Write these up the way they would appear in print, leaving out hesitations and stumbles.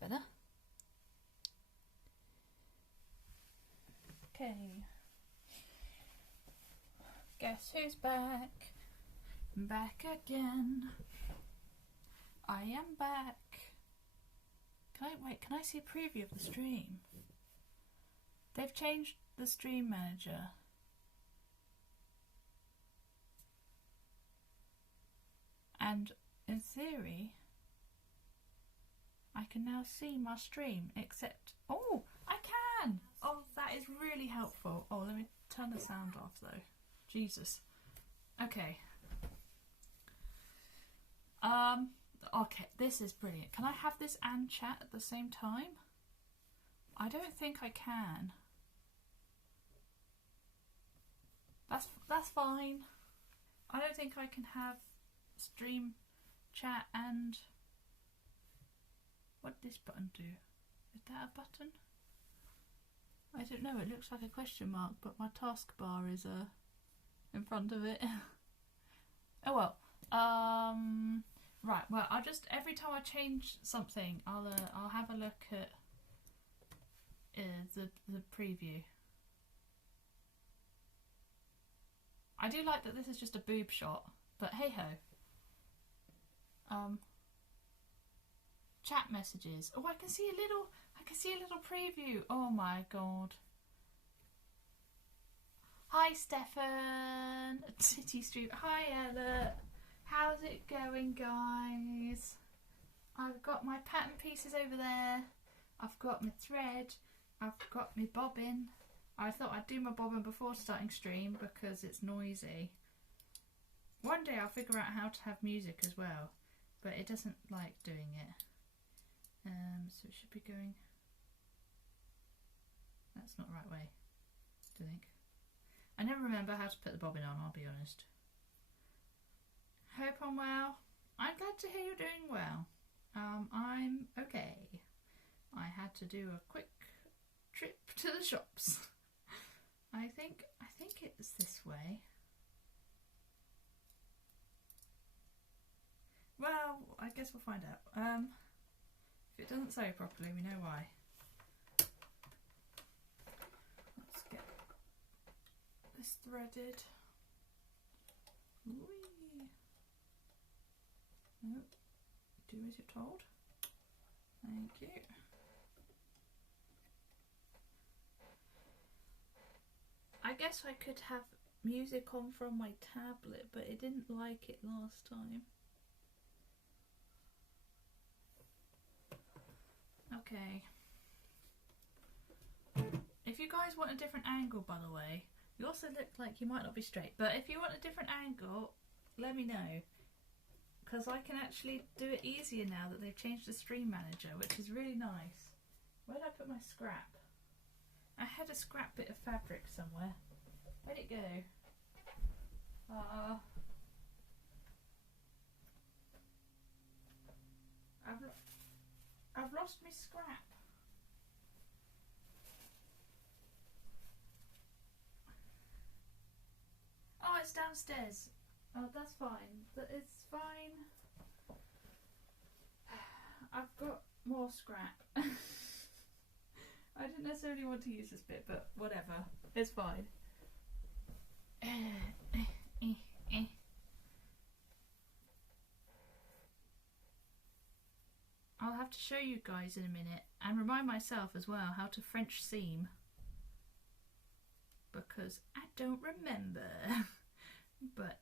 That's better. Okay. Guess who's back? Back again. I am back. Can I see a preview of the stream? They've changed the stream manager. And in theory, I can now see my stream, except... Oh, I can! Oh, that is really helpful. Oh, let me turn the sound off, though. Jesus. Okay. Okay, this is brilliant. Can I have this and chat at the same time? I don't think I can. That's fine. I don't think I can have stream, chat, and... What did this button do? Is that a button? I don't know, it looks like a question mark, but my taskbar is in front of it. Oh well. Right, well, I'll just, every time I change something, I'll have a look at the preview. I do like that this is just a boob shot, but hey ho. Chat messages. Oh, I can see a little preview. Oh my god. Hi Steffan. City Street. Hi Ella. How's it going, guys? I've got my pattern pieces over there. I've got my thread. I've got my bobbin. I thought I'd do my bobbin before starting stream because it's noisy. One day I'll figure out how to have music as well, but it doesn't like doing it. So it should be going... That's not the right way, I think. I never remember how to put the bobbin on, I'll be honest. Hope I'm well. I'm glad to hear you're doing well. I'm okay. I had to do a quick trip to the shops. I think it's this way. Well, I guess we'll find out. If it doesn't say properly, we know why. Let's get this threaded. Whee. No, do as you're told. Thank you. I guess I could have music on from my tablet, but it didn't like it last time. Okay. If you guys want a different angle, by the way, you also look like you might not be straight, but if you want a different angle, let me know. Because I can actually do it easier now that they've changed the stream manager, which is really nice. Where did I put my scrap? I had a scrap bit of fabric somewhere. Where'd it go? I've lost my scrap. Oh, it's downstairs. Oh, that's fine. It's fine. I've got more scrap. I didn't necessarily want to use this bit, but whatever. It's fine. I'll have to show you guys in a minute and remind myself as well how to French seam, because I don't remember. But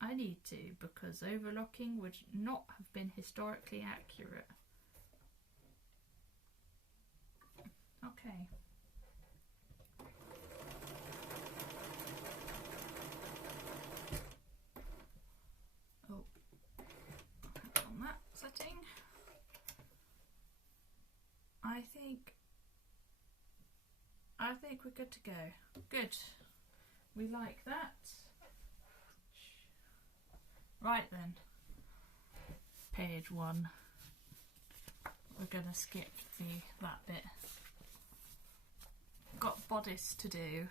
I need to, because overlocking would not have been historically accurate. Okay. Oh, on that setting. I think we're good to go. Good. We like that. Right then. Page 1. We're gonna skip that bit. Got bodice to do.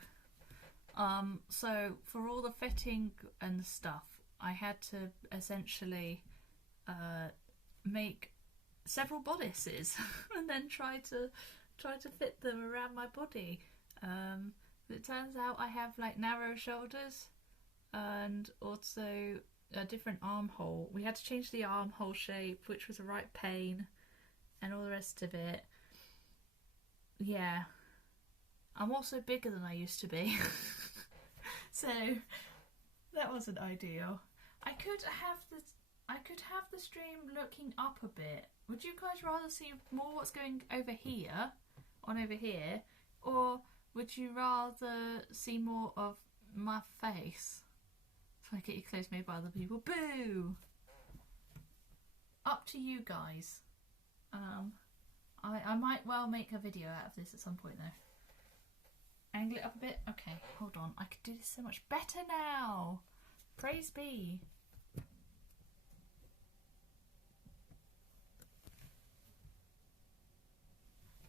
So for all the fitting and stuff, I had to essentially make several bodices and then try to fit them around my body. It turns out I have like narrow shoulders and also a different armhole. We had to change the armhole shape, which was a right pain, and all the rest of it. Yeah, I'm also bigger than I used to be. So that wasn't ideal. I could have the stream looking up a bit. Would you guys rather see more what's going over here, over here, or would you rather see more of my face? So I get you close made by other people. Boo! Up to you guys. I might well make a video out of this at some point though. Angle it up a bit. Okay, hold on. I can do this so much better now. Praise be.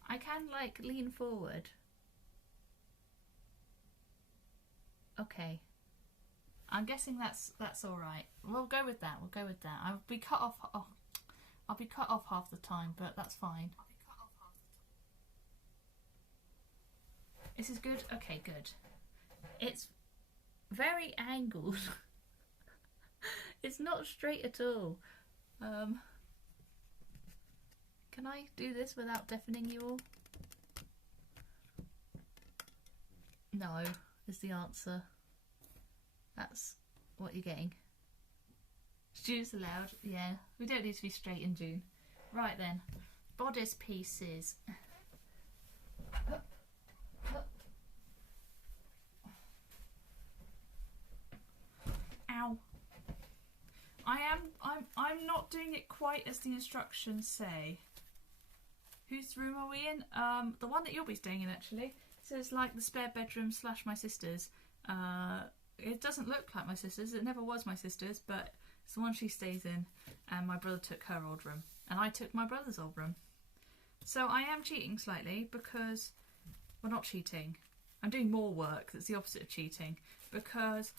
I can like lean forward. Okay. I'm guessing that's all right. We'll go with that. We'll go with that. I'll be cut off. Oh, I'll be cut off half the time, but that's fine. This is good. Okay, good. It's very angled. It's not straight at all. Can I do this without deafening you all? No, is the answer. That's what you're getting. June's allowed. Yeah, we don't need to be straight in June. Right then, bodice pieces. Ow. I'm not doing it quite as the instructions say. Whose room are we in? The one that you'll be staying in actually. So it's like the spare bedroom / my sister's. It doesn't look like my sister's. It never was my sister's, but it's the one she stays in. And my brother took her old room, and I took my brother's old room. So I am cheating slightly because, well, not cheating. I'm doing more work. That's the opposite of cheating, because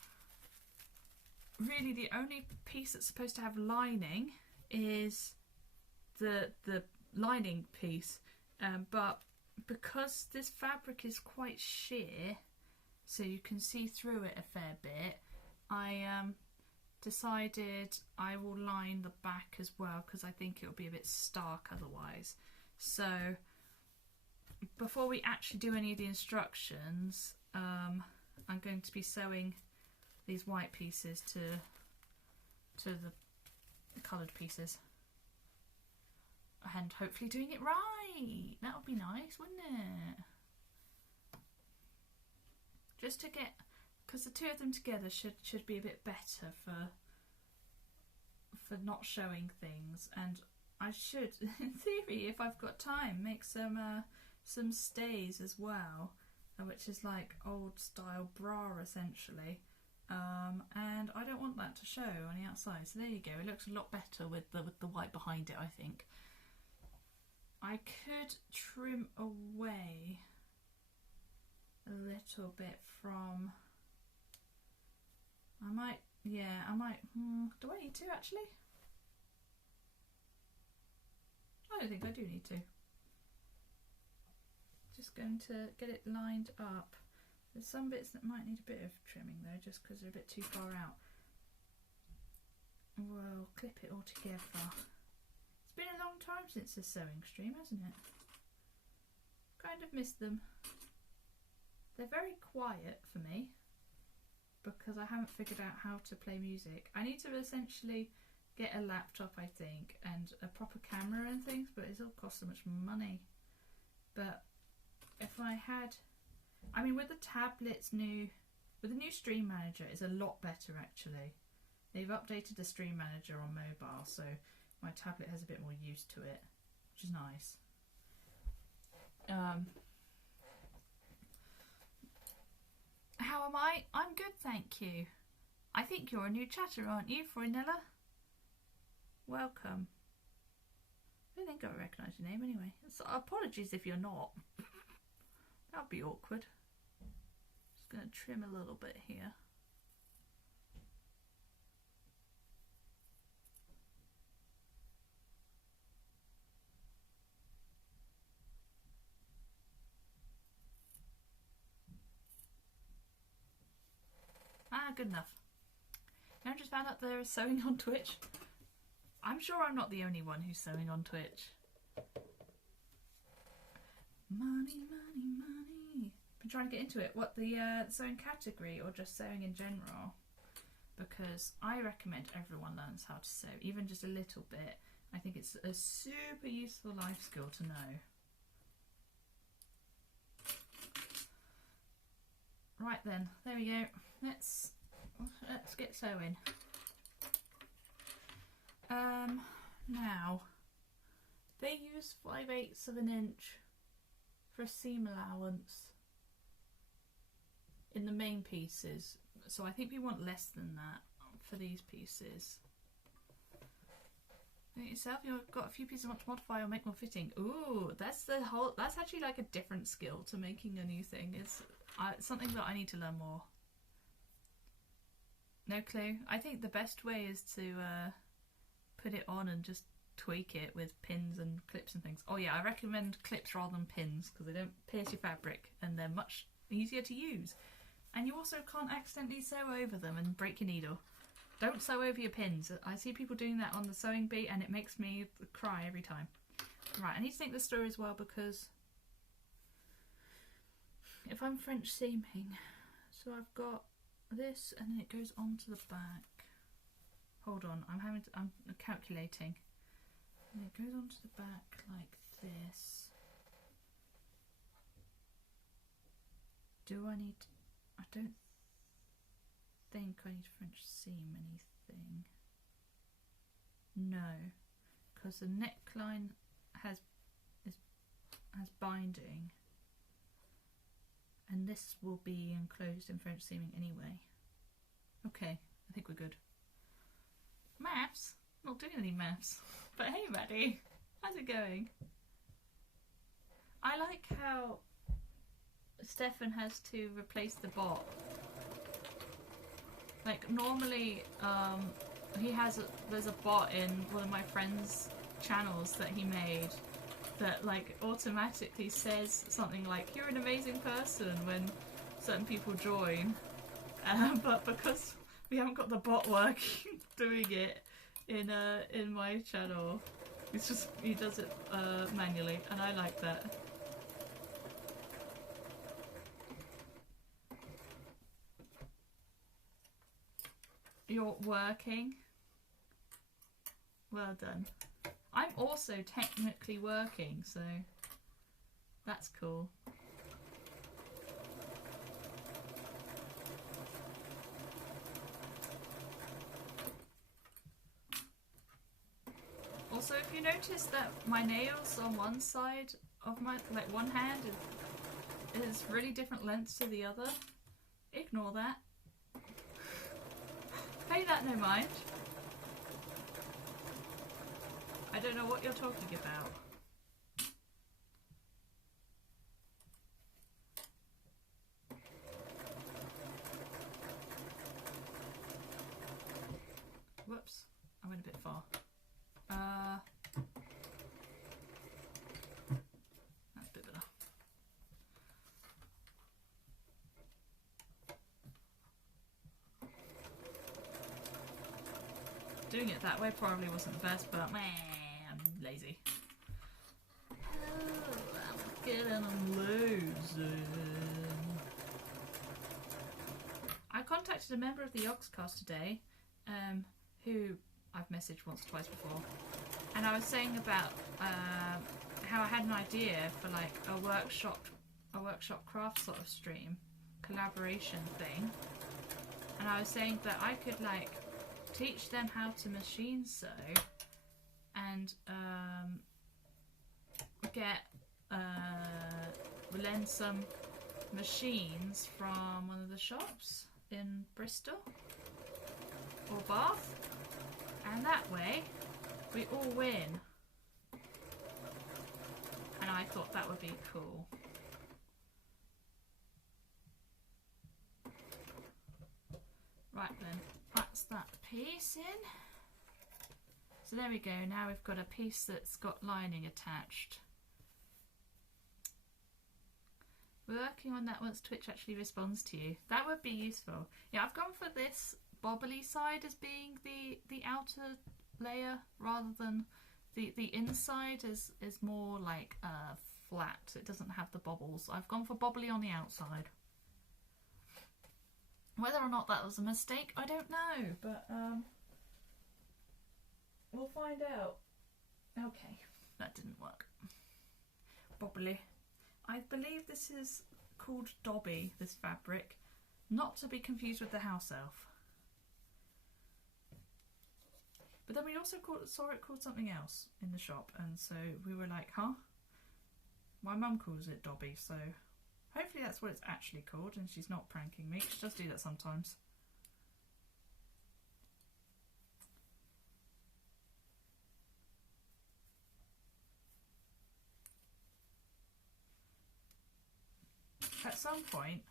really the only piece that's supposed to have lining is the lining piece, but because this fabric is quite sheer, so you can see through it a fair bit, I decided I will line the back as well, because I think it'll be a bit stark otherwise. So before we actually do any of the instructions, I'm going to be sewing these white pieces to the coloured pieces, and hopefully doing it right. That would be nice, wouldn't it? Just to get, because the two of them together should be a bit better for not showing things. And I should, in theory, if I've got time, make some stays as well, which is like old style bra essentially. And I don't want that to show on the outside, so there you go. It looks a lot better with the white behind it, I think. I could trim away a little bit from, I might, do I need to actually? I don't think I do need to. Just going to get it lined up. There's some bits that might need a bit of trimming though, just because they're a bit too far out. We'll clip it all together. It's been a long time since the sewing stream, hasn't it? Kind of missed them. They're very quiet for me because I haven't figured out how to play music. I need to essentially get a laptop, I think, and a proper camera and things, but it's all cost so much money. But if I had, I mean, with the tablets with the new Stream Manager, it's a lot better actually. They've updated the Stream Manager on mobile, so my tablet has a bit more use to it, which is nice. How am I? I'm good, thank you. I think you're a new chatter, aren't you, Froinella? Welcome. I don't think I recognise your name anyway. So apologies if you're not. That'd be awkward. Just going to trim a little bit here. good enough. Now I just found out there is sewing on Twitch. I'm sure I'm not the only one who's sewing on Twitch. Money, money, money. Been trying to get into it. What, the sewing category or just sewing in general? Because I recommend everyone learns how to sew, even just a little bit. I think it's a super useful life skill to know. Right then, there we go. Let's get sewing. Now they use 5/8 of an inch for a seam allowance in the main pieces, so I think we want less than that for these pieces. Do it yourself. You've got a few pieces you want to modify or make more fitting. Ooh, that's actually like a different skill to making a new thing. It's something that I need to learn more. No clue. I think the best way is to put it on and just tweak it with pins and clips and things. Oh yeah, I recommend clips rather than pins because they don't pierce your fabric and they're much easier to use. And you also can't accidentally sew over them and break your needle. Don't sew over your pins. I see people doing that on the sewing bee and it makes me cry every time. Right, I need to think this through as well because if I'm French seaming, so I've got this and then it goes onto the back. Hold on, I'm calculating. And it goes onto the back like this. Do I need... I don't think I need to French seam anything. No, because the neckline has binding. And this will be enclosed in French seaming anyway. Okay, I think we're good. Maths? Not doing any maths. But hey Maddie, how's it going? I like how Steffan has to replace the bot. Like normally there's a bot in one of my friends' channels that he made that like automatically says something like you're an amazing person when certain people join, but because we haven't got the bot working doing it in my channel, it's just he does it manually, and I like that. You're working? Well done. I'm also technically working, so that's cool. Also, if you notice that my nails on one side of my, like one hand is really different lengths to the other, ignore that. Pay that no mind. I don't know what you're talking about. Whoops, I went a bit far. That's a bit better. Doing it that way probably wasn't the best, but man, I'm lazy. Oh, I'm getting lazy. I contacted a member of the Oxcast today, who I've messaged once or twice before, and I was saying about how I had an idea for like a workshop craft sort of stream, collaboration thing, and I was saying that I could like teach them how to machine sew and lend some machines from one of the shops in Bristol or Bath, and that way we all win. And I thought that would be cool. Right then, that's that piece in. So there we go, now we've got a piece that's got lining attached. We're working on that once Twitch actually responds to you. That would be useful. Yeah, I've gone for this bobbly side as being the outer layer rather than the inside is more like flat. It doesn't have the bobbles. I've gone for bobbly on the outside. Whether or not that was a mistake, I don't know, but we'll find out. Okay, that didn't work. Bobbly. I believe this is called Dobby, this fabric, not to be confused with the house elf. But then we also saw it called something else in the shop, and so we were like, huh? My mum calls it Dobby, so hopefully that's what it's actually called and she's not pranking me. She does do that sometimes. At some point,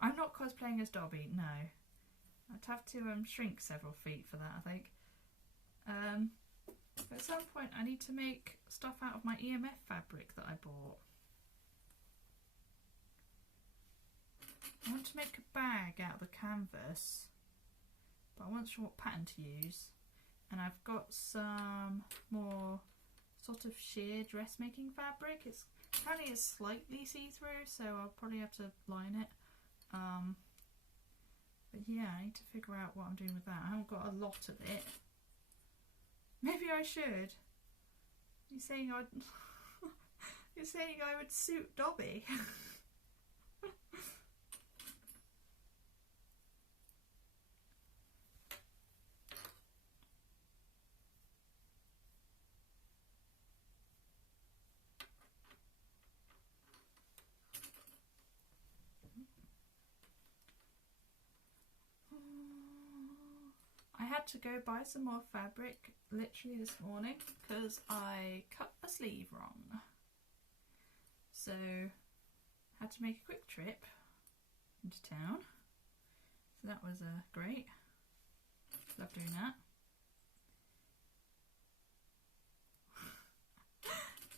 I'm not cosplaying as Dobby, no. I'd have to shrink several feet for that, I think. At some point I need to make stuff out of my EMF fabric that I bought. I want to make a bag out of the canvas, but I wasn't sure what pattern to use. And I've got some more sort of sheer dressmaking fabric. It's apparently it's slightly see-through, so I'll probably have to line it. But yeah, I need to figure out what I'm doing with that. I haven't got a lot of it. Maybe I should. You're saying I'd you're saying I would suit Dobby. I had to go buy some more fabric literally this morning because I cut a sleeve wrong. So had to make a quick trip into town. So that was great. Love doing that.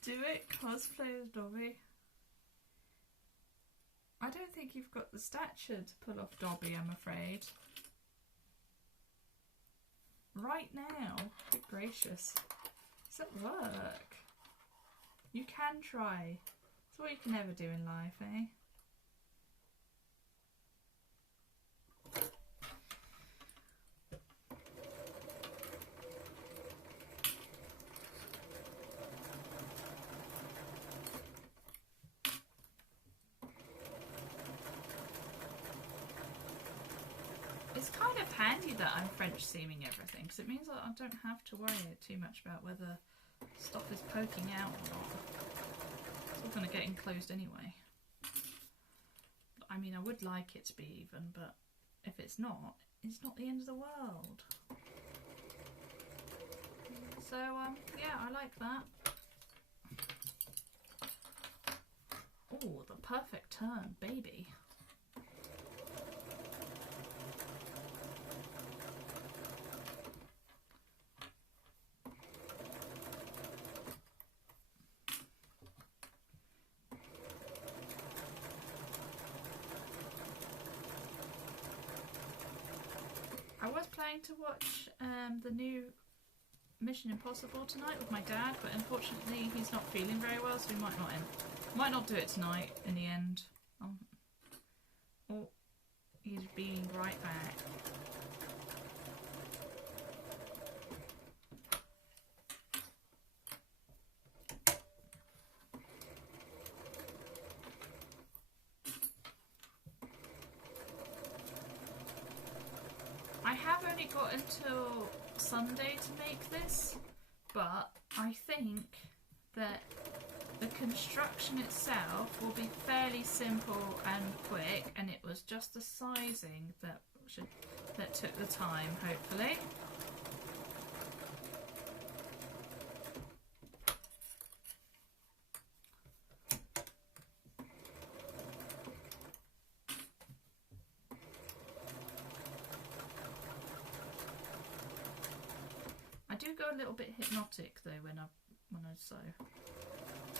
Do it, cosplay as Dobby. I don't think you've got the stature to pull off Dobby, I'm afraid. Right now, good gracious, it's at work. You can try. It's what you can never do in life, eh? It's kind of handy that I'm French seaming everything, because it means that I don't have to worry too much about whether stuff is poking out or not. It's all going to get enclosed anyway. I mean, I would like it to be even, but if it's not the end of the world. So, yeah, I like that. Oh, the perfect turn, baby. I was planning to watch the new Mission Impossible tonight with my dad, but unfortunately he's not feeling very well, so we might not do it tonight in the end. Oh, he's being right back. I have only got until Sunday to make this, but I think that the construction itself will be fairly simple and quick, and it was just the sizing that took the time, hopefully. I do go a little bit hypnotic though when I sew.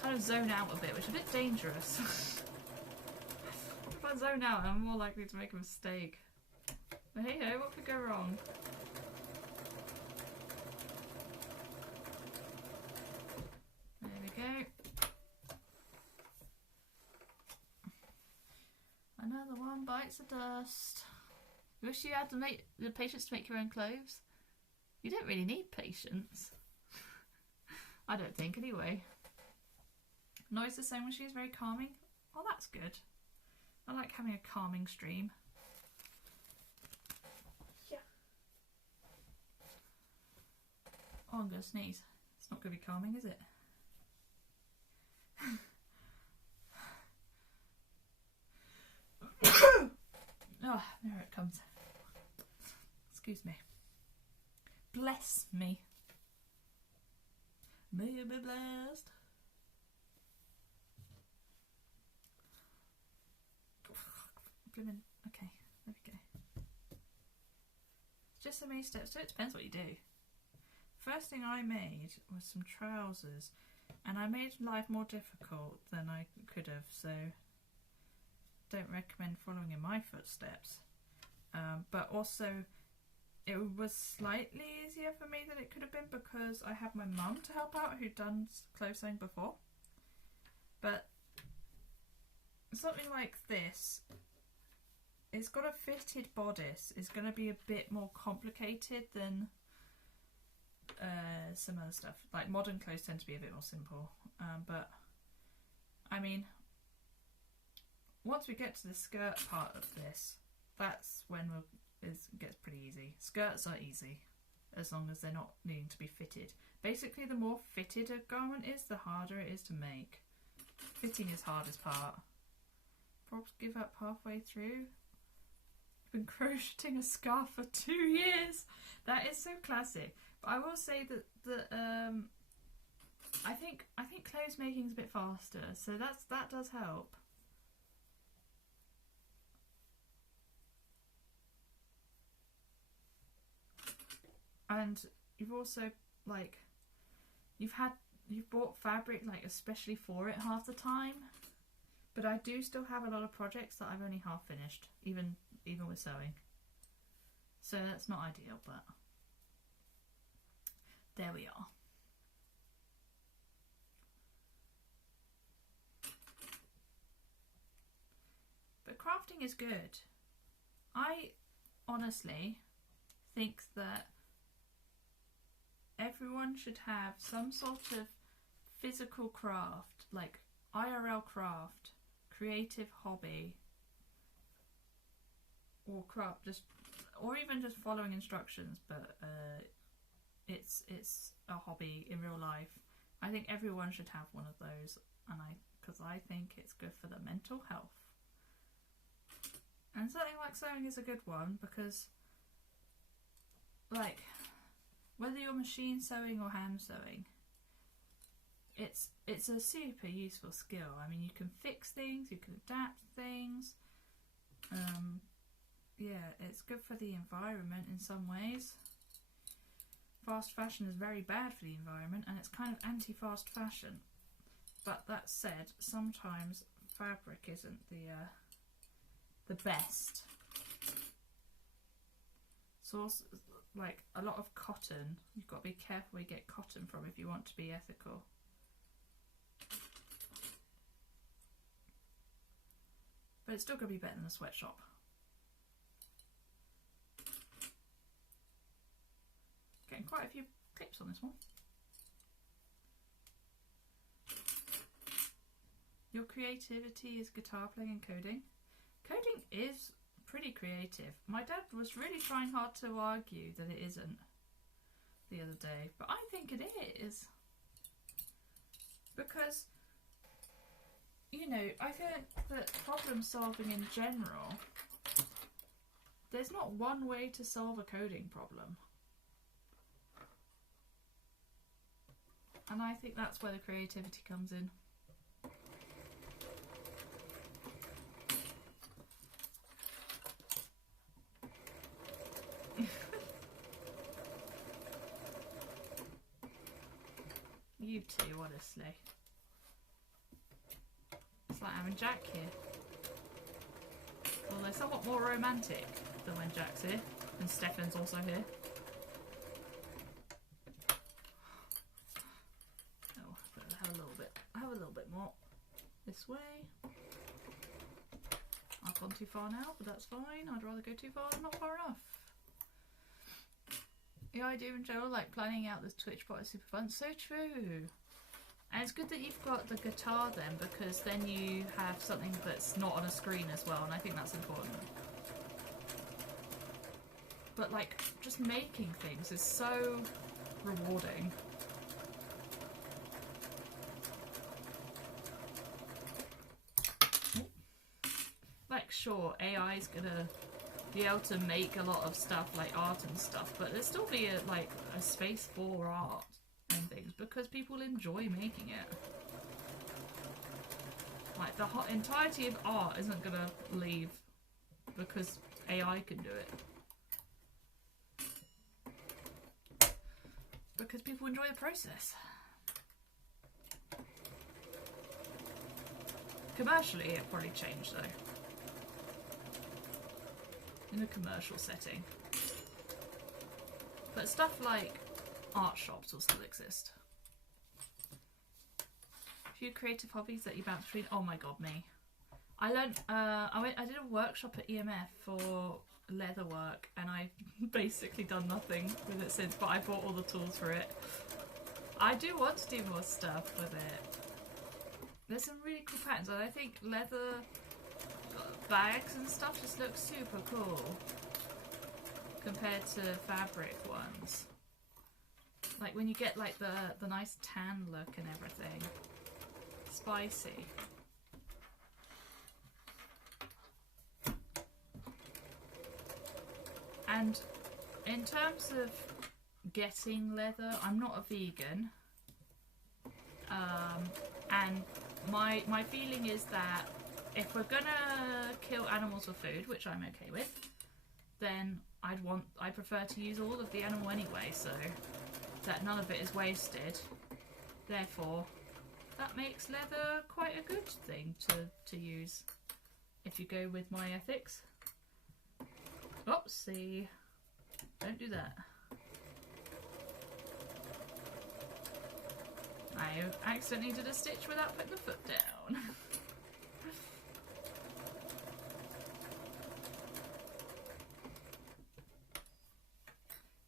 Kind of zone out a bit, which is a bit dangerous. I zone out, I'm more likely to make a mistake. But hey ho, what could go wrong? There we go. Another one bites the dust. Wish you had the patience to make your own clothes. You don't really need patience. I don't think, anyway. Noise the sewing machine is very calming. Oh, that's good. I like having a calming stream. Yeah. Oh, I'm going to sneeze. It's not going to be calming, is it? Oh, there it comes. Excuse me. Bless me. May you be blessed. Okay, there we go. Just so many steps, so it depends what you do. First thing I made was some trousers, and I made life more difficult than I could have, so don't recommend following in my footsteps. But also it was slightly easier for me than it could have been because I had my mum to help out who'd done clothes sewing before. But something like this, it's got a fitted bodice, is going to be a bit more complicated than some other stuff. Like modern clothes tend to be a bit more simple, but I mean, once we get to the skirt part of this, that's when it gets pretty easy. Skirts are easy, as long as they're not needing to be fitted. Basically, the more fitted a garment is, the harder it is to make. Fitting is hardest part. Probably give up halfway through. Been crocheting a scarf for 2 years. That is so classic. But I will say that I think clothes making is a bit faster, so that does help. And you've also you've bought fabric especially for it half the time. But I do still have a lot of projects that I've only half finished, even with sewing. So that's not ideal, but there we are. But crafting is good. I honestly think that everyone should have some sort of physical craft, like IRL craft, creative hobby, or craft, or even just following instructions, but it's a hobby in real life. I think everyone should have one of those, and because I think it's good for the mental health. And something like sewing is a good one because, whether you're machine sewing or hand sewing, it's a super useful skill. I mean, you can fix things, you can adapt things. Yeah, it's good for the environment in some ways. Fast fashion is very bad for the environment, and it's kind of anti-fast fashion. But that said, sometimes fabric isn't the best. So also, a lot of cotton, you've got to be careful where you get cotton from if you want to be ethical. But it's still going to be better than a sweatshop. Getting quite a few clips on this one. Your creativity is guitar playing and coding. Coding is pretty creative. My dad was really trying hard to argue that it isn't the other day, but I think it is. Because, I think that problem solving in general, there's not one way to solve a coding problem. And I think that's where the creativity comes in. You two, honestly. It's like having Jack here. they're somewhat more romantic than when Jack's here, and Steffan's also here. Oh, have a little bit more this way. I've gone too far now, but that's fine. I'd rather go too far than not far enough. The idea in general, like planning out this Twitch part, is super fun. So true. And it's good that you've got the guitar then, because then you have something that's not on a screen as well, and I think that's important. But like, just making things is so rewarding. Like, sure, AI is gonna be able to make a lot of stuff like art and stuff, but there'll still be a space for art and things because people enjoy making it. Like, the entirety of art isn't gonna leave because AI can do it. Because people enjoy the process. Commercially, it probably changed though. In a commercial setting. But stuff like art shops will still exist. A few creative hobbies that you bounce between. Oh my god, me. I learned, I did a workshop at EMF for leather work, and I've basically done nothing with it since, but I bought all the tools for it. I do want to do more stuff with it. There's some really cool patterns, and I think leather bags and stuff just look super cool compared to fabric ones. Like when you get like the nice tan look and everything. Spicy. And in terms of getting leather, I'm not a vegan. And my feeling is that if we're gonna kill animals for food, which I'm okay with, then I prefer to use all of the animal anyway, so that none of it is wasted. Therefore, that makes leather quite a good thing to use if you go with my ethics. Oopsie. Don't do that. I accidentally did a stitch without putting the foot down.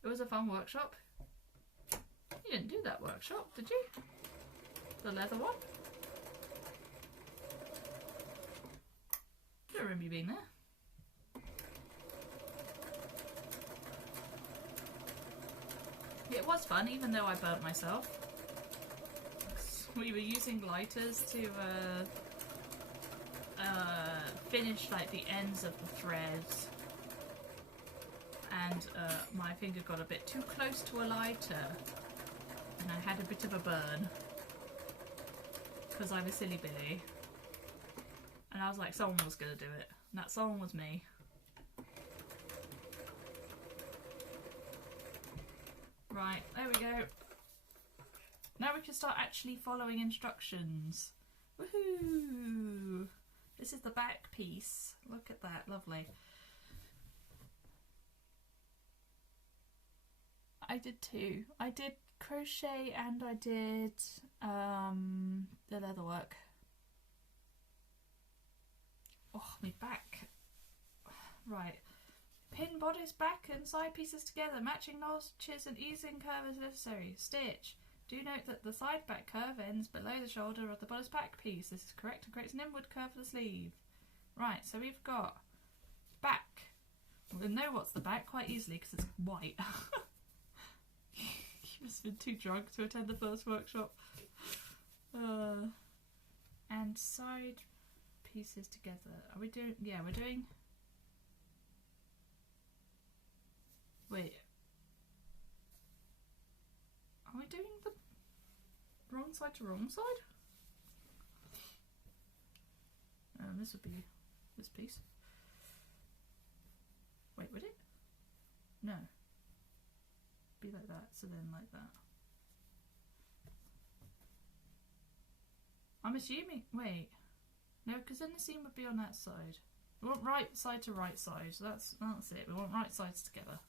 It was a fun workshop. You didn't do that workshop, did you? The leather one? I don't remember you being there. It was fun, even though I burnt myself. We were using lighters to finish like the ends of the threads, and my finger got a bit too close to a lighter and I had a bit of a burn because I'm a silly Billy, and I was like, someone was gonna do it, and that someone was me. Right, there we go. Now we can start actually following instructions. Woohoo! This is the back piece. Look at that, lovely. I did two. I did crochet and I did the leather work. Oh, my back. Right. Pin bodice back and side pieces together, matching notches and easing curve as necessary. Stitch. Do note that the side back curve ends below the shoulder of the bodice back piece. This is correct and creates an inward curve for the sleeve. Right, so we've got back. We'll know what's the back quite easily because it's white. You must have been too drunk to attend the first workshop. And side pieces together. Are we doing... Yeah, we're doing... Wait. Are we doing the wrong side to wrong side? This would be this piece. Wait, would it? No. Be like that, so then like that. I'm assuming... Wait. No, because then the seam would be on that side. We want right side to right side. That's it. We want right sides together.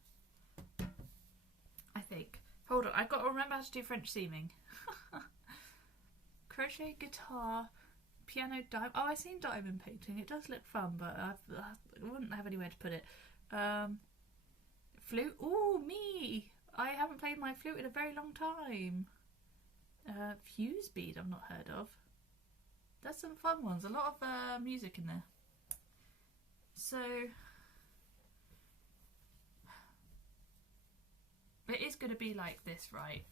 I think. Hold on, I've got to remember how to do French seaming. Crochet, guitar, piano, diamond. Oh, I've seen diamond painting. It does look fun, but I wouldn't have anywhere to put it. Flute. Ooh, me! I haven't played my flute in a very long time. Fuse bead I've not heard of. There's some fun ones. A lot of music in there. So it is going to be like this, right?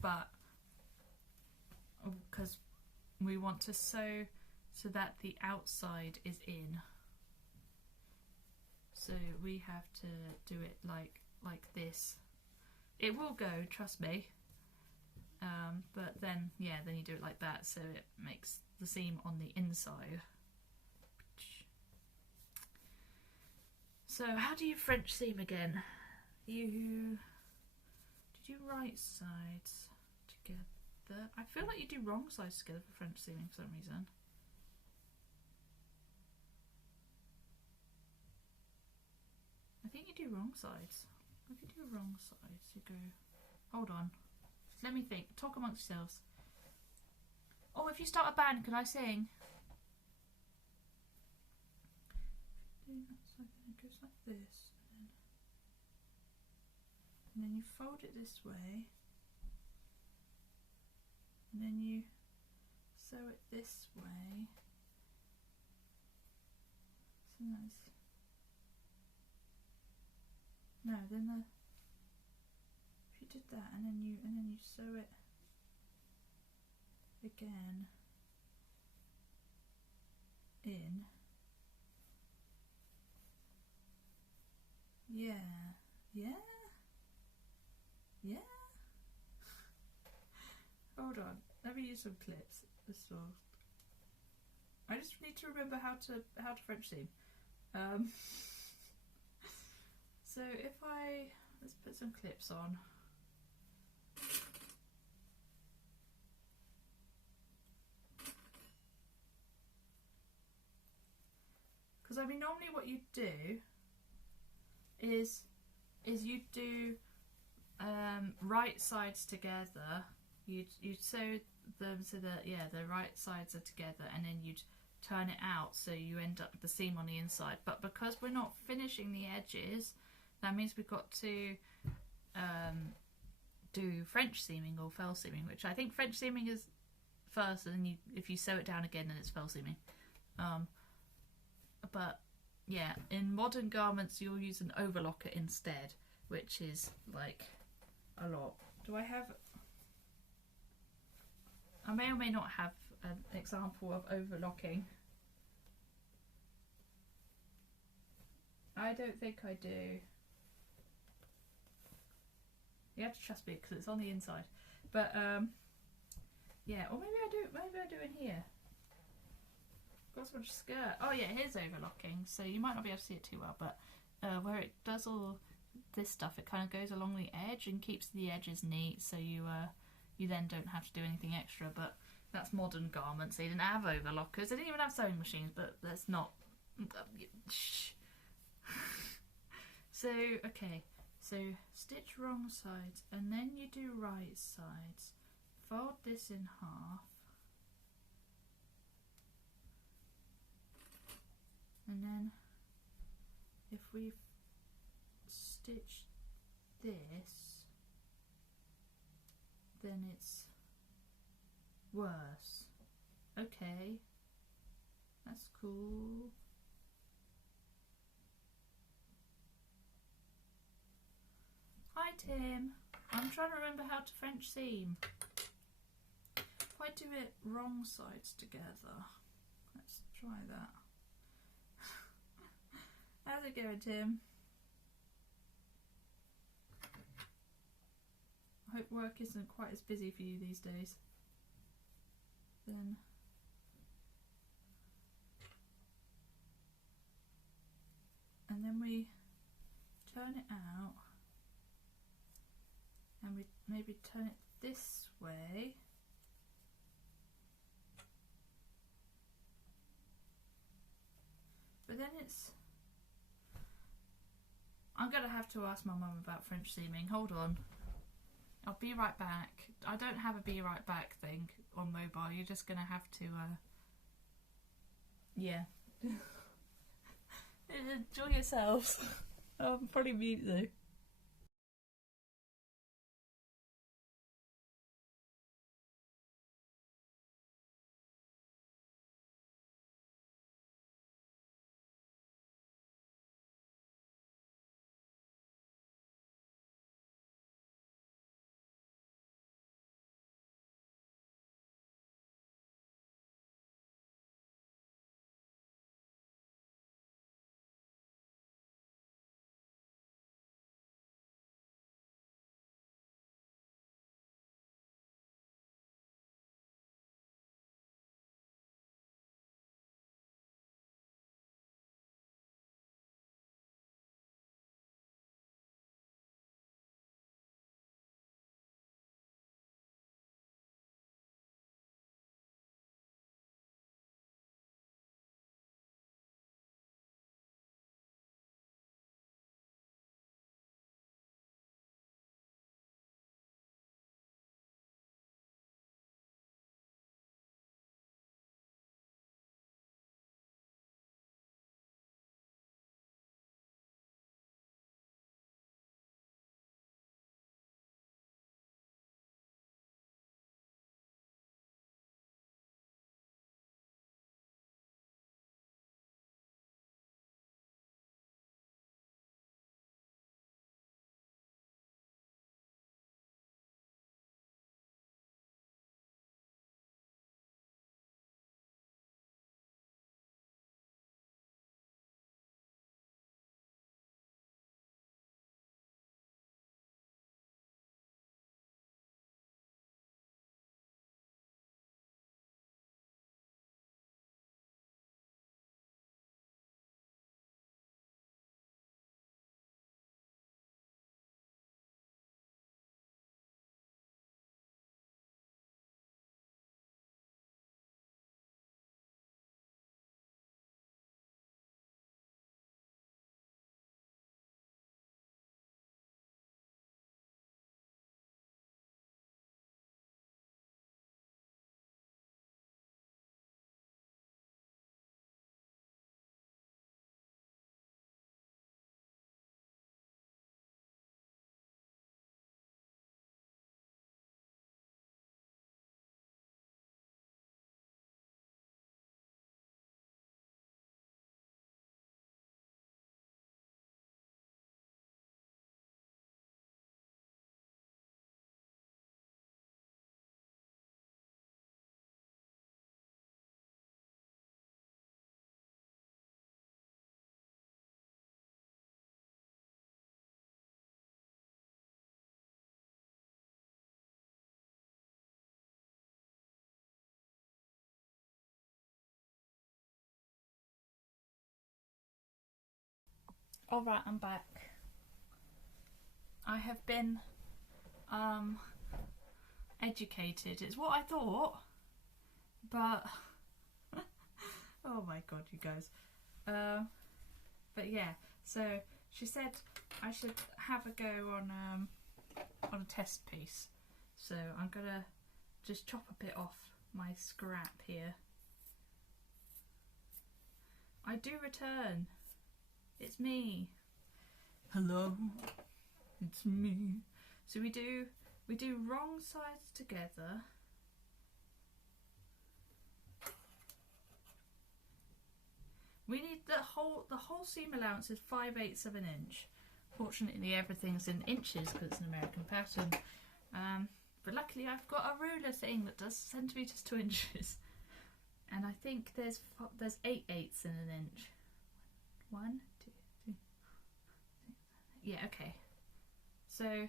But because we want to sew so that the outside is in, so we have to do it like this. It will go, trust me. But then, yeah, then you do it like that, so it makes the seam on the inside. So how do you French seam again? Did you right sides together? I feel like you do wrong sides together for French seaming for some reason. I think you do wrong sides. If you do wrong sides, you go... Hold on. Let me think. Talk amongst yourselves. Oh, if you start a band, can I sing? It goes like this. And then you fold it this way. And then you sew it this way. So that's... No, then the... If you did that and then you sew it again in. Yeah. Hold on, let me use some clips. I just need to remember how to French seam. So if let's put some clips on. Because I mean, normally what you do is you do right sides together. You'd sew them so that, yeah, the right sides are together, and then you'd turn it out so you end up with the seam on the inside. But because we're not finishing the edges, that means we've got to do French seaming or fell seaming, which I think French seaming is first, and then if you sew it down again, then it's fell seaming. But yeah, in modern garments you'll use an overlocker instead, which is like a lot. Do I have... I may or may not have an example of overlocking. I don't think I do. You have to trust me because it's on the inside. But yeah, or maybe I do. Maybe I do in here. Got so much skirt. Oh yeah, here's overlocking. So you might not be able to see it too well, but where it does all this stuff, it kind of goes along the edge and keeps the edges neat. So you then don't have to do anything extra. But that's modern garments. They didn't have overlockers. They didn't even have sewing machines. But that's not. Shh. So okay. So stitch wrong sides, and then you do right sides. Fold this in half. And then if we stitch this, then it's worse. Okay, that's cool. Hi Tim, I'm trying to remember how to French seam. If I do it wrong sides together, let's try that. How's it going, Tim? I hope work isn't quite as busy for you these days. Then and then we turn it out, and we maybe turn it this way. But then it's... I'm going to have to ask my mum about French seaming. Hold on. I'll be right back. I don't have a be right back thing on mobile. You're just going to have to... yeah. Enjoy yourselves. I'm probably mute though. Alright, I'm back. I have been educated. It's what I thought, but oh my god, you guys. But yeah, so she said I should have a go on a test piece. So I'm gonna just chop a bit off my scrap here. I do return. It's me. Hello. It's me. So we do wrong sides together. We need the whole seam allowance is 5/8 of an inch. Fortunately, everything's in inches because it's an American pattern. But luckily, I've got a ruler thing that does centimeters to inches, and I think there's 8/8 in an inch. 1, 2, 3. Yeah, okay. So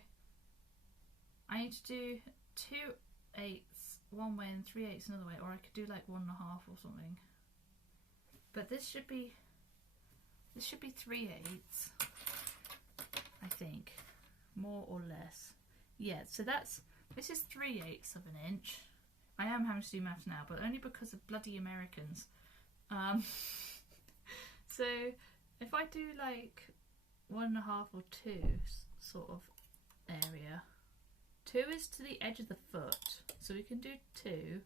I need to do 2/8 one way and 3/8 another way, or I could do like 1.5 or something. But this should be 3/8, I think, more or less. Yeah, so this is 3/8 of an inch. I am having to do maths now, but only because of bloody Americans. So if I do like 1.5 or 2 sort of area, 2 is to the edge of the foot, so we can do 2,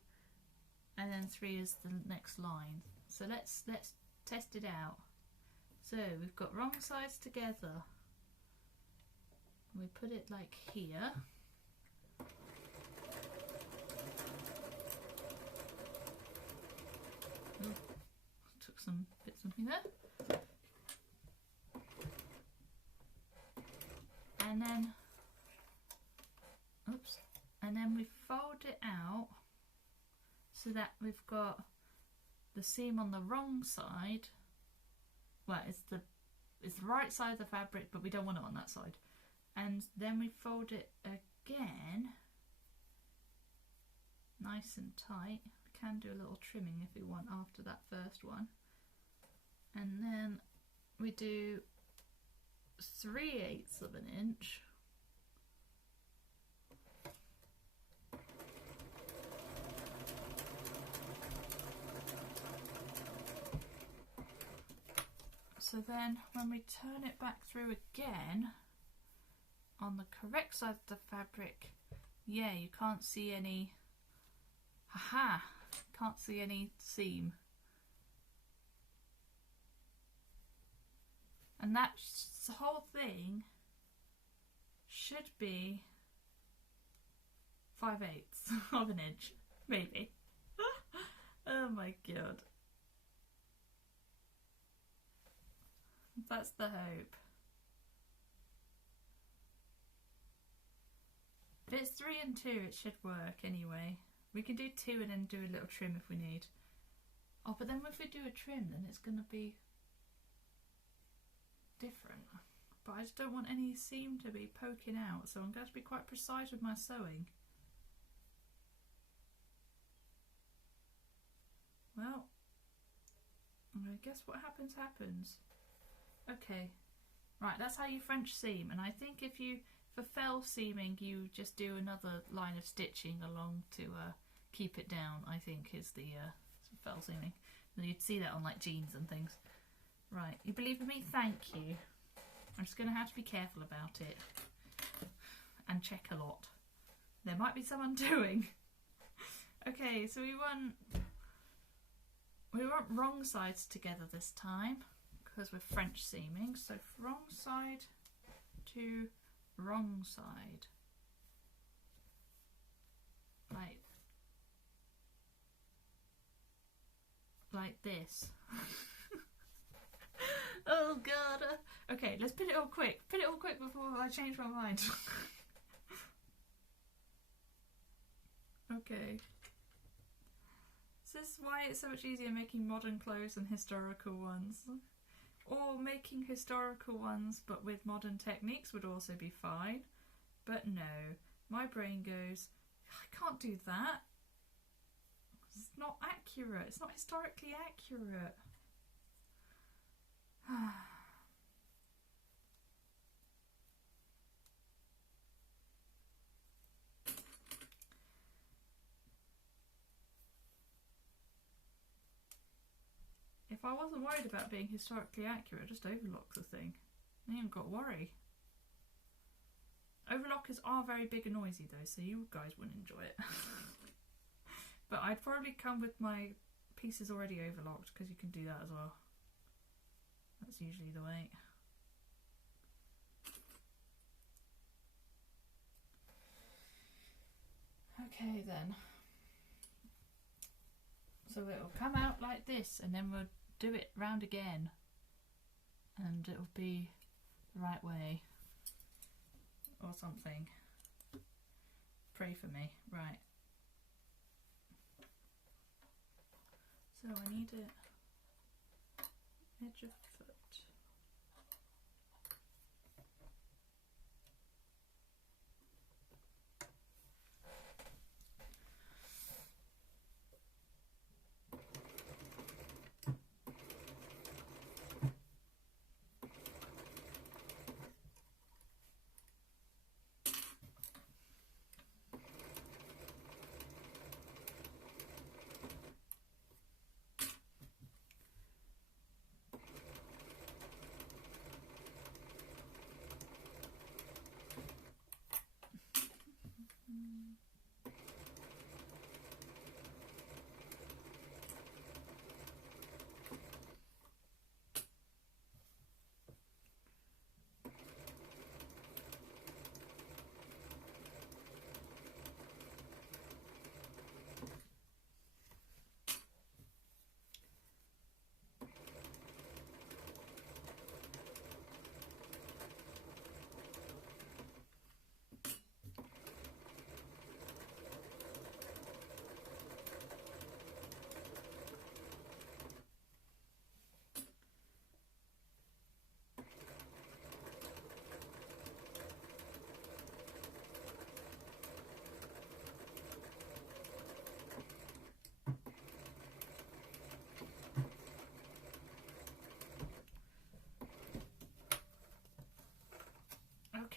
and then 3 is the next line. So let's test it out. So we've got wrong sides together. We put it like here. Ooh, took some bits of me there. And then, oops, and then we fold it out so that we've got the seam on the wrong side. Well, it's the right side of the fabric, but we don't want it on that side. And then we fold it again, nice and tight. We can do a little trimming if we want after that first one. And then we do 3/8 of an inch. So then when we turn it back through again, on the correct side of the fabric, yeah, you can't see any, haha, can't see any seam. And that the whole thing should be 5/8 of an inch, maybe. Oh my god. That's the hope. If it's 3 and 2, it should work anyway. We can do 2 and then do a little trim if we need. Oh, but then if we do a trim, then it's going to be different. But I just don't want any seam to be poking out, so I'm going to be quite precise with my sewing. Well, I guess what happens happens. Okay, right, that's how you French seam, and I think if you, for fell seaming, you just do another line of stitching along to keep it down, I think is the fell seaming. And you'd see that on like jeans and things. Right, you believe in me? Thank you. I'm just going to have to be careful about it and check a lot. There might be some undoing. Okay, so we want wrong sides together this time because we're French seaming. So wrong side to wrong side, like this. Oh god. Okay, let's put it all quick. Put it all quick before I change my mind. Okay. Is this why it's so much easier making modern clothes than historical ones? Or making historical ones but with modern techniques would also be fine. But no, my brain goes, I can't do that. It's not accurate. It's not historically accurate. If I wasn't worried about being historically accurate, I'd just overlock the thing. I ain't got to worry. Overlockers are very big and noisy though, so you guys wouldn't enjoy it. But I'd probably come with my pieces already overlocked, because you can do that as well. That's usually the way. Okay then. So it'll come out like this, and then we'll do it round again. And it'll be the right way. Or something. Pray for me. Right. So I need it edge of foot.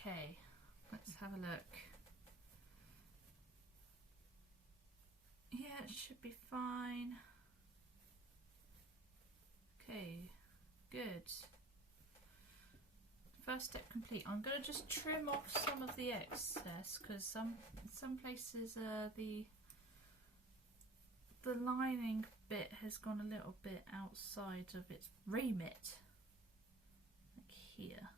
Okay, let's have a look. Yeah, it should be fine. Okay, good. First step complete. I'm going to just trim off some of the excess because some places the lining bit has gone a little bit outside of its remit, like here.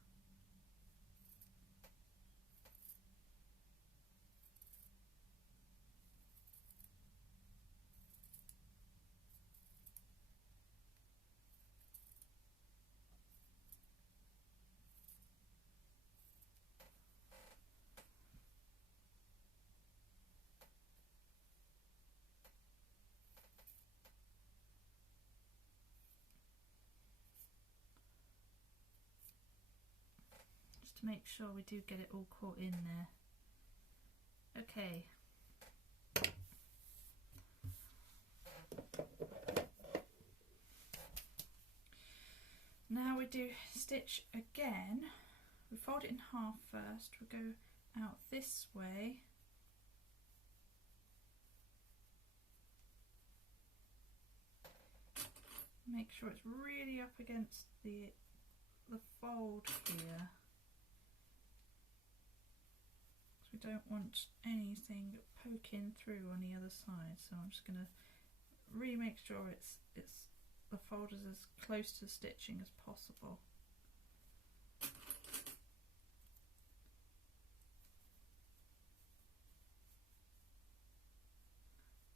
To make sure we do get it all caught in there. Okay. Now we do stitch again. We fold it in half first. We go out this way. Make sure it's really up against the fold here. We don't want anything poking through on the other side, so I'm just going to really make sure it's the fold is as close to stitching as possible.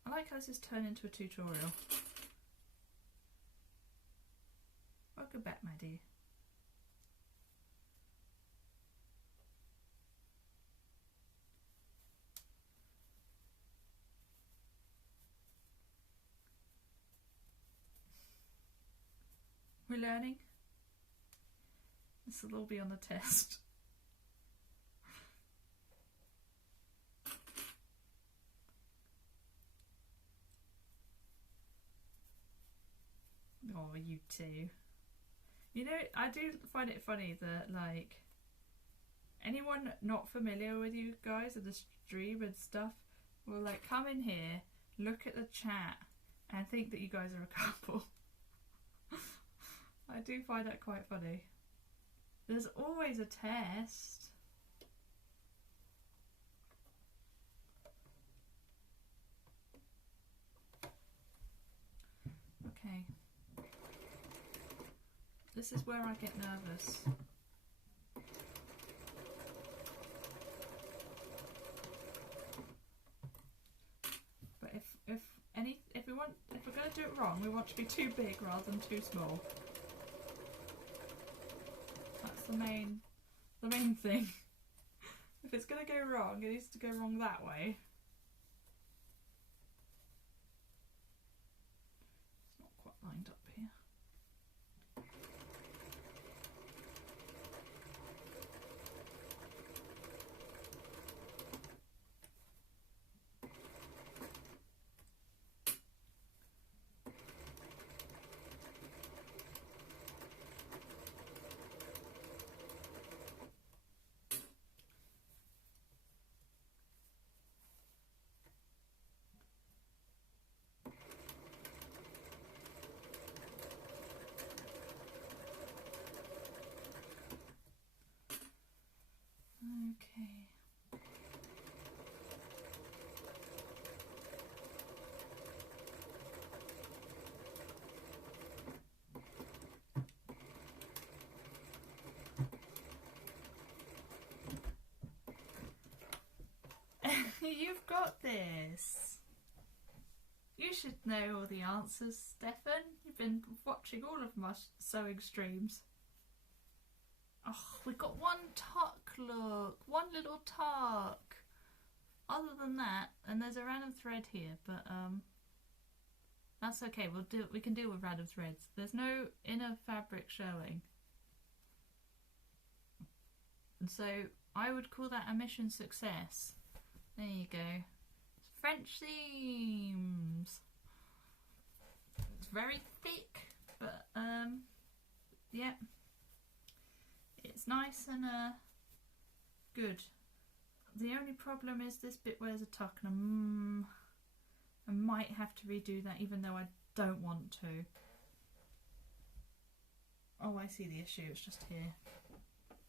I like how this has turned into a tutorial. Welcome back, my dear. We're learning. This will all be on the test. Oh, you two. You know, I do find it funny that, like, anyone not familiar with you guys and the stream and stuff will, like, come in here, look at the chat, and think that you guys are a couple. I do find that quite funny. There's always a test. Okay. This is where I get nervous. But if we're going to do it wrong, we want to be too big rather than too small. That's the main thing. If it's going to go wrong, it needs to go wrong that way. It's not quite lined up here. Okay. You've got this. You should know all the answers, Stefan. You've been watching all of my sewing streams. Oh, we got one tuck, look. One little tuck. Other than that, and there's a random thread here, but that's okay. We can deal with random threads. There's no inner fabric showing. And so I would call that a mission success. There you go. French seams. It's very thick, but yeah. It's nice and The only problem is this bit where there's a tuck, and I might have to redo that even though I don't want to. Oh, I see the issue, it's just here.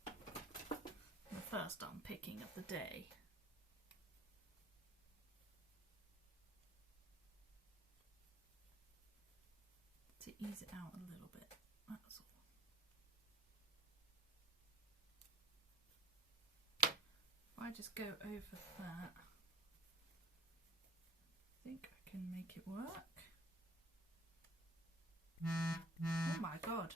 The first unpicking of the day. To ease it out a little bit, that's all. If I just go over that, I think I can make it work. Oh my god.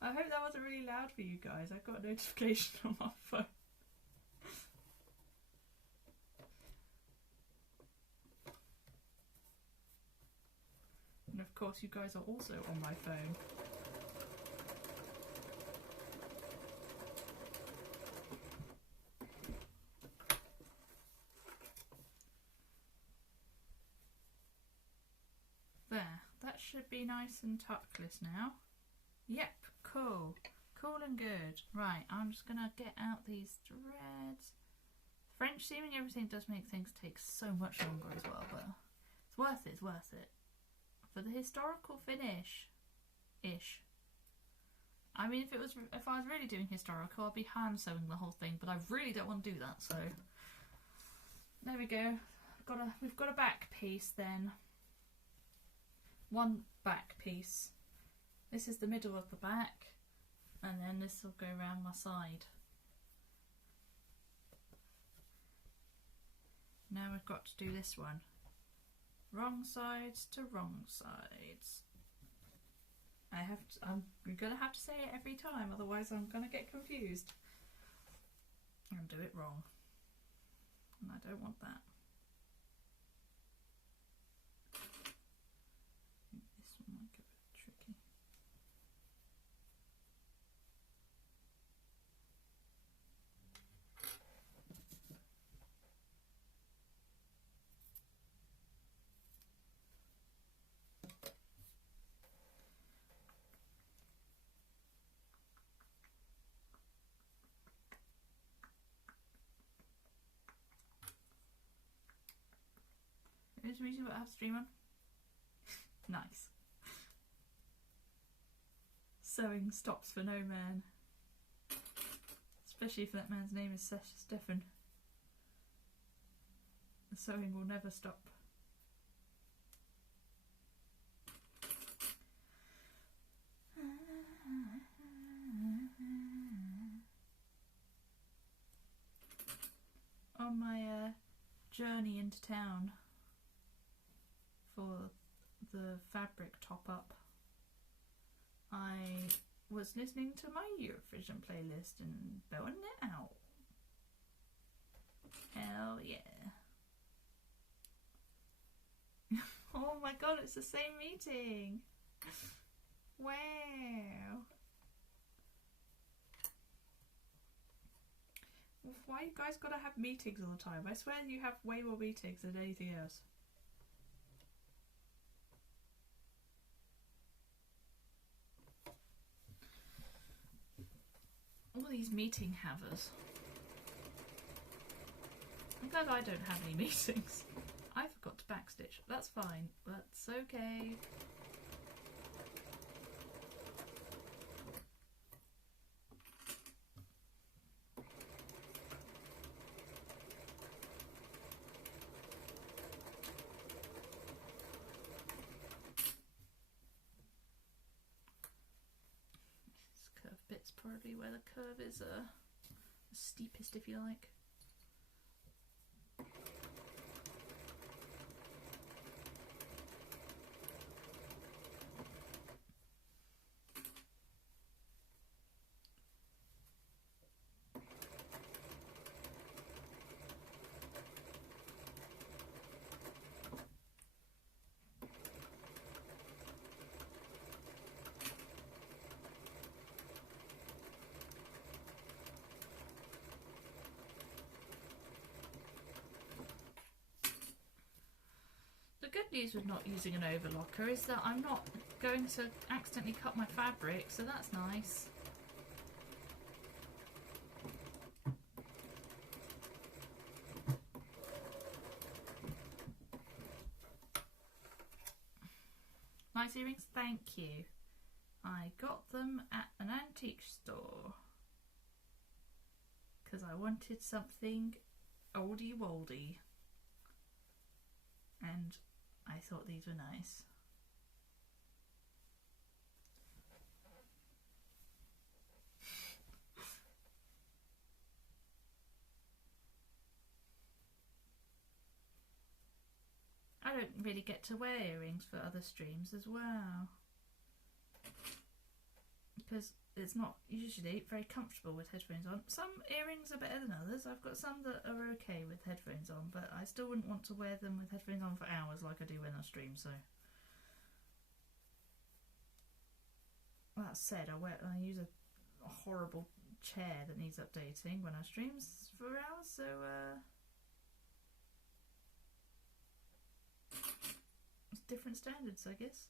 I hope that wasn't really loud for you guys. I got a notification on my phone. And of course you guys are also on my phone. There, that should be nice and tuckless now. Yep, cool. Cool and good. Right, I'm just gonna get out these threads. French seaming everything does make things take so much longer as well, but it's worth it, it's worth it. For the historical finish-ish. I mean, if I was really doing historical, I'd be hand sewing the whole thing, but I really don't want to do that, so there we go. We've got a back piece then. One back piece. This is the middle of the back, and then this will go around my side. Now we've got to do this one. Wrong sides to wrong sides. I'm gonna have to say it every time, otherwise I'm gonna get confused and do it wrong. And I don't want that. This one might get a bit tricky. Is the reason what I have stream on? Nice. Sewing stops for no man. Especially if that man's name is Steffan. The sewing will never stop. On my journey into town for the fabric top up, I was listening to my Eurovision playlist and belting it out. Hell yeah. Oh my god, it's the same meeting. Wow. Why you guys gotta have meetings all the time? I swear you have way more meetings than anything else. All these meeting havers. I'm glad I don't have any meetings. I forgot to backstitch. That's fine. That's okay. Bit's probably where the curve is the steepest, if you like. The good news with not using an overlocker is that I'm not going to accidentally cut my fabric, so that's nice. Nice earrings, thank you. I got them at an antique store because I wanted something oldie woldy, and I thought these were nice. I don't really get to wear earrings for other streams as well, because it's not usually very comfortable with headphones on. Some earrings are better than others. I've got some that are okay with headphones on, but I still wouldn't want to wear them with headphones on for hours like I do when I stream, so. That said, I use a horrible chair that needs updating when I stream for hours, so it's different standards, I guess.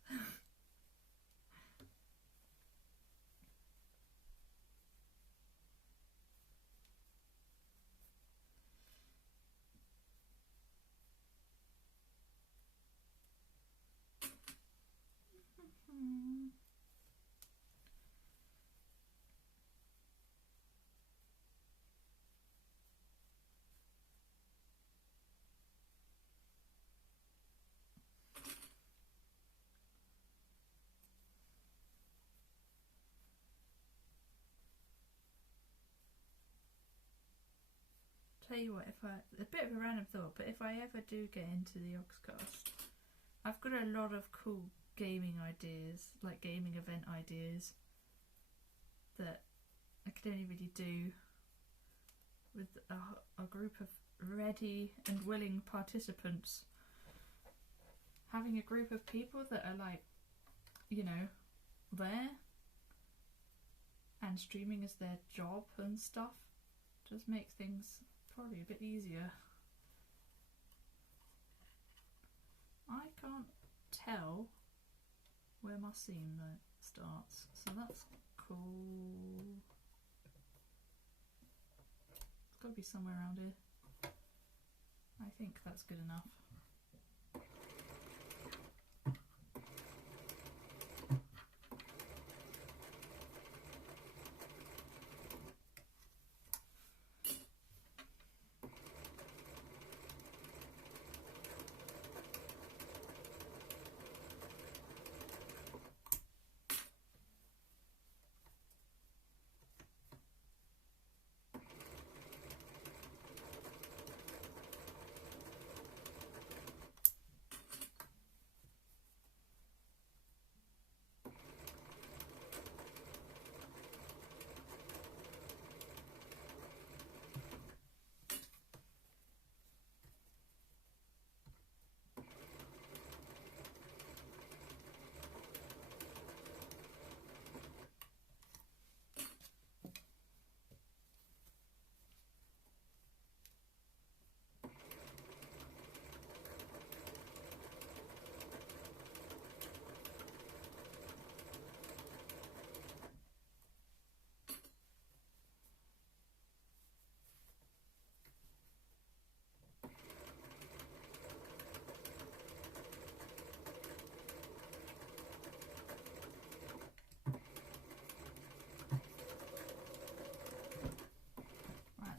Tell you what, a bit of a random thought, but if I ever do get into the Oxcast, I've got a lot of cool gaming ideas, like gaming event ideas, that I could only really do with a group of ready and willing participants. Having a group of people that are like, you know, there and streaming as their job and stuff does make things probably a bit easier. I can't tell where my scene starts, so that's cool. It's got to be somewhere around here. I think that's good enough.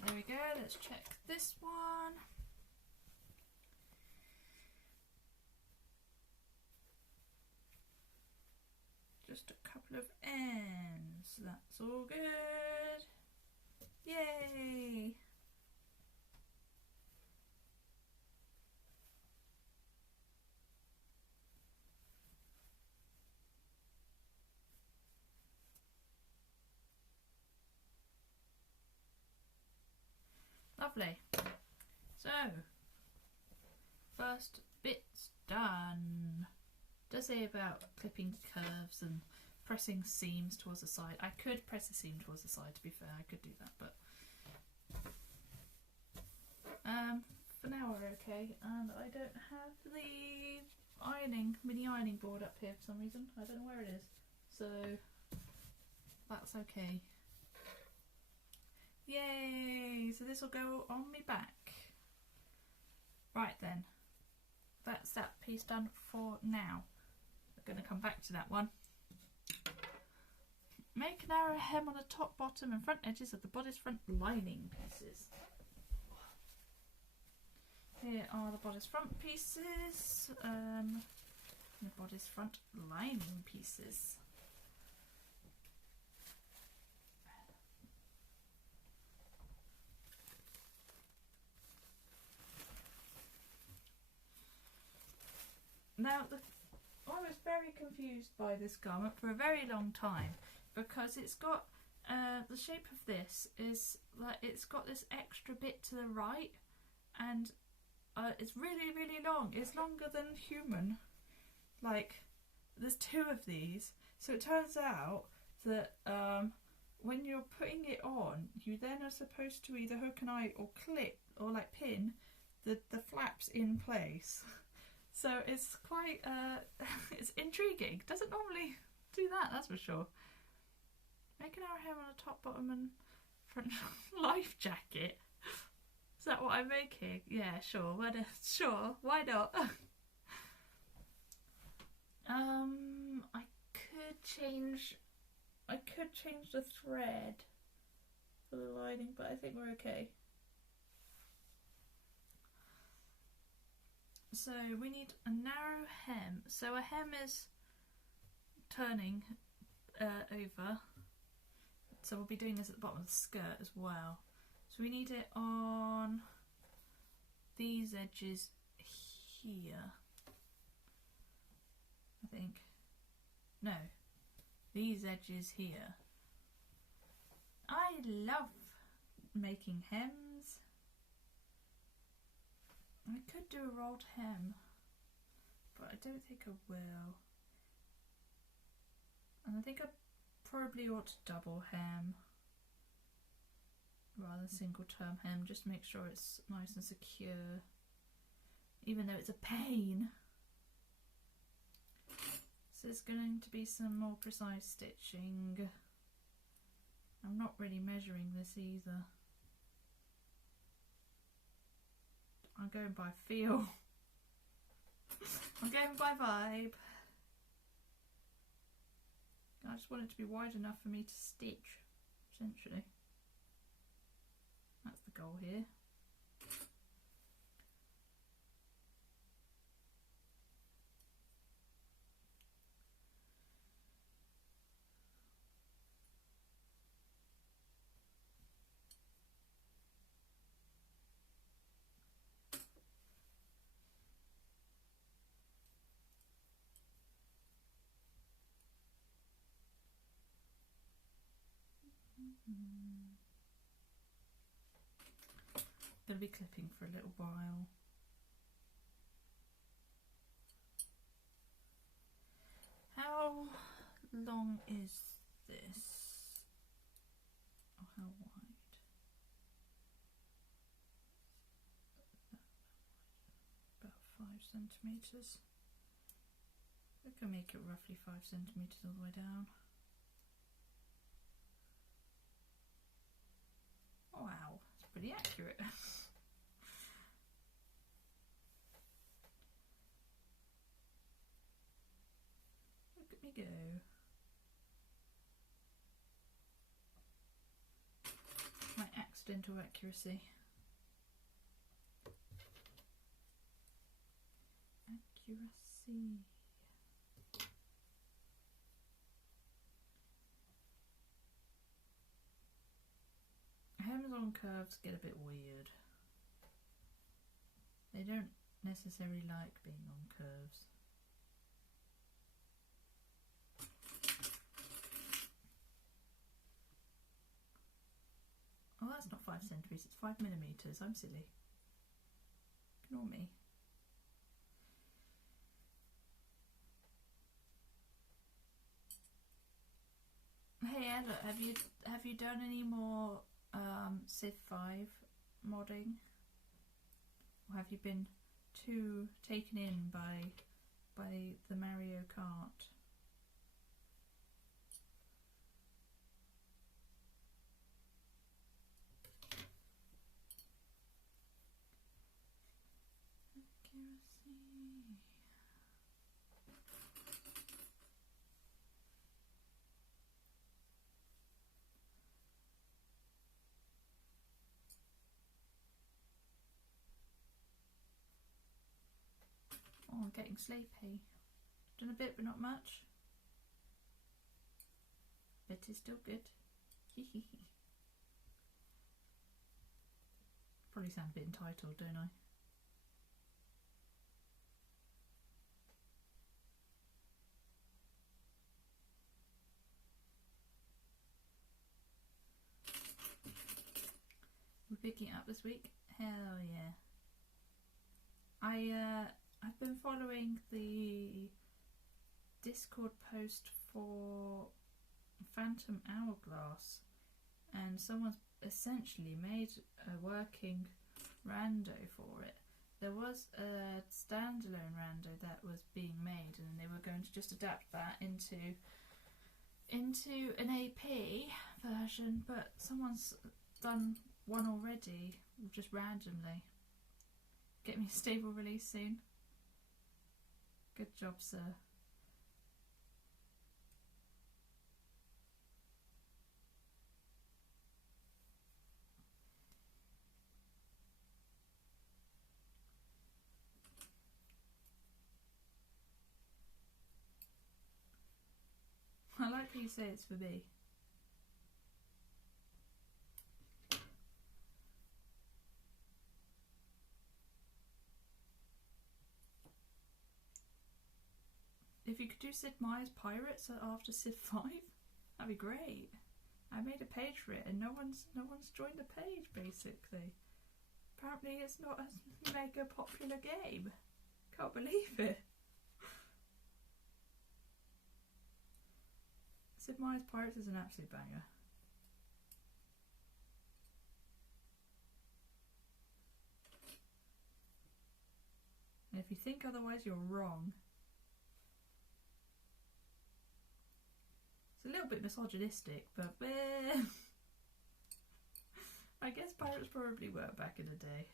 There we go, let's check this one. Just a couple of ends, that's all good. Yay! Lovely. So, first bit's done. Does say about clipping curves and pressing seams towards the side. I could press the seam towards the side, to be fair, I could do that, but for now we're okay. And I don't have the mini ironing board up here for some reason. I don't know where it is, so that's okay. Yay! So this will go on my back. Right then, that's that piece done for now. going to come back to that one. Make an arrow hem on the top, bottom and front edges of the bodice front lining pieces. Here are the bodice front pieces, the bodice front lining pieces. Now, I was very confused by this garment for a very long time because it's got the shape of this is like it's got this extra bit to the right, and it's really, really long. It's longer than human. Like, there's two of these, so it turns out that when you're putting it on, you then are supposed to either hook an eye or clip or like pin the flaps in place. So it's quite, it's intriguing. Doesn't normally do that, that's for sure. Make an arrow hem on the top, bottom and front life jacket. Is that what I'm making? Yeah, sure. Sure, why not? I could change the thread for the lining, but I think we're okay. So we need a narrow hem. So a hem is turning over. So we'll be doing this at the bottom of the skirt as well. So we need it on these edges here, I think. No, these edges here. I love making hems. I could do a rolled hem, but I don't think I will. And I think I probably ought to double hem rather than single term hem, just to make sure it's nice and secure, even though it's a pain. So there's going to be some more precise stitching. I'm not really measuring this either. I'm going by feel. I'm going by vibe. I just want it to be wide enough for me to stitch, essentially. That's the goal here. Gonna be clipping for a little while. How long is this? Or how wide? About 5 centimetres. We can make it roughly 5 centimetres all the way down. Wow, it's pretty accurate. Look at me go. My accidental accuracy. Accuracy. Hems on curves get a bit weird. They don't necessarily like being on curves. Oh, that's not 5 centimetres, it's 5 millimetres. I'm silly. Ignore me. Hey Ella, have you done any more Civ 5 modding? Or have you been too taken in by the Mario Kart? Accuracy. Oh, I'm getting sleepy. Done a bit but not much. But it's still good. Probably sound a bit entitled, don't I? We're picking it up this week. Hell yeah. I've been following the Discord post for Phantom Hourglass, and someone's essentially made a working rando for it. There was a standalone rando that was being made, and they were going to just adapt that into an AP version, but someone's done one already, just randomly. Get me a stable release soon. Good job, sir. I like how you say it's for me. If you could do Sid Meier's Pirates after Civ 5, that'd be great. I made a page for it and no one's joined the page, basically. Apparently it's not a mega popular game. Can't believe it. Sid Meier's Pirates is an absolute banger. And if you think otherwise, you're wrong. It's a little bit misogynistic, but I guess pirates probably were back in the day.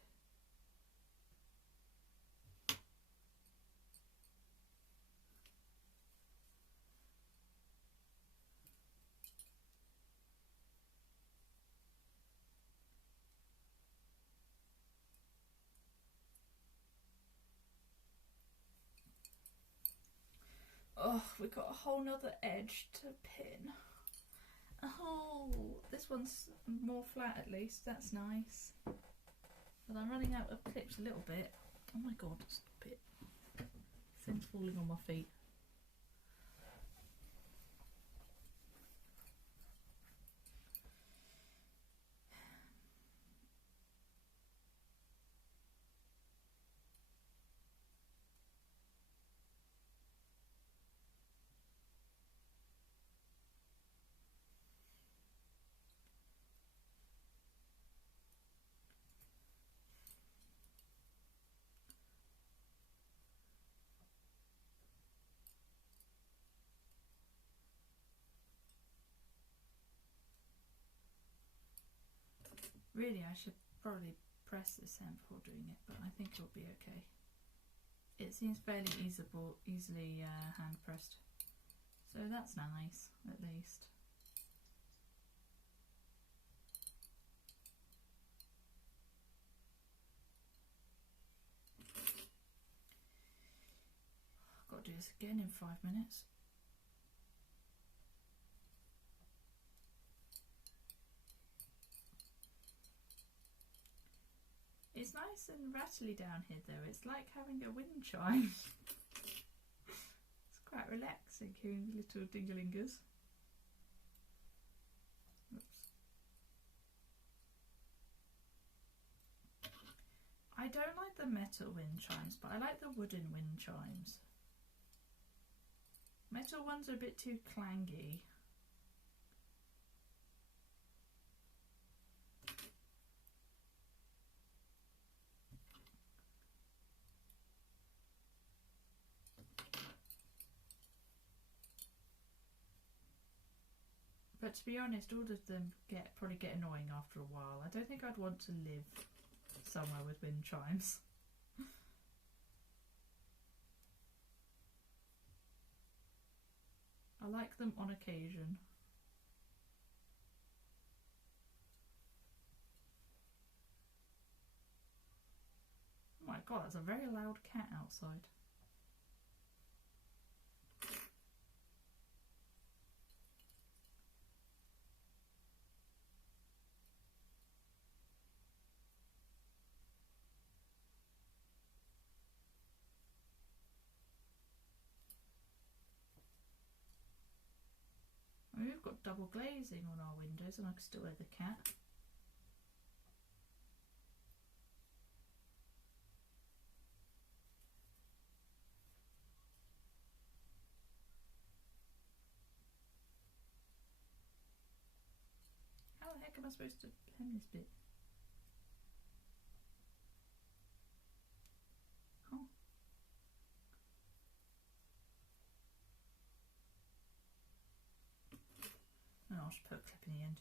Oh, we've got a whole nother edge to pin. Oh, this one's more flat at least, that's nice. But I'm running out of clips a little bit. Oh my god, stop it. Things falling on my feet. Really, I should probably press this end before doing it, but I think it'll be okay. It seems fairly easily hand pressed, so that's nice, at least. I've got to do this again in 5 minutes. It's nice and rattly down here though, it's like having a wind chime. It's quite relaxing hearing the little dinglingers. Oops. I don't like the metal wind chimes, but I like the wooden wind chimes. Metal ones are a bit too clangy. But to be honest, all of them probably get annoying after a while. I don't think I'd want to live somewhere with wind chimes. I like them on occasion. Oh my god, that's a very loud cat outside. we've got double glazing on our windows and I can still hear the cat. How the heck am I supposed to hem this bit? Oh. No, I'll just put a clip in the end.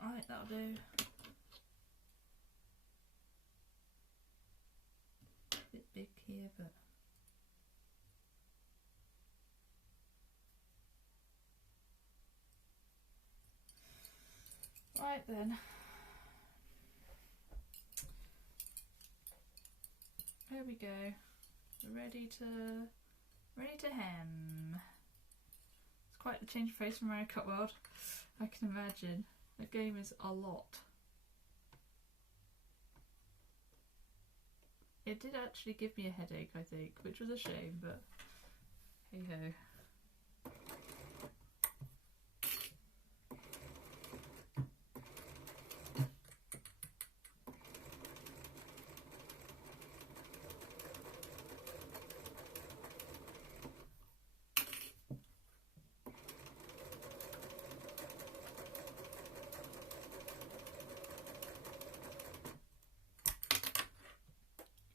Alright, that'll do. A bit big here, but right then. Here we go. We're ready to hem. It's quite the change of face from Mario Kart World. I can imagine. The game is a lot. It did actually give me a headache, I think, which was a shame, but hey ho.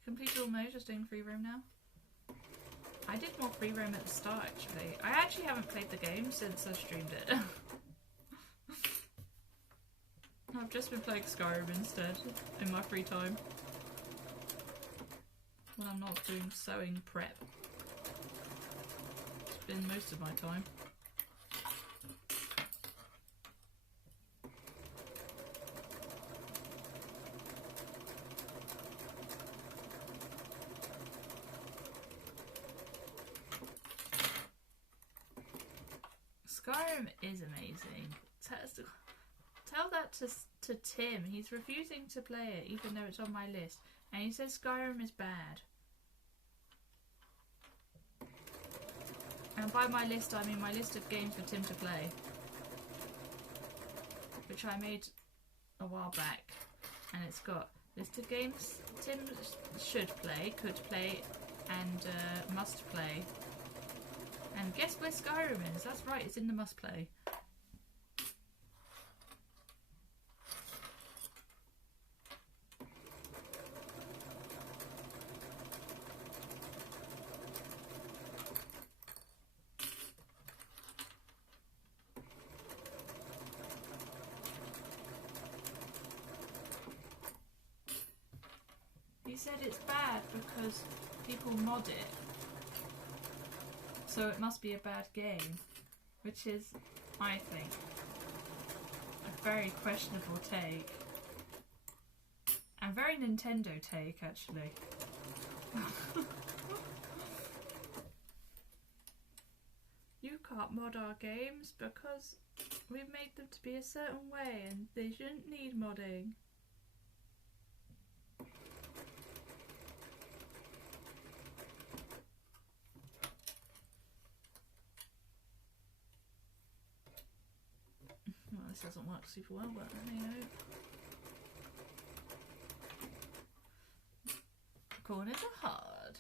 Completed all modes, just doing free roam now. I did more free roam at the start actually. I actually haven't played the game since I streamed it. I've just been playing Skyrim instead in my free time. When I'm not doing sewing prep. It's been most of my time. Skyrim is amazing. Tell that to Tim. He's refusing to play it even though it's on my list. And he says Skyrim is bad. And by my list, I mean my list of games for Tim to play. Which I made a while back. And it's got list of games Tim should play, could play, and must play. And guess where Skyrim is? That's right, it's in the must play. He said it's bad because people mod it. So it must be a bad game, which is, I think, a very questionable take. And very Nintendo take, actually. You can't mod our games because we've made them to be a certain way and they shouldn't need modding. This doesn't work super well, but anyway. Corners are hard.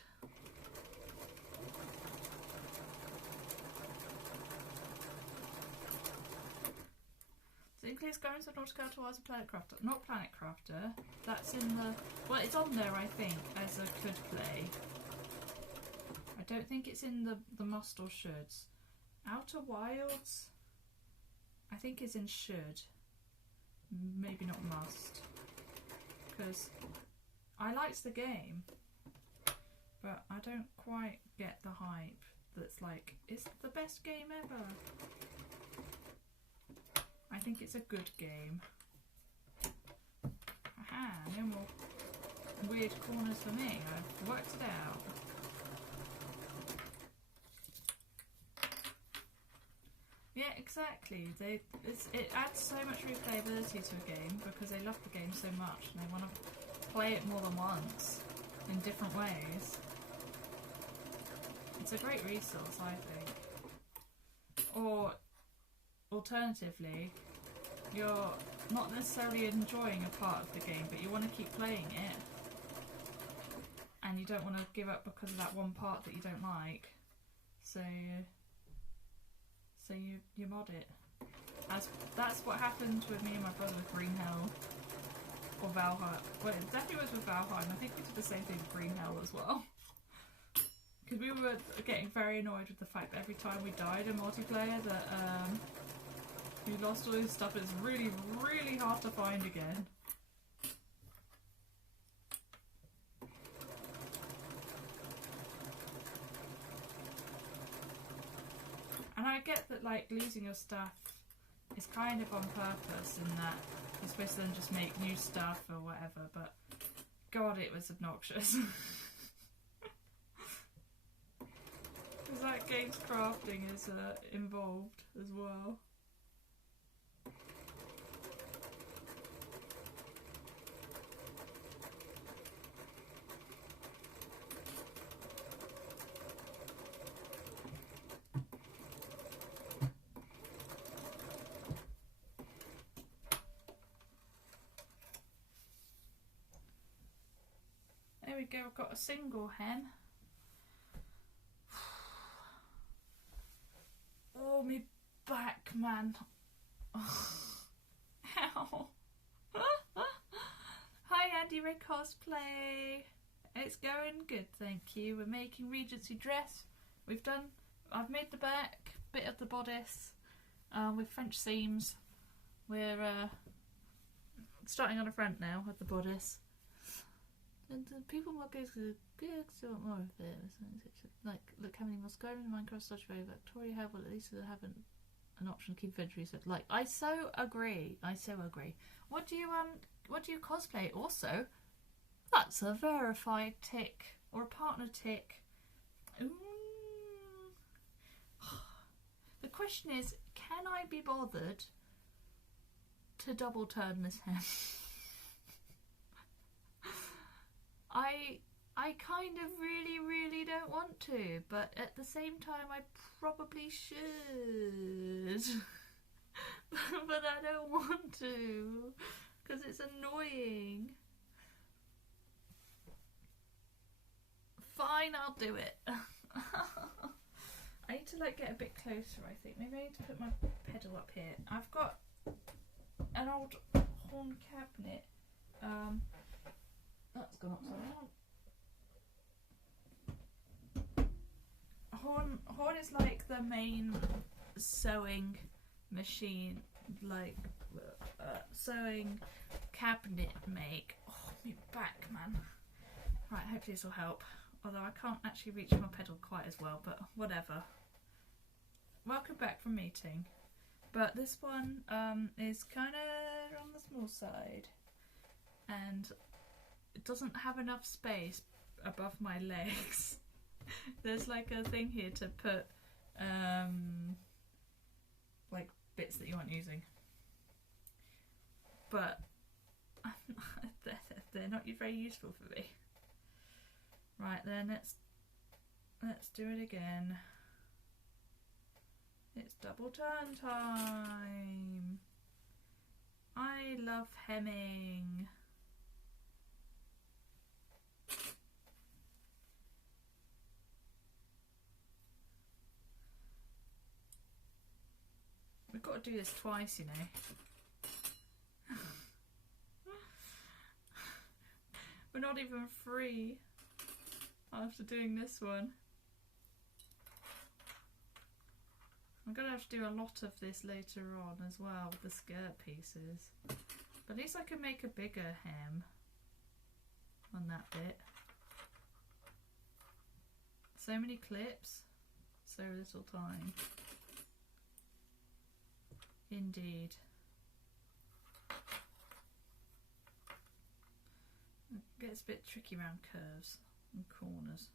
So it includes Skyrim, Subnautica, Twice, and Planet Crafter. Not Planet Crafter. That's in the... Well, it's on there, I think, as a could play. I don't think it's in the must or shoulds. Outer Wilds... I think is in should, maybe not must, because I liked the game, but I don't quite get the hype that's like, it's the best game ever. I think it's a good game. Aha, no more weird corners for me, I've worked it out. Yeah, exactly. It adds so much replayability to a game because they love the game so much and they want to play it more than once in different ways. It's a great resource, I think. Or alternatively, you're not necessarily enjoying a part of the game, but you want to keep playing it, and you don't want to give up because of that one part that you don't like. So you mod it. That's what happened with me and my brother with Green Hell or Valheim. Well, it definitely was with Valheim. I think we did the same thing with Green Hell as well. Because we were getting very annoyed with the fact that every time we died in multiplayer that we lost all this stuff. It's really, really hard to find again. And I get that, like, losing your stuff is kind of on purpose in that you're supposed to then just make new stuff or whatever, but God, it was obnoxious. Because that game's crafting is involved as well. There we go, I've got a single hen. Oh, me back, man. Ow. Hi, Andy Ray Cosplay. It's going good, thank you. We're making Regency dress. I've made the back, bit of the bodice, with French seams. We're starting on the front now with the bodice. And people might go to still want more of it. Like, look how many more Skyrim and Minecraft such very Victoria have, well, at least they haven't an option to keep inventory. So, like, I so agree. What do you cosplay? Also, that's a verified tick or a partner tick. Ooh. The question is, can I be bothered to double turn this hem? I kind of really don't want to, but at the same time I probably should. But I don't want to, because it's annoying. Fine, I'll do it. I need to, like, get a bit closer, I think. Maybe I need to put my pedal up here. I've got an old horn cabinet. That's gone upside down. Horn is like the main sewing machine, like sewing cabinet make. Oh, my back, man. Right, hopefully this will help. Although I can't actually reach my pedal quite as well, but whatever. Welcome back from meeting. But this one is kind of on the small side, and it doesn't have enough space above my legs. There's like a thing here to put like bits that you aren't using, but they're not very useful for me. Right then, let's do it again. It's double turn time. I love hemming. We've got to do this twice, you know. We're not even free after doing this one. I'm going to have to do a lot of this later on as well with the skirt pieces. But at least I can make a bigger hem on that bit. So many clips, so little time. Indeed. It gets a bit tricky around curves and corners.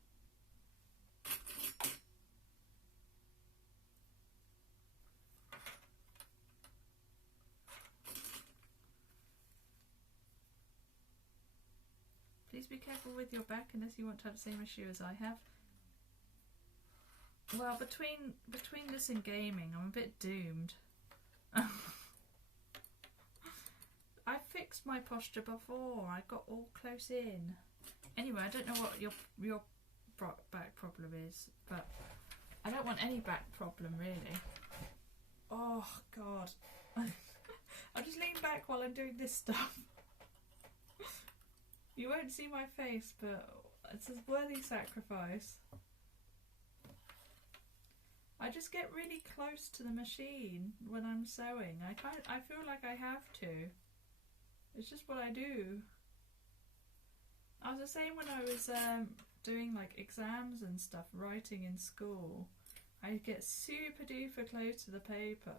Please be careful with your back unless you want to have the same issue as I have. Well, between this and gaming, I'm a bit doomed. I fixed my posture before. I got all close in. Anyway, I don't know what your back problem is, but I don't want any back problem really. Oh God. I'll just lean back while I'm doing this stuff. You won't see my face, but it's a worthy sacrifice. I just get really close to the machine when I'm sewing. I feel like I have to. It's just what I do. I was the same when I was doing like exams and stuff, writing in school. I get super duper close to the paper.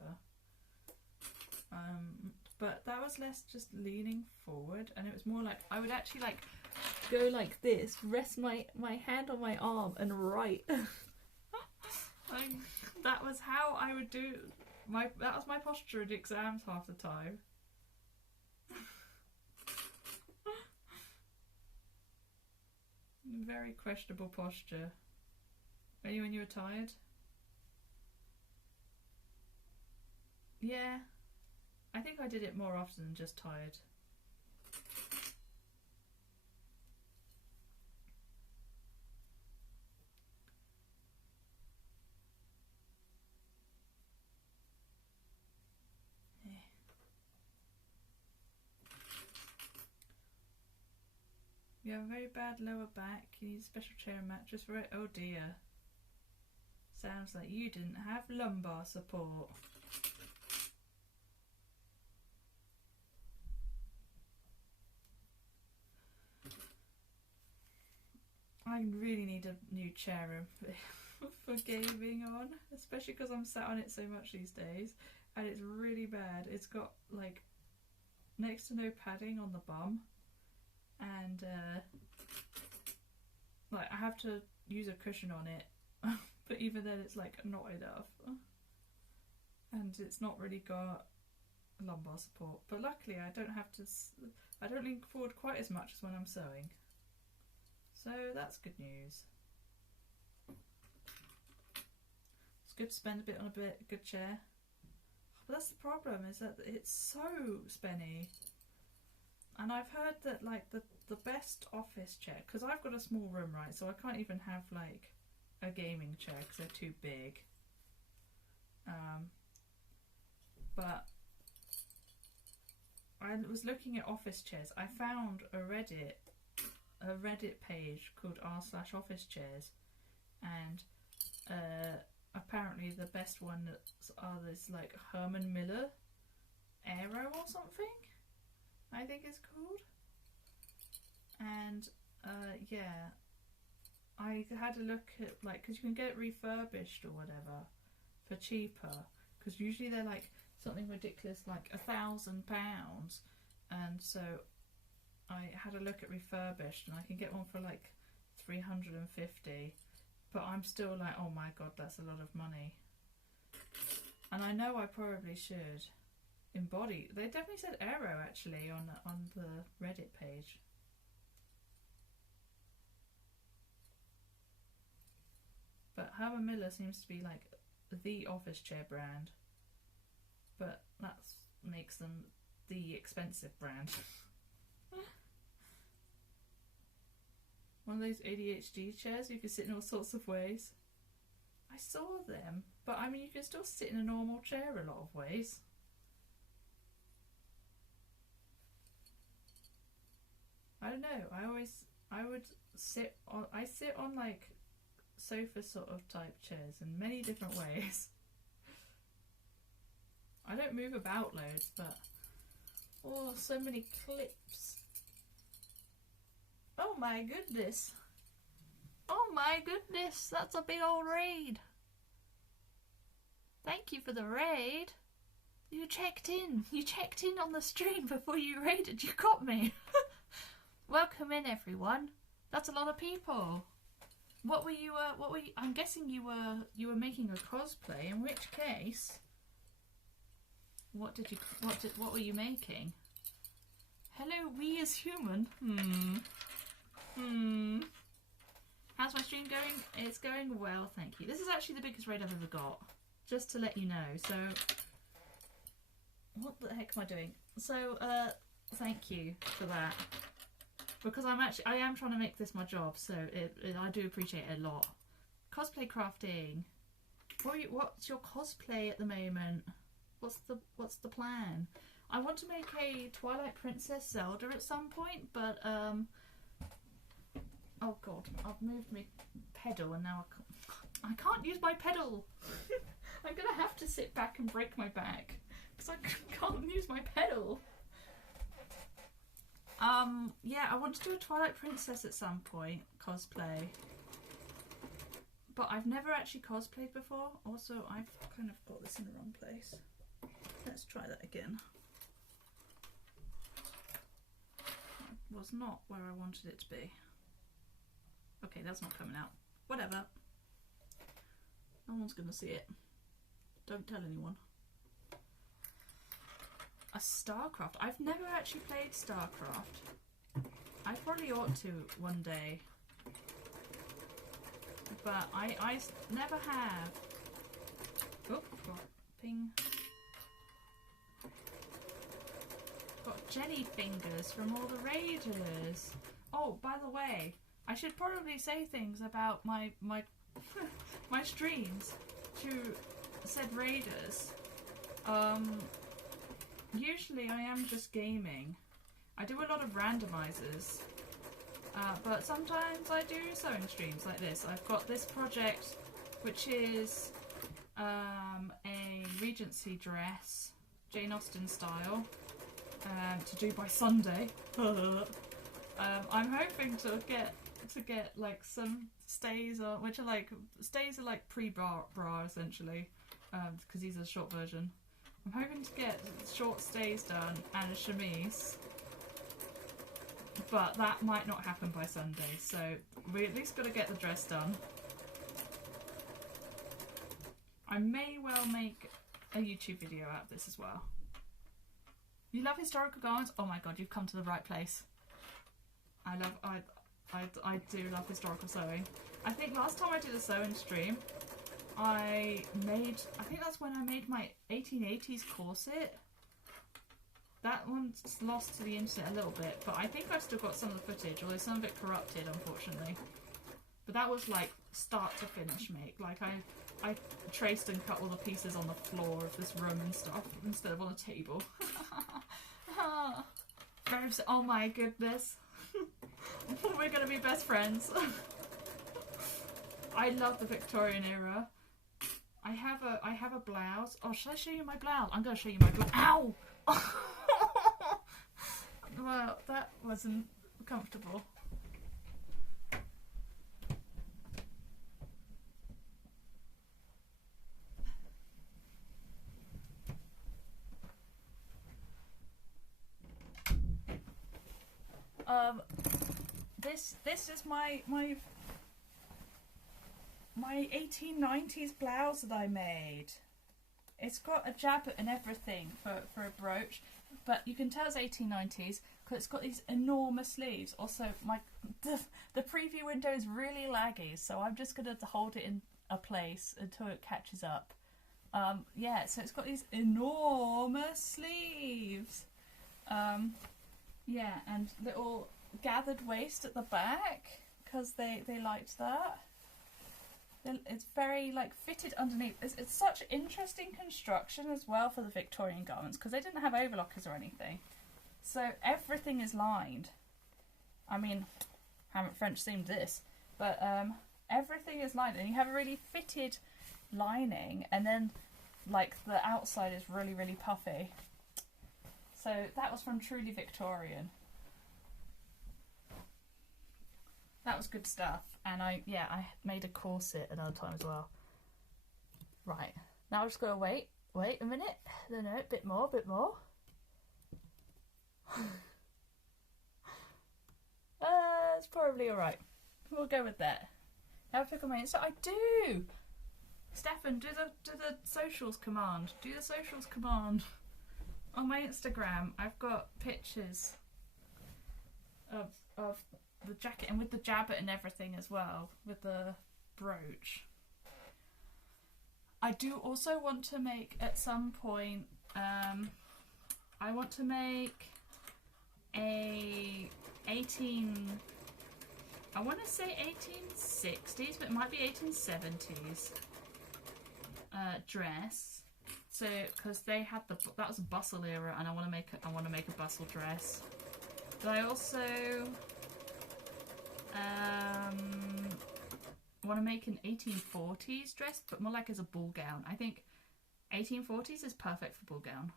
But that was less just leaning forward, and it was more like I would actually like go like this, rest my hand on my arm and write. Like, that was how I would do that was my posture in exams half the time. Very questionable posture. Only when you were tired? Yeah. I think I did it more often than just tired. You have a very bad lower back. You need a special chair and mattress for it. Oh dear. Sounds like you didn't have lumbar support. I really need a new chair for gaming on, especially because I'm sat on it so much these days, and it's really bad. It's got like next to no padding on the bum, and like I have to use a cushion on it, but even then it's like not enough, and it's not really got lumbar support. But luckily I don't lean forward quite as much as when I'm sewing. So that's good news. It's good to spend a bit on a good chair. But that's the problem, is that it's so spenny. And I've heard that like the best office chair, because I've got a small room, right, so I can't even have like a gaming chair because they're too big. But I was looking at office chairs. I found a Reddit page called r/officechairs, and apparently the best one are this like Herman Miller Aero or something, I think it's called. And yeah, I had a look at like, because you can get it refurbished or whatever for cheaper, because usually they're like something ridiculous like £1,000, and so I had a look at refurbished, and I can get one for like 350, but I'm still like, oh my god, that's a lot of money. And I know I probably should embody. They definitely said Aero actually on the Reddit page. But Herman Miller seems to be like the office chair brand, but that makes them the expensive brand. One of those ADHD chairs you can sit in all sorts of ways. I saw them, but I mean you can still sit in a normal chair a lot of ways. I don't know, I sit on like sofa sort of type chairs in many different ways. I don't move about loads, but oh, so many clips. Oh my goodness. Oh my goodness, that's a big old raid. Thank you for the raid. You checked in. You checked in on the stream before you raided. You got me. Welcome in, everyone. That's a lot of people. What were you I'm guessing you were making a cosplay, in which case what were you making? Hello, we as human. How's my stream going? It's going well, thank you. This is actually the biggest raid I've ever got, just to let you know. So, what the heck am I doing? So, thank you for that. Because I am trying to make this my job, so I do appreciate it a lot. Cosplay crafting. What's your cosplay at the moment? What's the plan? I want to make a Twilight Princess Zelda at some point, but oh god, I've moved my pedal and now I can't use my pedal. I'm gonna have to sit back and break my back because I can't use my pedal. Yeah, I want to do a Twilight Princess at some point, cosplay. But I've never actually cosplayed before. Also, I've kind of got this in the wrong place. Let's try that again. That was not where I wanted it to be. Okay, that's not coming out. Whatever. No one's gonna see it. Don't tell anyone. A StarCraft. I've never actually played StarCraft. I probably ought to one day. But I never have. Oh, got ping. Got Jenny fingers from all the raiders. Oh, by the way, I should probably say things about my my streams to said raiders. Usually I am just gaming. I do a lot of randomizers, but sometimes I do sewing streams like this. I've got this project, which is a Regency dress, Jane Austen style, to do by Sunday. I'm hoping to get like some stays, which are like pre-bra essentially, because these are the short version. I'm hoping to get short stays done and a chemise, but that might not happen by Sunday, so we at least got to get the dress done. I may well make a YouTube video out of this as well. You love historical garments? Oh my god, you've come to the right place. I do love historical sewing. I think last time I did a sewing stream, I think that's when I made my 1880s corset. That one's lost to the internet a little bit, but I think I've still got some of the footage, although some of it corrupted, unfortunately. But that was like start to finish make. Like I traced and cut all the pieces on the floor of this room and stuff instead of on a table. Oh my goodness. We're gonna be best friends. I love the Victorian era. I have a blouse. Oh, should I show you my blouse? I'm gonna show you my blouse. Ow! Well, that wasn't comfortable. This is my 1890s blouse that I made. It's got a jabot and everything for a brooch, but you can tell it's 1890s because it's got these enormous sleeves. Also, the preview window is really laggy, so I'm just gonna hold it in a place until it catches up. Yeah, so it's got these enormous sleeves. Yeah, and little gathered waist at the back because they liked that. It's very like fitted underneath. It's such interesting construction as well for the Victorian garments because they didn't have overlockers or anything, so everything is lined. I mean, haven't French seamed this, but everything is lined, and you have a really fitted lining, and then like the outside is really puffy. So that was from Truly Victorian. That was good stuff, and I made a corset another time as well. Right, now I'm just gonna wait a minute. No, a bit more. It's probably all right. We'll go with that. Have a pick on my Insta. I do. Steffan, do the socials command. Do the socials command. On my Instagram, I've got pictures of the jacket and with the jabbet and everything as well, with the brooch. I do also want to make at some point, I want to make a I want to say 1860s, but it might be 1870s dress. So, because they had that was a bustle era, and I want to make a bustle dress. But I also want to make an 1840s dress, but more like as a ball gown. I think 1840s is perfect for ball gown,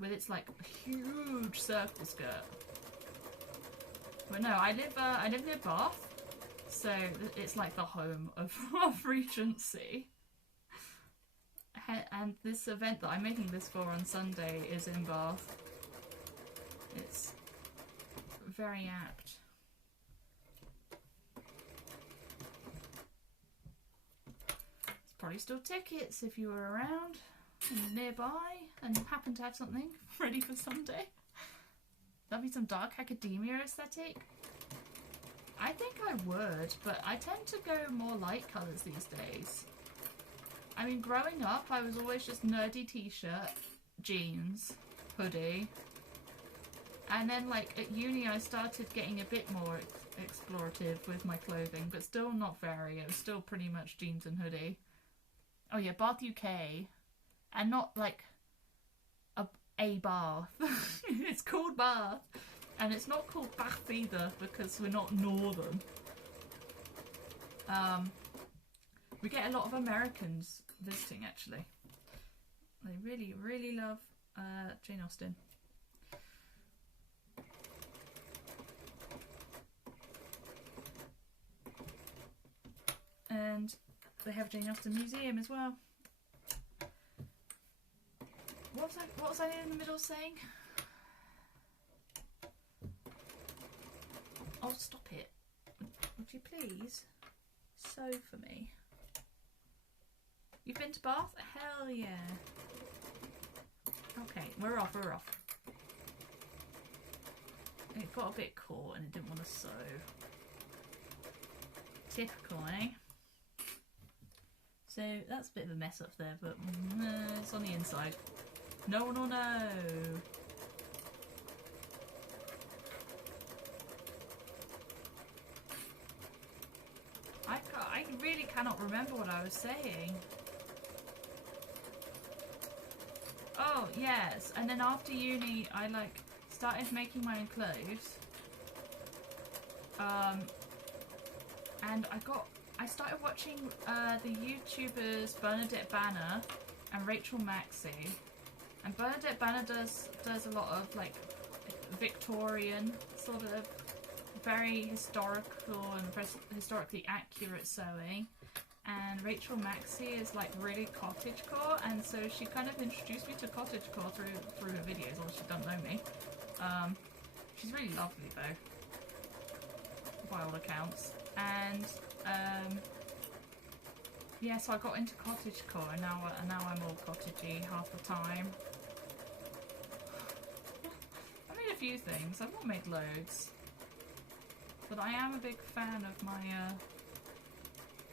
with its like huge circle skirt. But no, I live near Bath, so it's like the home of Regency. And this event that I'm making this for on Sunday is in Bath. It's very apt. There's probably still tickets if you were around and nearby and happen to have something ready for Sunday. That'd be some dark academia aesthetic. I think I would, but I tend to go more light colours these days. I mean, growing up, I was always just nerdy t-shirt, jeans, hoodie. And then, like, at uni, I started getting a bit more explorative with my clothing, but still not very. It was still pretty much jeans and hoodie. Oh yeah, Bath UK. And not, like, a Bath. It's called Bath. And it's not called Bath either, because we're not northern. We get a lot of Americans visiting, actually. They really, really love Jane Austen. And they have a Jane Austen museum as well. What was I in the middle saying? Oh, stop it. Would you please sew for me? You've been to Bath? Hell yeah. Okay, we're off. It got a bit caught and it didn't want to sew. Typical, eh? So that's a bit of a mess up there, but it's on the inside. No one will know. I really cannot remember what I was saying. Oh, yes. And then after uni, I like started making my own clothes. And I started watching the YouTubers Bernadette Banner and Rachel Maxey. And Bernadette Banner does a lot of like Victorian sort of very historical and historically accurate sewing, and Rachel Maxey is like really cottagecore, and so she kind of introduced me to cottagecore through her videos, although she doesn't know me. She's really lovely though, by all accounts, and yeah, so I got into cottagecore, and now I'm all cottagey half the time. I made a few things. I've not made loads. But I am a big fan of my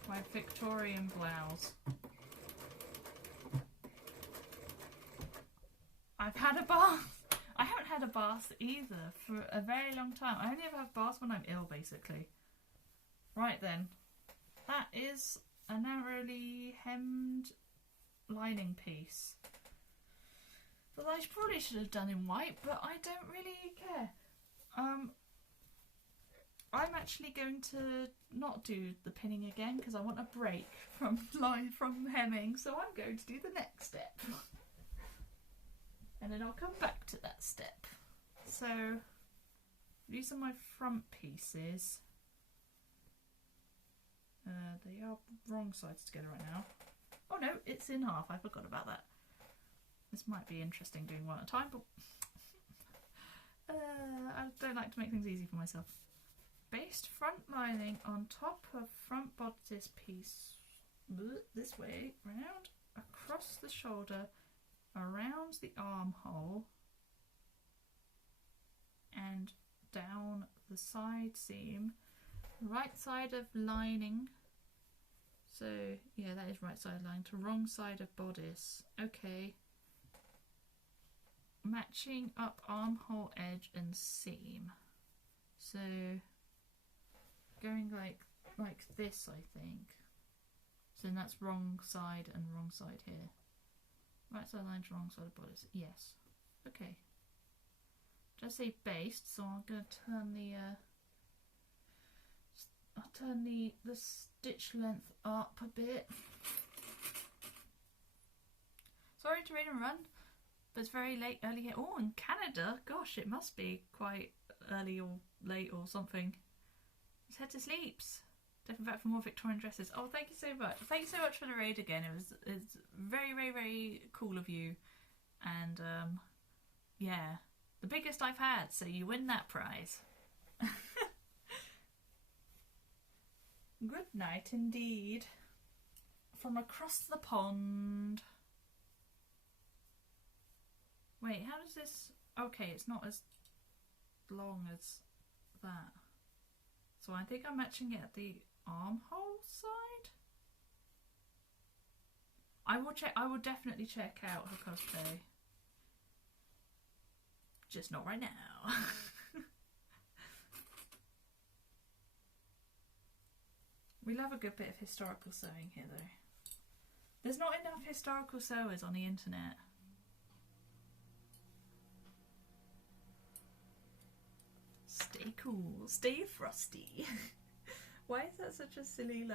my Victorian blouse. I've had a bath. I haven't had a bath either for a very long time. I only ever have baths when I'm ill, basically. Right then, that is a narrowly hemmed lining piece that I probably should have done in white, but I don't really care. I'm actually going to not do the pinning again because I want a break from hemming, so I'm going to do the next step. And then I'll come back to that step. So these are my front pieces. They are wrong sides together right now. Oh no, it's in half. I forgot about that. This might be interesting doing one at a time, but I don't like to make things easy for myself. Based front lining on top of front bodice piece, this way, round, across the shoulder, around the armhole, and down the side seam, right side of lining. So yeah, that is right side lining to wrong side of bodice. Okay. Matching up armhole edge and seam. So going like this, I think. So then that's wrong side and wrong side here. Right side line to wrong side of bodice. Yes. Okay. Just say based, so I'm going to turn the I'll turn the stitch length up a bit. Sorry to rain and run, but it's very late early here. Oh, in Canada, gosh, it must be quite early or late or something. Let's head to sleeps. Definitely back for more Victorian dresses. Oh, thank you so much. Thank you so much for the raid again. It's very, very, very cool of you. And yeah, the biggest I've had, so you win that prize. Good night indeed. From across the pond. Wait, how does this... Okay, it's not as long as that. So I think I'm matching it at the armhole side. I will definitely check out her cosplay. Just not right now. We love a good bit of historical sewing here though. There's not enough historical sewers on the internet. Stay cool, stay frosty. Why is that such a silly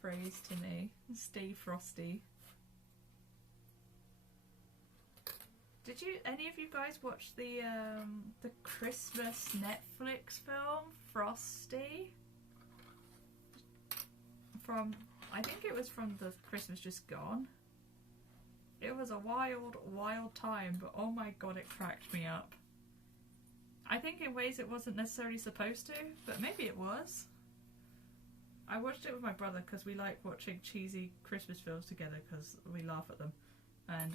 phrase to me? Stay frosty. Did any of you guys watch the Christmas Netflix film Frosty? I think it was from the Christmas just gone. It was a wild, wild time, but oh my god, it cracked me up. I think in ways it wasn't necessarily supposed to, but maybe it was. I watched it with my brother because we like watching cheesy Christmas films together because we laugh at them. And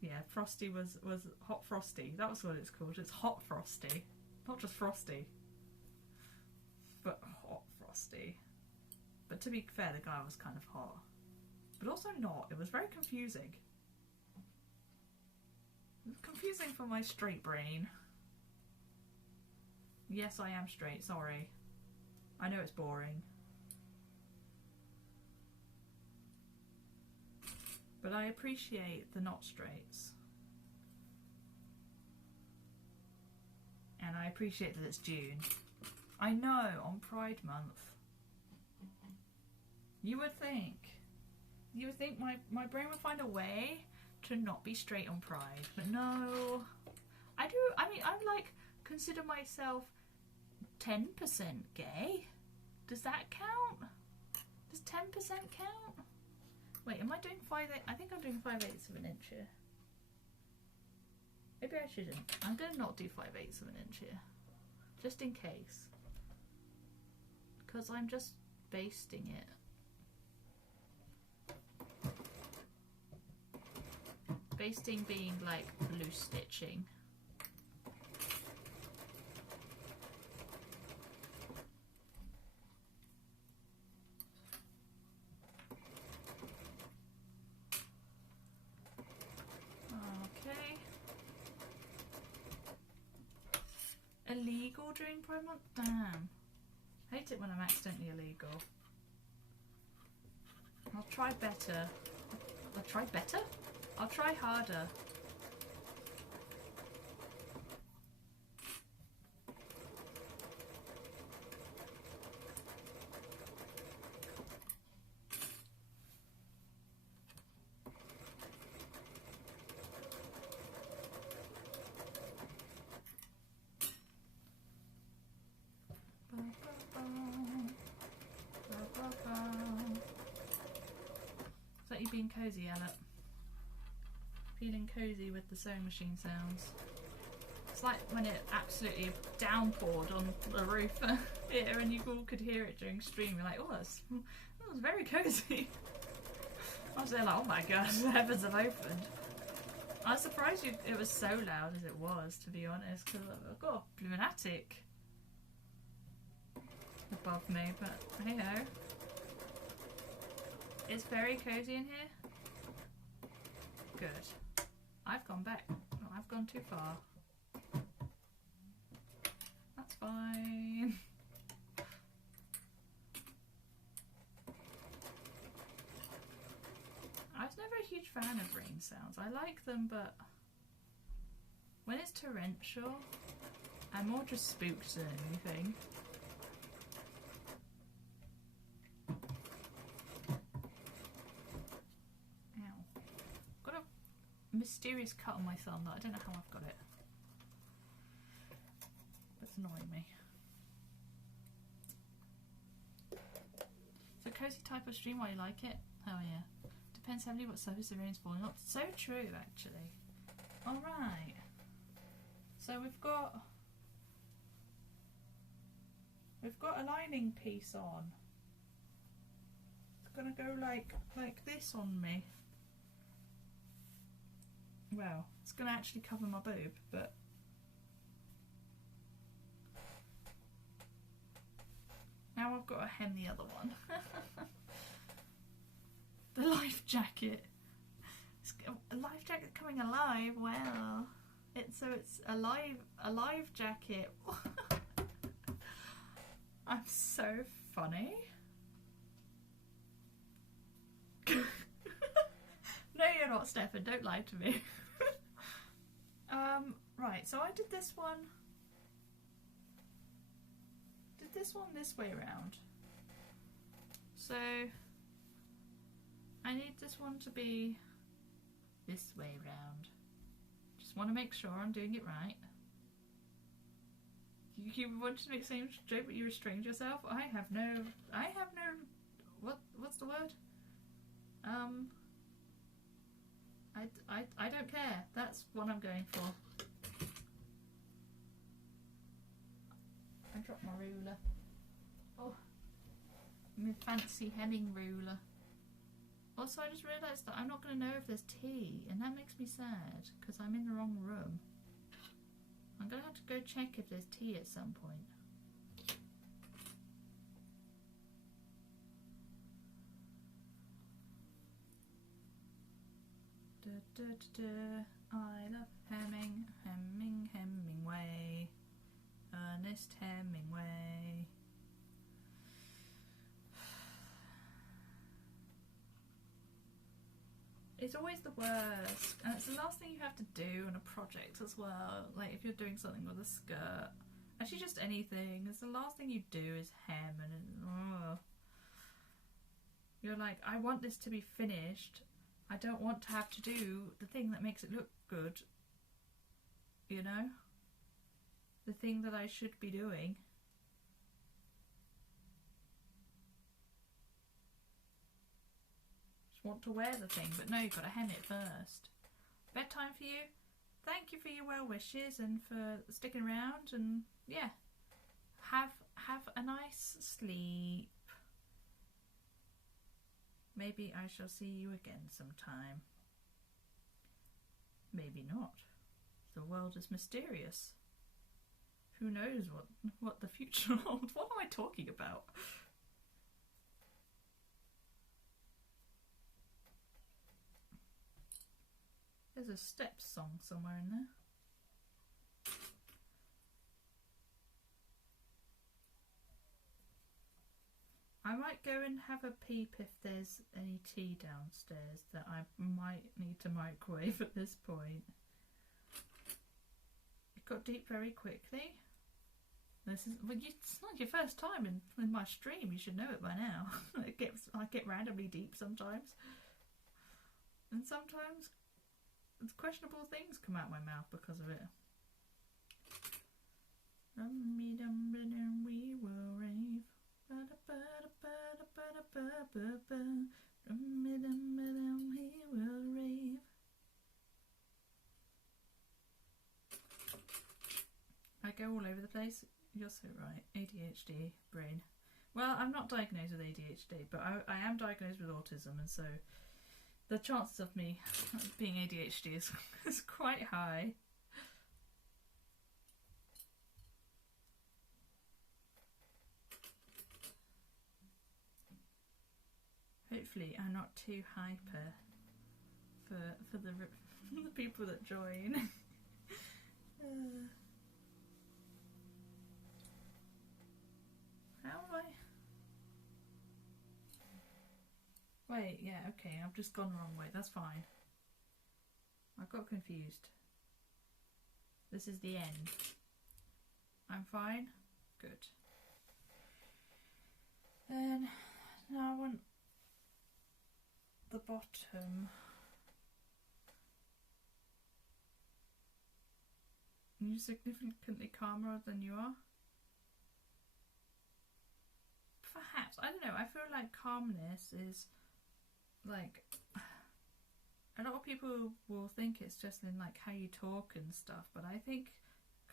yeah, Frosty was Hot Frosty. That was what it's called. It's Hot Frosty. Not just Frosty. But Hot Frosty. But to be fair, the guy was kind of hot. But also not. It was very confusing. It was confusing for my straight brain. Yes, I am straight, sorry. I know it's boring. But I appreciate the not straights. And I appreciate that it's June. I know, on Pride Month. You would think my brain would find a way to not be straight on Pride. But no. I mean, I'm consider myself 10% gay. Does that count? Does 10% count? Wait, am I doing 5/8? I think I'm doing 5/8 of an inch here. Maybe I shouldn't. I'm gonna not do 5/8 of an inch here. Just in case. Because I'm just basting it. Basting being like loose stitching. Okay. Illegal during Pride Month? Damn. Hate it when I'm accidentally illegal. I'll try better. I'll try better? I'll try harder. Is that you being cozy, Ella? Feeling cozy with the sewing machine sounds. It's like when it absolutely downpoured on the roof here and you all could hear it during stream. You're like, oh, that was very cozy. I was there like, oh my gosh, the heavens have opened. I was surprised it was so loud as it was, to be honest, because I've got a blooming attic above me, but hey ho. It's very cozy in here. Good. I've gone back. Oh, I've gone too far. That's fine. I was never a huge fan of rain sounds. I like them, but when it's torrential, I'm more just spooked than anything. Ow. Got a mysterious cut on my thumb that I don't know how I've got it. It's annoying me. It's a cozy type of stream while you like it. Oh yeah. Depends heavily what surface the rain's falling on. So true, actually. Alright. So we've got a lining piece on. It's gonna go like this on me. Well, it's gonna actually cover my boob, but now I've got to hem the other one. The life jacket. A life jacket coming alive. Well, it's a live jacket. I'm so funny. No, you're not, Steffan. Don't lie to me. Right. So I did this one. This way around. So I need this one to be this way round. Just want to make sure I'm doing it right. You wanted to make the same joke, but you restrained yourself. I have no. What's the word? I don't care. That's what I'm going for. I dropped my ruler. Oh, my fancy hemming ruler. Also, I just realised that I'm not going to know if there's tea, and that makes me sad, because I'm in the wrong room. I'm going to have to go check if there's tea at some point. Da, da, da, da. I love hemming, hemming, Hemingway. Ernest Hemingway. It's always the worst, and it's the last thing you have to do on a project as well. Like if you're doing something with a skirt, actually just anything, it's the last thing you do is hem, and you're like, I want this to be finished. I don't want to have to do the thing that makes it look good, you know? The thing that I should be doing. Want to wear the thing, but no, you've got to hem it first. Bedtime for you. Thank you for your well wishes and for sticking around, and yeah, have a nice sleep. Maybe I shall see you again sometime. Maybe not. The world is mysterious. Who knows what the future holds? What am I talking about? There's a Steps song somewhere in there. I might go and have a peep if there's any tea downstairs that I might need to microwave at this point. It got deep very quickly. It's not your first time in my stream. You should know it by now. I get randomly deep sometimes, and sometimes questionable things come out my mouth because of it. We will rave. We will rave. I go all over the place. You're so right. ADHD brain. Well, I'm not diagnosed with ADHD, but I am diagnosed with autism, and so the chances of me being ADHD is quite high. Hopefully I'm not too hyper for the the people that join. How do I... Wait, yeah, okay, I've just gone the wrong way, that's fine. I got confused. This is the end. I'm fine? Good. Then, now I want the bottom. You're significantly calmer than you are? Perhaps. I don't know. I feel like calmness is like... A lot of people will think it's just in like how you talk and stuff, but I think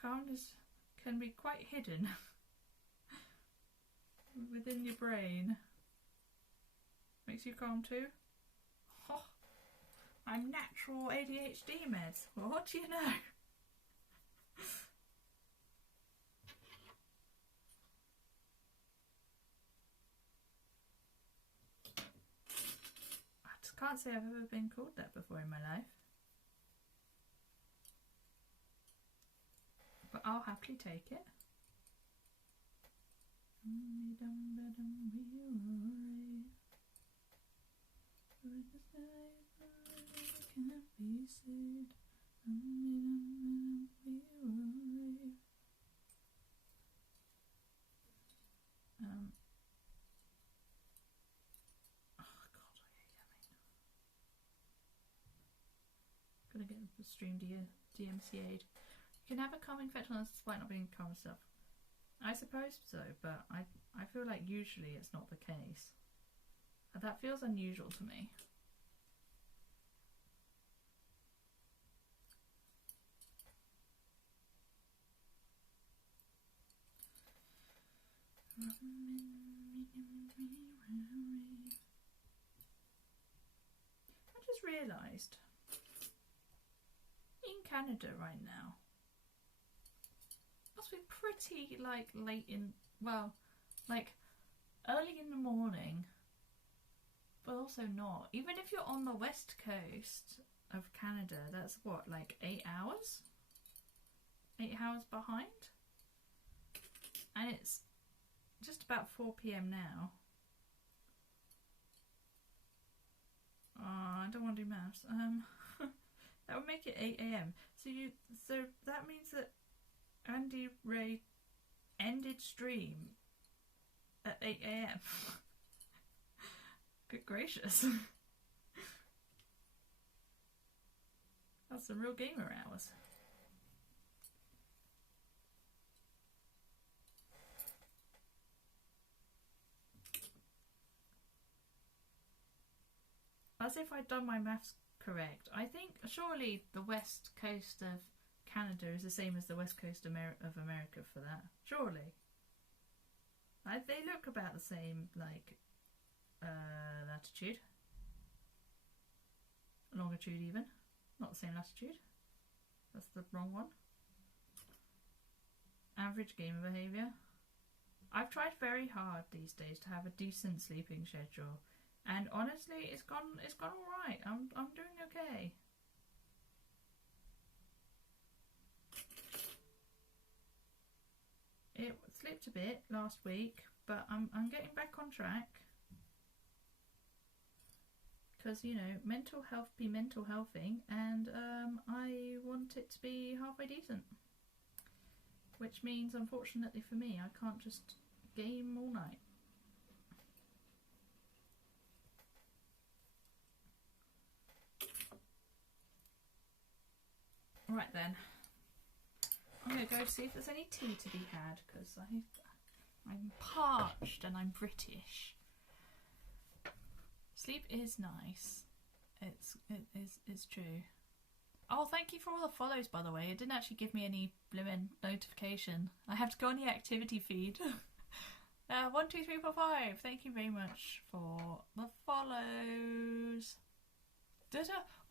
calmness can be quite hidden within your brain. Makes you calm too? Oh, I'm natural ADHD meds. Well, what do you know? Can't say I've ever been called that before in my life, but I'll happily take it. Gonna get the stream DMCA'd. You can have a calm infection despite not being calm yourself. I suppose so, but I feel like usually it's not the case. That feels unusual to me. I just realised in Canada right now must be pretty like late in, well, like early in the morning, but also not. Even if you're on the west coast of Canada, that's what, like 8 hours? 8 hours behind? And it's just about 4 PM now. Oh, I don't want to do maths. That would make it 8 AM. So that means that Andy Ray ended stream at 8 AM. Good gracious. That's some real gamer hours. As if I'd done my maths correct. I think surely the west coast of Canada is the same as the west coast of America for that. Surely. They look about the same, like, latitude. Longitude even. Not the same latitude. That's the wrong one. Average gamer behaviour. I've tried very hard these days to have a decent sleeping schedule. And honestly, it's gone all right. I'm doing okay. It slipped a bit last week, but I'm getting back on track. Because, you know, mental health be mental healthing, and I want it to be halfway decent. Which means, unfortunately for me, I can't just game all night. Right then, I'm going to go see if there's any tea to be had, because I'm parched and I'm British. Sleep is nice. It's true. Oh, thank you for all the follows, by the way. It didn't actually give me any blimmin' notification. I have to go on the activity feed. 1, 2, 3, 4, 5. Thank you very much for the follows.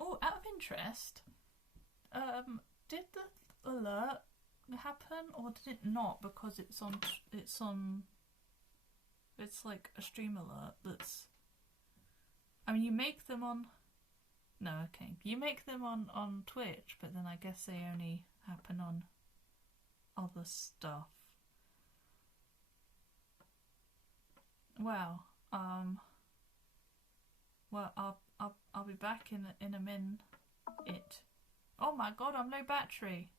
Oh, out of interest, did the alert happen or did it not? Because it's like a stream alert that's. I mean, you make them on. No, okay. You make them on Twitch, but then I guess they only happen on other stuff. Well, I'll be back in a minute. Oh my god, I'm low battery.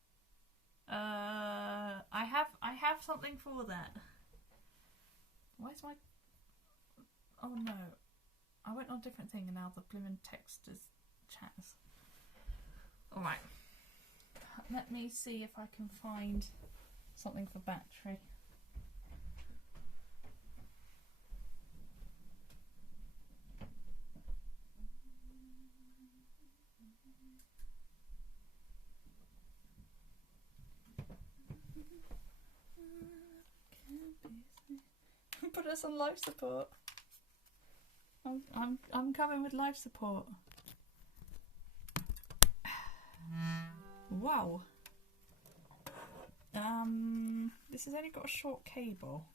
I have something for that. Where's my? Oh no, I went on a different thing and now the blimmin' text is chats. All right, let me see if I can find something for battery. Put us on life support. I'm coming with life support. Wow. This has only got a short cable.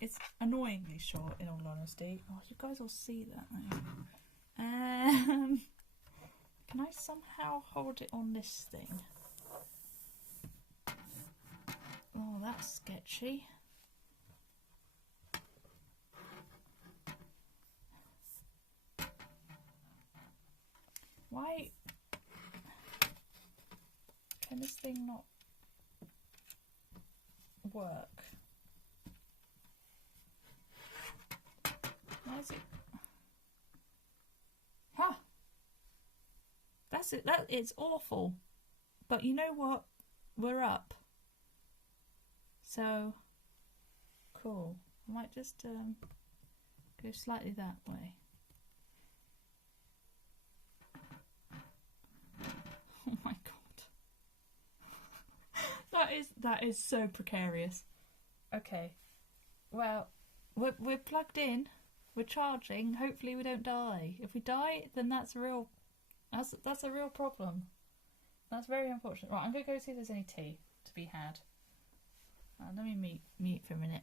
It's annoyingly short, in all honesty. Oh, you guys will see that. Can I somehow hold it on this thing? Oh, that's sketchy. Why can this thing not work? Why is it? Huh. That's it. That it's awful. But you know what? We're up. So cool. I might just go slightly that way. Oh my god. That is so precarious. Okay. Well, we're plugged in. We're charging. Hopefully we don't die. If we die, then that's a real problem. That's very unfortunate. Right, I'm gonna go see if there's any tea to be had. Let me mute for a minute.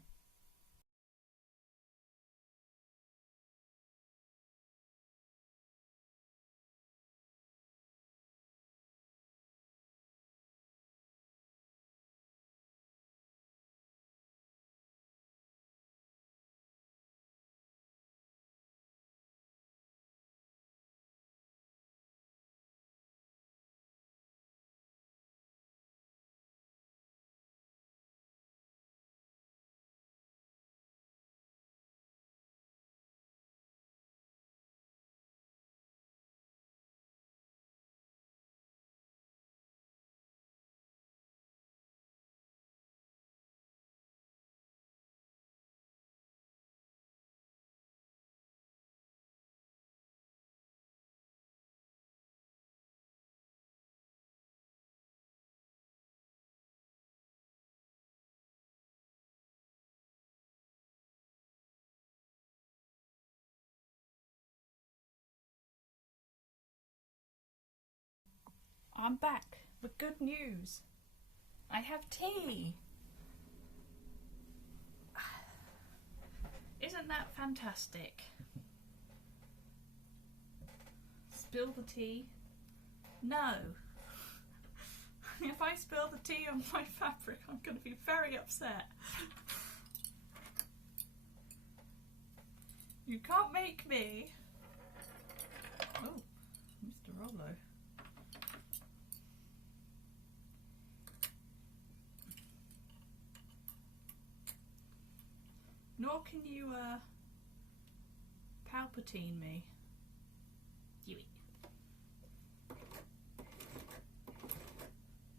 I'm back with good news. I have tea. Isn't that fantastic? Spill the tea? No. If I spill the tea on my fabric, I'm going to be very upset. You can't make me. Oh, Mr. Rollo. Nor can you Palpatine me. Yui.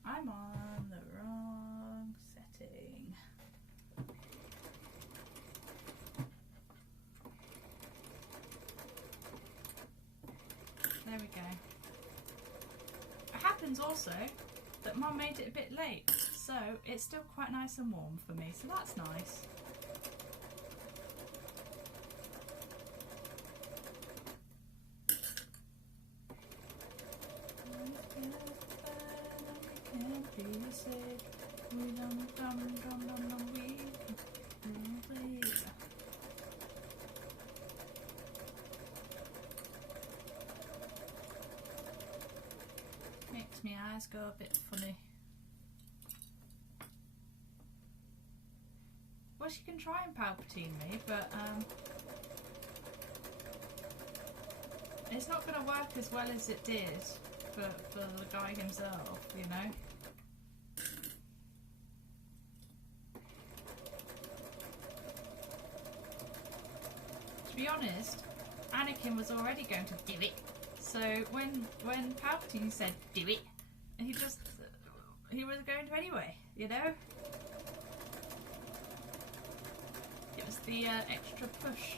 I'm on the wrong setting. There we go. It happens also that Mum made it a bit late, so it's still quite nice and warm for me, so that's nice. pieces. We dum dum dum dum dum we. Makes my eyes go a bit funny. Well, she can try and Palpatine me, but it's not going to work as well as it did for the guy himself, you know? To be honest, Anakin was already going to do it. So when Palpatine said do it, he was going to anyway, you know? It was the extra push.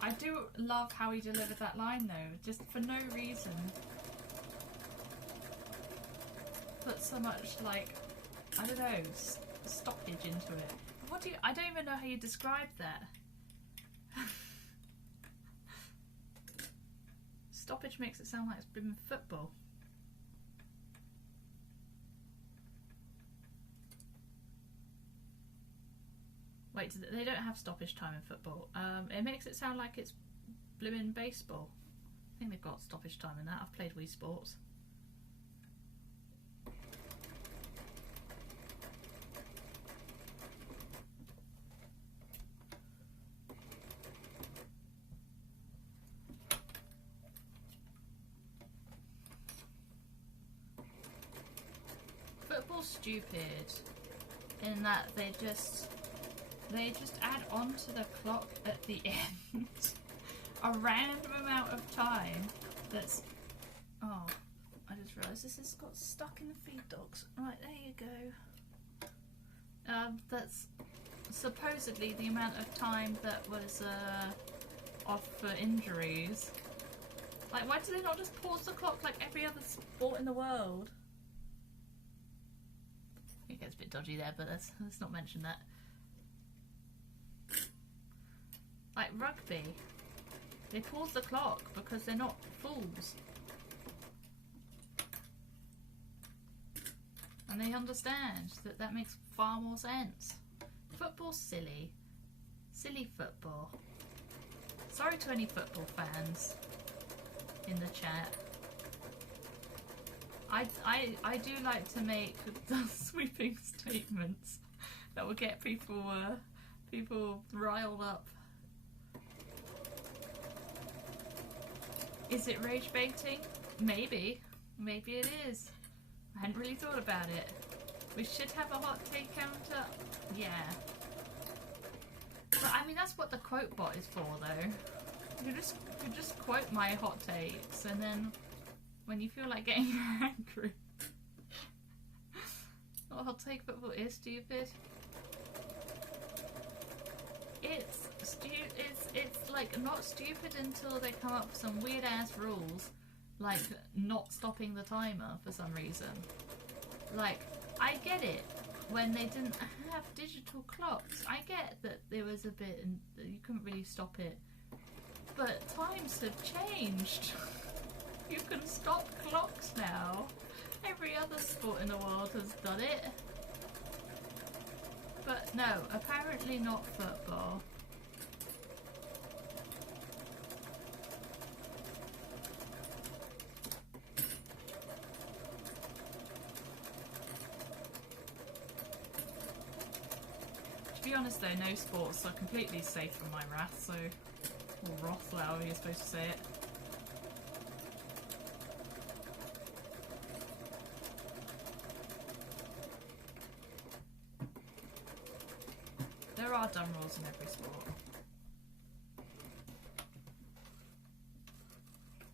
I do love how he delivered that line though, just for no reason. Put so much, like, I don't know, stoppage into it. What do you, I don't even know how you describe that. Stoppage makes it sound like it's been football. Wait, they don't have stoppage time in football. It makes it sound like it's blooming baseball. I think they've got stoppage time in that. I've played Wii Sports. Football's stupid in that they just add on to the clock at the end a random amount of time that's... Oh, I just realised this has got stuck in the feed dogs. Right, there you go. That's supposedly the amount of time that was off for injuries. Like, why do they not just pause the clock like every other sport in the world? It gets a bit dodgy there, but let's not mention that. Like rugby, they pause the clock because they're not fools. And they understand that that makes far more sense. Football's silly. Silly football. Sorry to any football fans in the chat. I do like to make sweeping statements that will get people riled up. Is it rage baiting? Maybe. Maybe it is. I hadn't really thought about it. We should have a hot take counter. Yeah. But I mean, that's what the quote bot is for, though. You just quote my hot takes, and then when you feel like getting angry. What hot take football is stupid. It's like not stupid until they come up with some weird ass rules, like not stopping the timer for some reason. Like, I get it when they didn't have digital clocks. I get that there was a bit and you couldn't really stop it, but times have changed. You can stop clocks now. Every other sport in the world has done it. But no, apparently not football. To be honest though, no sports are completely safe from my wrath, so... Or wrath, however you're supposed to say it. There are dumb rules in every sport.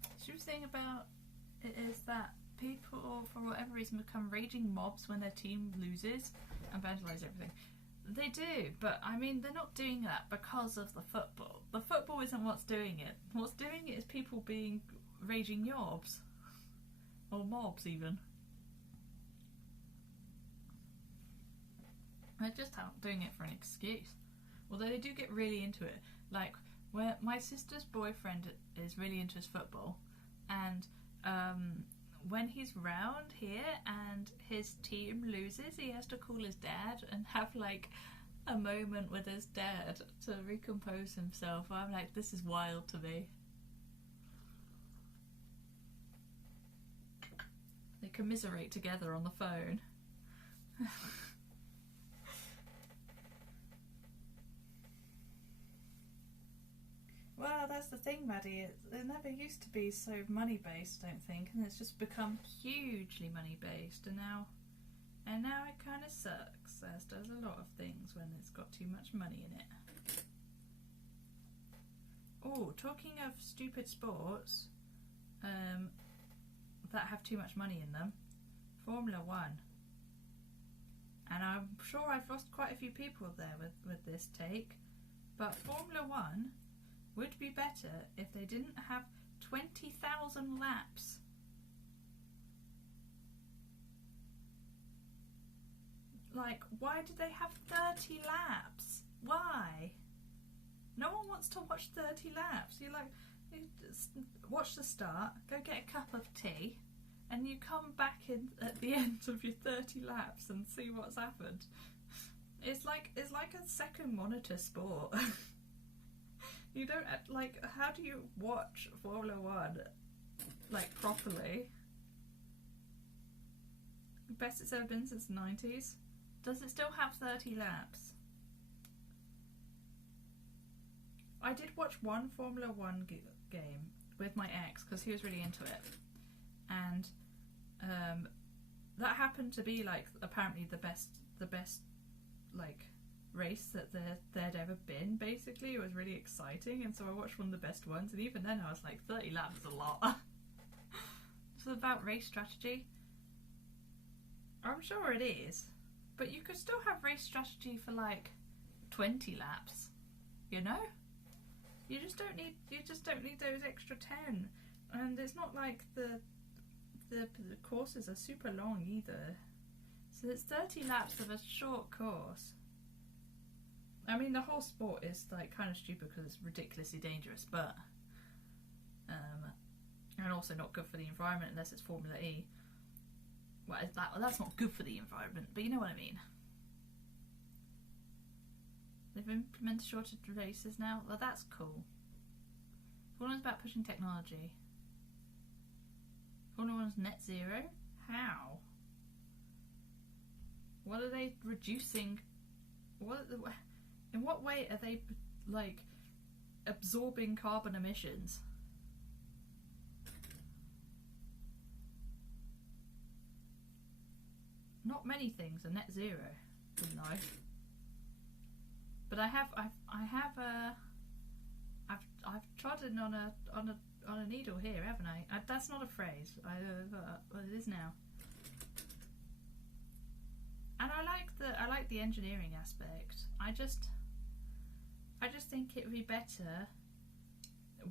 The stupid thing about it is that people, for whatever reason, become raging mobs when their team loses and vandalise everything. They do, but I mean, they're not doing that because of the football. The football isn't what's doing it. What's doing it is people being raging yobs. Or mobs, even. They're just out doing it for an excuse. Although they do get really into it. Like, where my sister's boyfriend is really into his football, and when he's round here and his team loses, he has to call his dad and have like a moment with his dad to recompose himself. I'm like, this is wild to me. They commiserate together on the phone. Well, that's the thing, Maddie. It never used to be so money-based, I don't think, and it's just become hugely money-based, and now it kind of sucks, as does a lot of things when it's got too much money in it. Oh, talking of stupid sports that have too much money in them, Formula 1. And I'm sure I've lost quite a few people there with this take, but Formula 1 would be better if they didn't have 20,000 laps. Like, why do they have 30 laps? Why? No one wants to watch 30 laps. You just watch the start, go get a cup of tea, and you come back in at the end of your 30 laps and see what's happened. It's like a second monitor sport. You don't, like, how do you watch Formula 1, like, properly? Best it's ever been since the 90s. Does it still have 30 laps? I did watch one Formula 1 game with my ex because he was really into it. And that happened to be, like, apparently the best, like, race that there'd ever been, basically. It was really exciting, and so I watched one of the best ones, and even then I was like, 30 laps is a lot. It's about race strategy. I'm sure it is, but you could still have race strategy for like 20 laps, you know? You just don't need those extra 10. And it's not like the courses are super long either. So it's 30 laps of a short course. I mean, the whole sport is like kind of stupid because it's ridiculously dangerous, but and also not good for the environment unless it's Formula E. Well, that's not good for the environment, but you know what I mean. They've implemented shorter races now. Well, that's cool. Formula 1's about pushing technology. Formula 1's net zero? How? What are they reducing? In what way are they, like, absorbing carbon emissions? Not many things are net zero in life, but I've trodden on a needle here, haven't I? That's not a phrase. Well, it is now. And I like the engineering aspect. I just think it would be better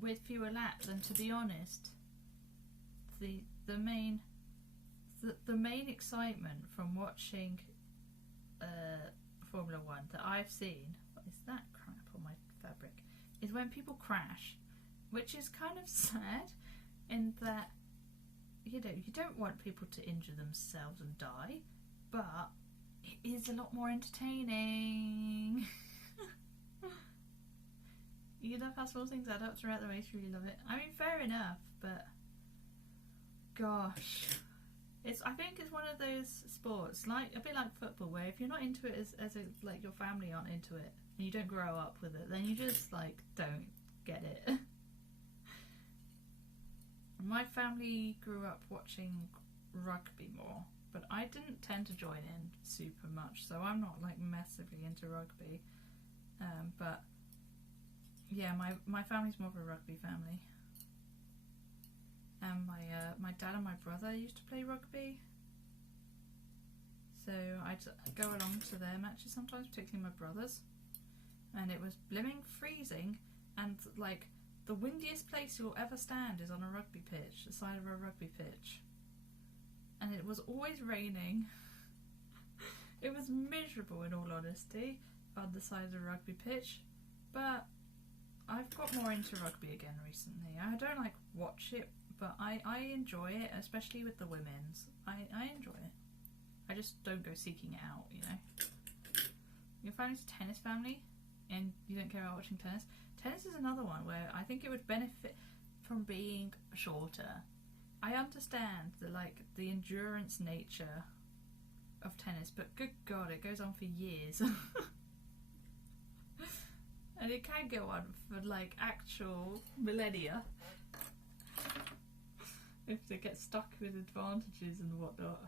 with fewer laps. And to be honest, the main excitement from watching Formula 1 that I've seen, what is that crap on my fabric, is when people crash, which is kind of sad in that, you know, you don't want people to injure themselves and die, but it is a lot more entertaining. You love how small things add up throughout the race, you really love it. I mean, fair enough, but gosh. I think it's one of those sports, like a bit like football, where if you're not into it as like your family aren't into it, and you don't grow up with it, then you just like don't get it. My family grew up watching rugby more, but I didn't tend to join in super much, so I'm not like massively into rugby. But yeah, my family's more of a rugby family. And my dad and my brother used to play rugby, so I'd go along to their matches sometimes, particularly my brother's, and it was blimmin' freezing, and like the windiest place you'll ever stand is on a rugby pitch, the side of a rugby pitch, and it was always raining. It was miserable, in all honesty, on the side of the rugby pitch, but I've got more into rugby again recently. I don't like watch it, but I enjoy it, especially with the women's. I enjoy it. I just don't go seeking it out, you know. Your family's a tennis family and you don't care about watching tennis. Tennis is another one where I think it would benefit from being shorter. I understand the endurance nature of tennis, but good God, it goes on for years. And it can go on for like actual millennia if they get stuck with advantages and whatnot.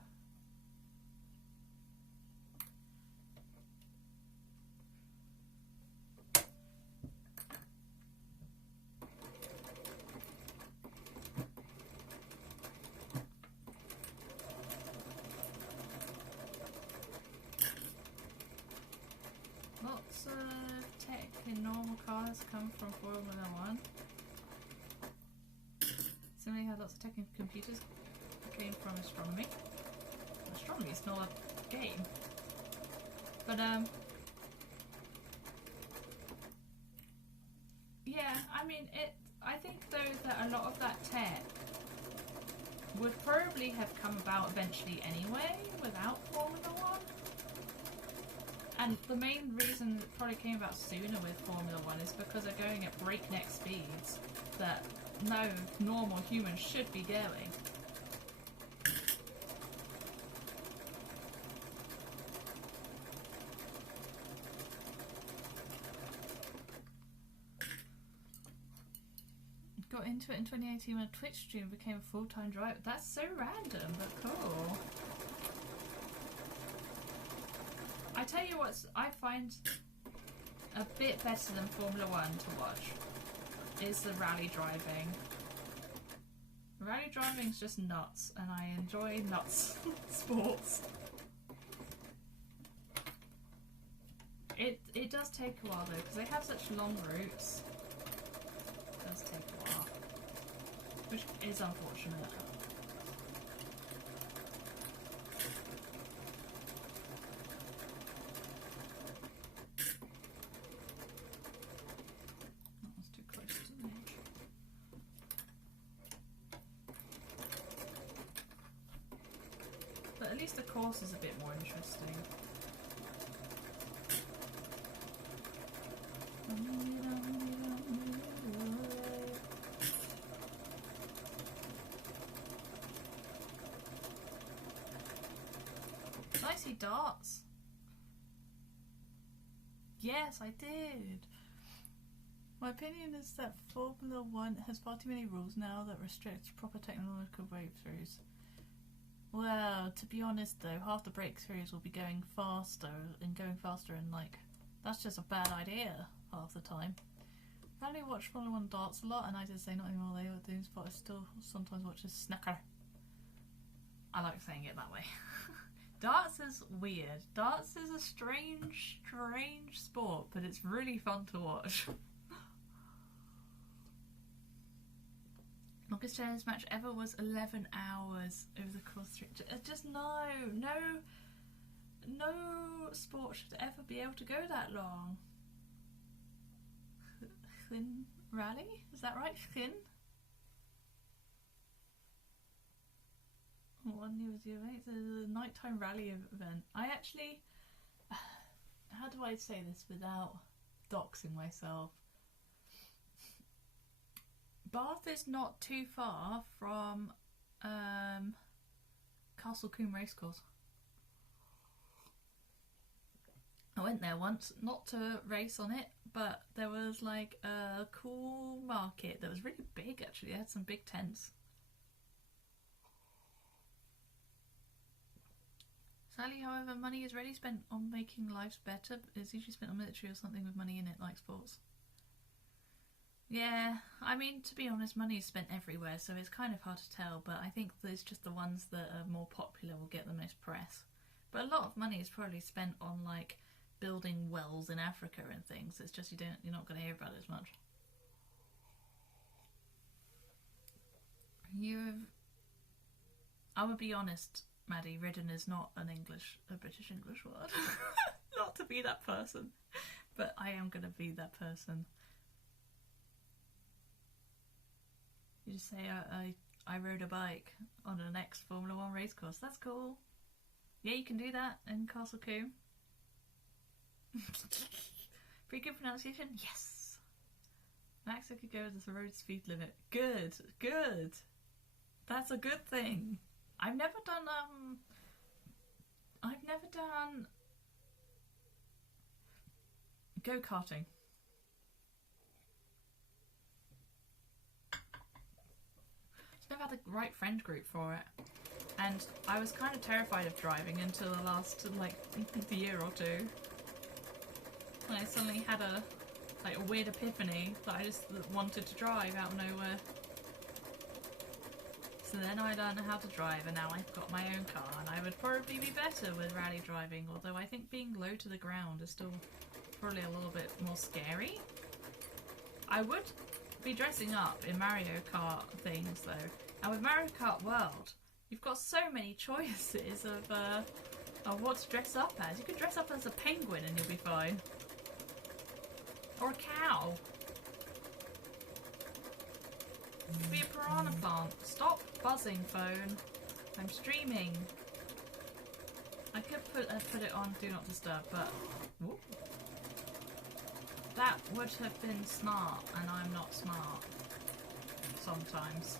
Lots of tech in normal cars come from Formula 1. Similarly, had lots of tech in computers came from astronomy. Astronomy is not a game. But yeah, I mean I think though that a lot of that tech would probably have come about eventually anyway without Formula 1. And the main reason it probably came about sooner with Formula 1 is because they're going at breakneck speeds that no normal human should be going. Got into it in 2018 when a Twitch stream became a full-time driver. That's so random, but cool. I tell you what, I find a bit better than Formula 1 to watch is the rally driving. Rally driving is just nuts, and I enjoy nuts sports. It does take a while though, because they have such long routes. It does take a while, which is unfortunate. But at least the course is a bit more interesting. Did I see darts? Yes, I did. My opinion is that Formula 1 has far too many rules now that restrict proper technological breakthroughs. Well, to be honest though, half the breakthroughs will be going faster and like, that's just a bad idea half the time. I only watch Formula 1 darts a lot, and I did say not anymore they were doing, but I still sometimes watch a snacker. I like saying it that way. Darts is weird. Darts is a strange sport, but it's really fun to watch. Longest tennis match ever was 11 hours over the course of 3. Just no sport should ever be able to go that long. Chin rally? Is that right? Chin? One year was the event. It's a nighttime rally event. I actually, how do I say this without doxing myself? Bath is not too far from Castle Combe Racecourse. I went there once, not to race on it, but there was like a cool market that was really big actually. It had some big tents. Sadly, however, money is rarely spent on making lives better. It's usually spent on military or something with money in it, like sports. Yeah, I mean, to be honest, money is spent everywhere, so it's kind of hard to tell, but I think it's just the ones that are more popular will get the most press. But a lot of money is probably spent on, like, building wells in Africa and things. It's just you're not going to hear about it as much. I would be honest, Maddie, ridden is not a British English word. Not to be that person, but I am going to be that person. You just say, I I rode a bike on the next Formula 1 race course. That's cool. Yeah, you can do that in Castle Combe. Pretty good pronunciation? Yes! Max, I could go with the road speed limit. Good, good! That's a good thing. I've never done go-karting. Never had the right friend group for it, and I was kind of terrified of driving until the last the year or two. And I suddenly had a weird epiphany that I just wanted to drive out of nowhere. So then I learned how to drive, and now I've got my own car, and I would probably be better with rally driving, although I think being low to the ground is still probably a little bit more scary. I would be dressing up in Mario Kart things though, and with Mario Kart World you've got so many choices of what to dress up as. You could dress up as a penguin and you'll be fine, or a cow. Be a piranha plant. Stop buzzing, phone. I'm streaming. I could put it on Do Not Disturb, but whoop. That would have been smart, and I'm not smart sometimes.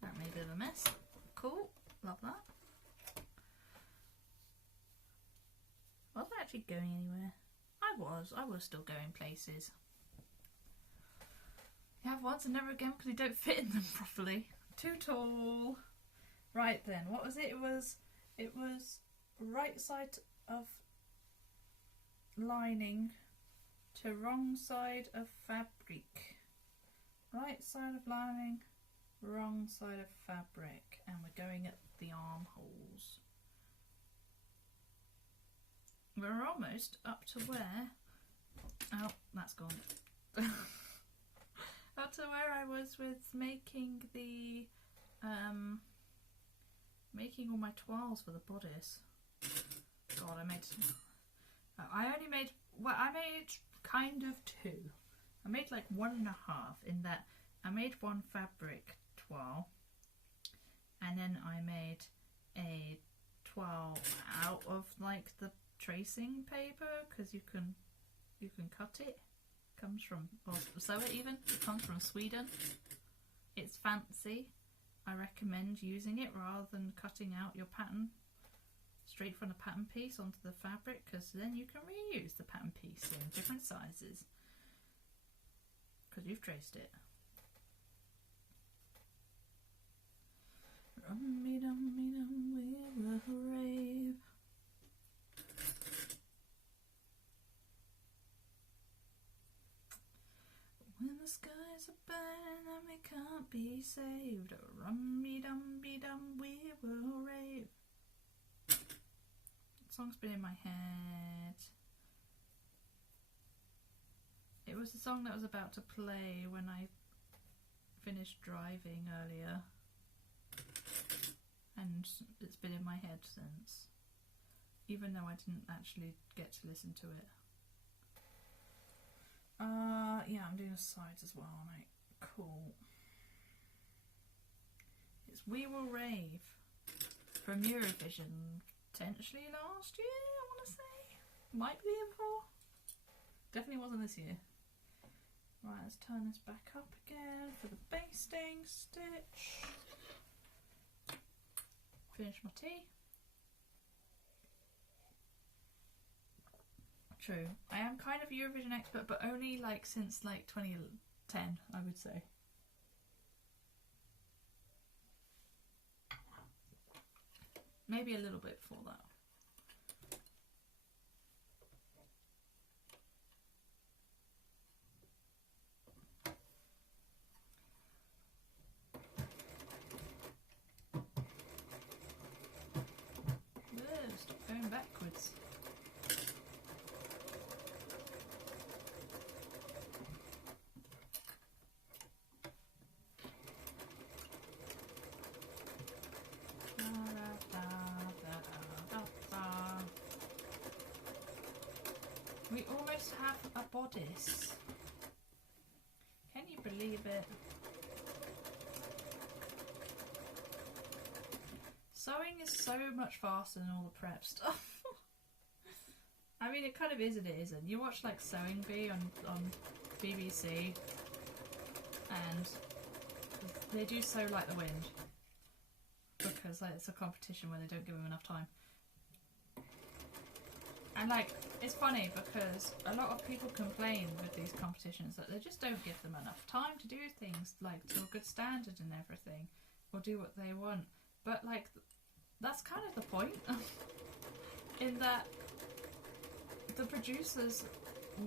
That made a bit of a mess. Cool, love that. Was I actually going anywhere? I was still going places. You have once and never again because you don't fit in them properly. Too tall. Right then, what was it? It was right side of lining to wrong side of fabric. Right side of lining, wrong side of fabric, and we're going at the armholes. We're almost up to where... Oh, that's gone. Up to where I was with making the... making all my toiles for the bodice. God, I made... I only made... Well, I made kind of two. I made like 1.5 in that I made one fabric toile, and then I made a toile out of like the tracing paper, because you can cut it. Comes from, or sew it even. It comes from Sweden. It's fancy. I recommend using it rather than cutting out your pattern straight from the pattern piece onto the fabric, because then you can reuse the pattern piece in different sizes because you've traced it. Rum-me-dum-me-dum, we will rave. When the skies are burning and we can't be saved, rum-me-dum-me-dum, we will rave. That song's been in my head. It was the song that was about to play when I finished driving earlier, and it's been in my head since, even though I didn't actually get to listen to it. Yeah, I'm doing the sides as well, aren't I? Cool. It's We Will Rave from Eurovision, potentially last year, I want to say. Might be the year before. Definitely wasn't this year. Right, let's turn this back up again for the basting stitch. Finish my tea. True. I am kind of a Eurovision expert, but only like since like 2010, I would say. Maybe a little bit before that. Whoa, stop going backwards. We almost have a bodice. Can you believe it? Sewing is so much faster than all the prep stuff. I mean, it kind of is and it isn't. You watch like Sewing Bee on BBC and they do sew like the wind because like, it's a competition where they don't give them enough time. And like, it's funny because a lot of people complain with these competitions that they just don't give them enough time to do things like to a good standard and everything, or do what they want. But like, that's kind of the point, in that the producers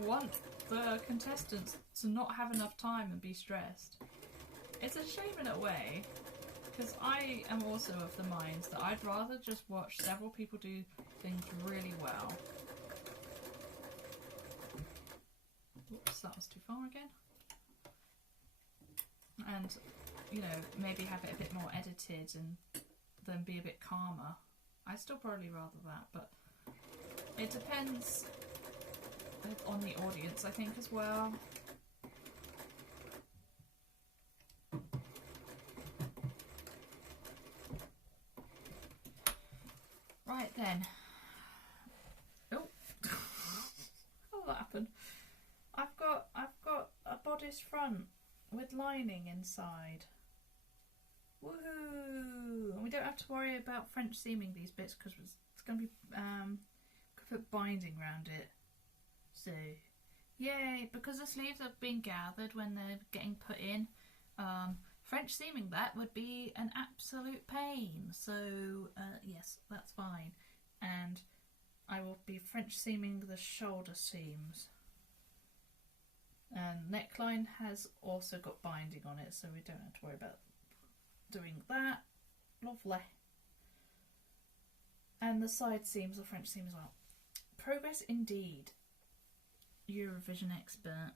want the contestants to not have enough time and be stressed. It's a shame in a way, because I am also of the mind that I'd rather just watch several people do things really well. Oops, that was too far again. And, you know, maybe have it a bit more edited and then be a bit calmer. I still probably rather that, but it depends on the audience, I think, as well. Right then. Oh, how did that happen? I've got a bodice front with lining inside. Woohoo! And we don't have to worry about French seaming these bits because it's going to be put binding around it. So, yay! Because the sleeves have been gathered when they're getting put in. French seaming that would be an absolute pain. So yes, that's fine. And I will be French seaming the shoulder seams. And neckline has also got binding on it, so we don't have to worry about doing that. Lovely. And the side seams are French seam as well. Progress indeed. Eurovision expert.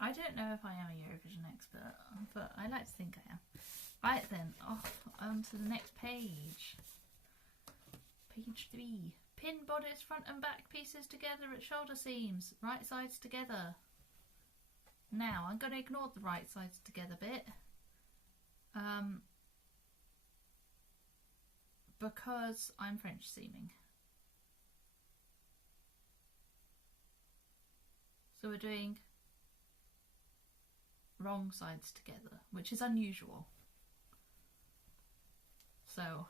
I don't know if I am a Eurovision expert, but I like to think I am. Right then, off onto the next page. Page 3. Pin bodice front and back pieces together at shoulder seams. Right sides together. Now, I'm going to ignore the right sides together bit. Because I'm French seaming. So we're doing wrong sides together, which is unusual. So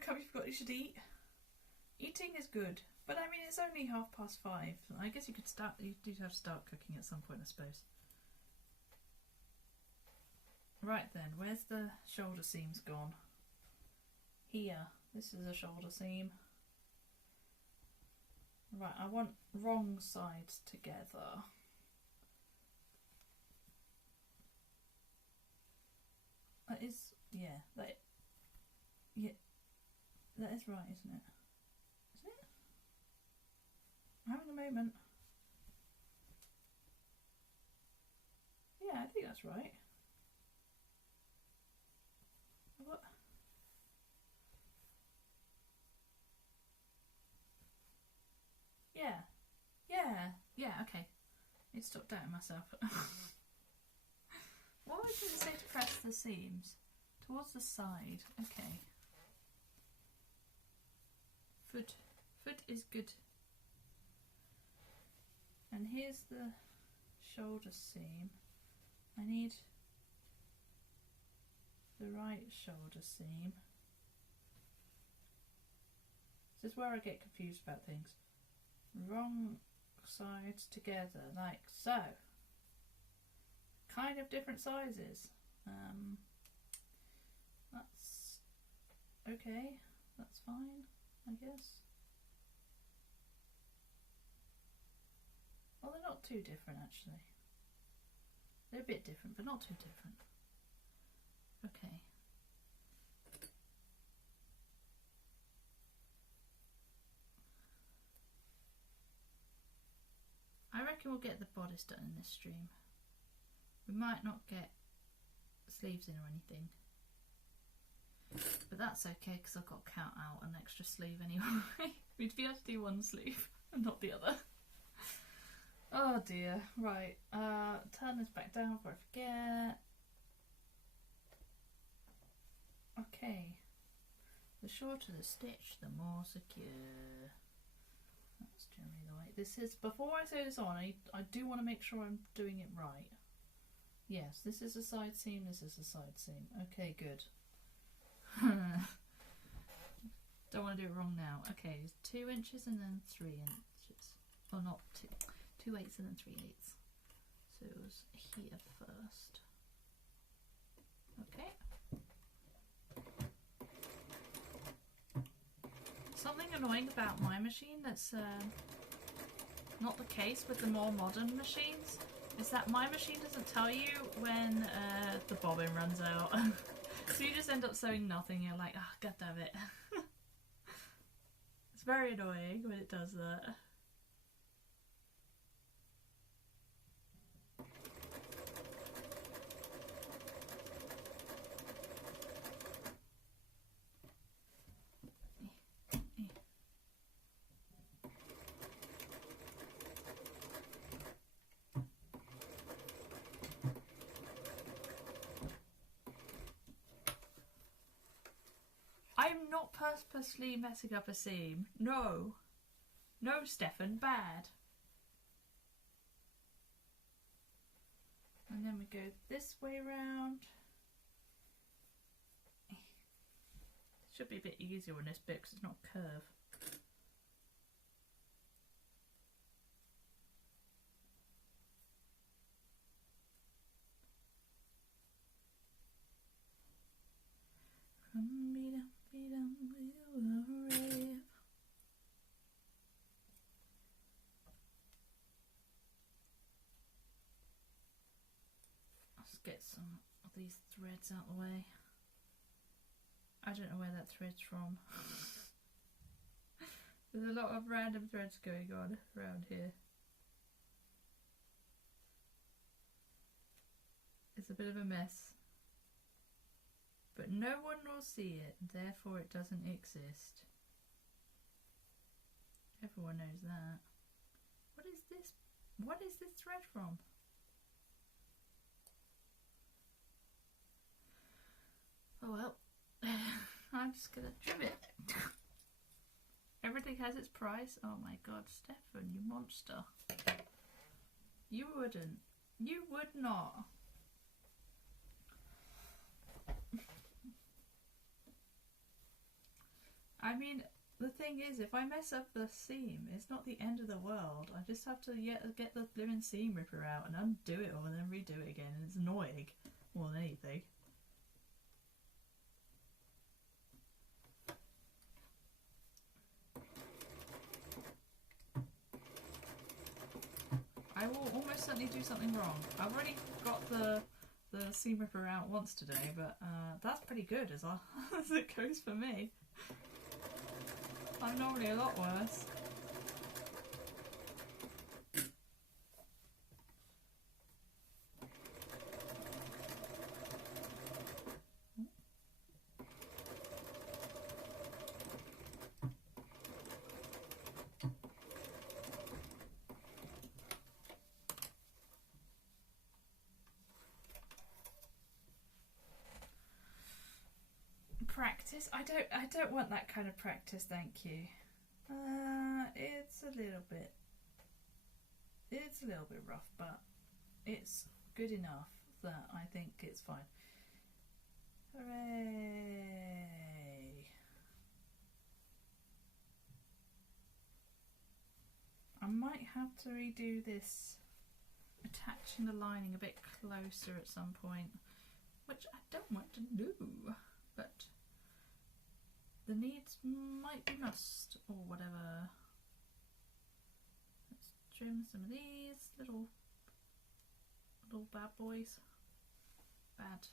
come, you've got, you should eat. Eating is good, but I mean it's only 5:30. I guess you could start. You do have to start cooking at some point, I suppose. Right then, where's the shoulder seams gone? Here. This is a shoulder seam. Right, I want wrong sides together. That is, yeah, that is right, isn't it? Is it? I'm having a moment. Yeah, I think that's right. What? Yeah, okay. It stopped doubting myself. What did it say to press the seams? Towards the side, okay. Foot is good. And here's the shoulder seam. I need the right shoulder seam. This is where I get confused about things. Wrong sides together, like so. Kind of different sizes. That's okay. That's fine, I guess. Well, they're not too different actually. They're a bit different, but not too different. Okay. I reckon we'll get the bodice done in this stream. We might not get sleeves in or anything. But that's okay because I've got to count out an extra sleeve anyway. We'd be able to do one sleeve and not the other. Oh dear. Right, turn this back down before I forget. Okay. The shorter the stitch, the more secure. That's generally the way. This is, before I sew this on, I do want to make sure I'm doing it right. Yes, this is a side seam, this is a side seam. Okay, good. Don't want to do it wrong now. Okay, 2 inches and then 3 inches. Oh, not 2 eighths and then 3 eighths. So it was here first. Okay. Something annoying about my machine that's not the case with the more modern machines is that my machine doesn't tell you when the bobbin runs out. So you just end up sewing nothing. You're like, ah, god damn it. It's very annoying when it does that. I'm not purposely messing up a seam. No. No, Steffan, bad. And then we go this way round. It should be a bit easier on this bit because it's not curved. Let's get some of these threads out of the way. I don't know where that thread's from. There's a lot of random threads going on around here. It's a bit of a mess. But no one will see it, therefore it doesn't exist. Everyone knows that. What is this? What is this thread from? Oh well. I'm just gonna trim it. Everything has its price. Oh my god, Steffan, you monster. You wouldn't. You would not. I mean, the thing is, if I mess up the seam, it's not the end of the world. I just have to get the blimmin' seam ripper out and undo it all and then redo it again, and it's annoying more than anything. I will almost certainly do something wrong. I've already got the seam ripper out once today, but that's pretty good as it goes for me. I'm normally a lot worse. Practice? I don't want that kind of practice, thank you. It's a little bit rough, but it's good enough that I think it's fine. Hooray! I might have to redo this attaching the lining a bit closer at some point, which I don't want to do, but the needs might be must, or whatever. Let's trim some of these little bad boys. Bad.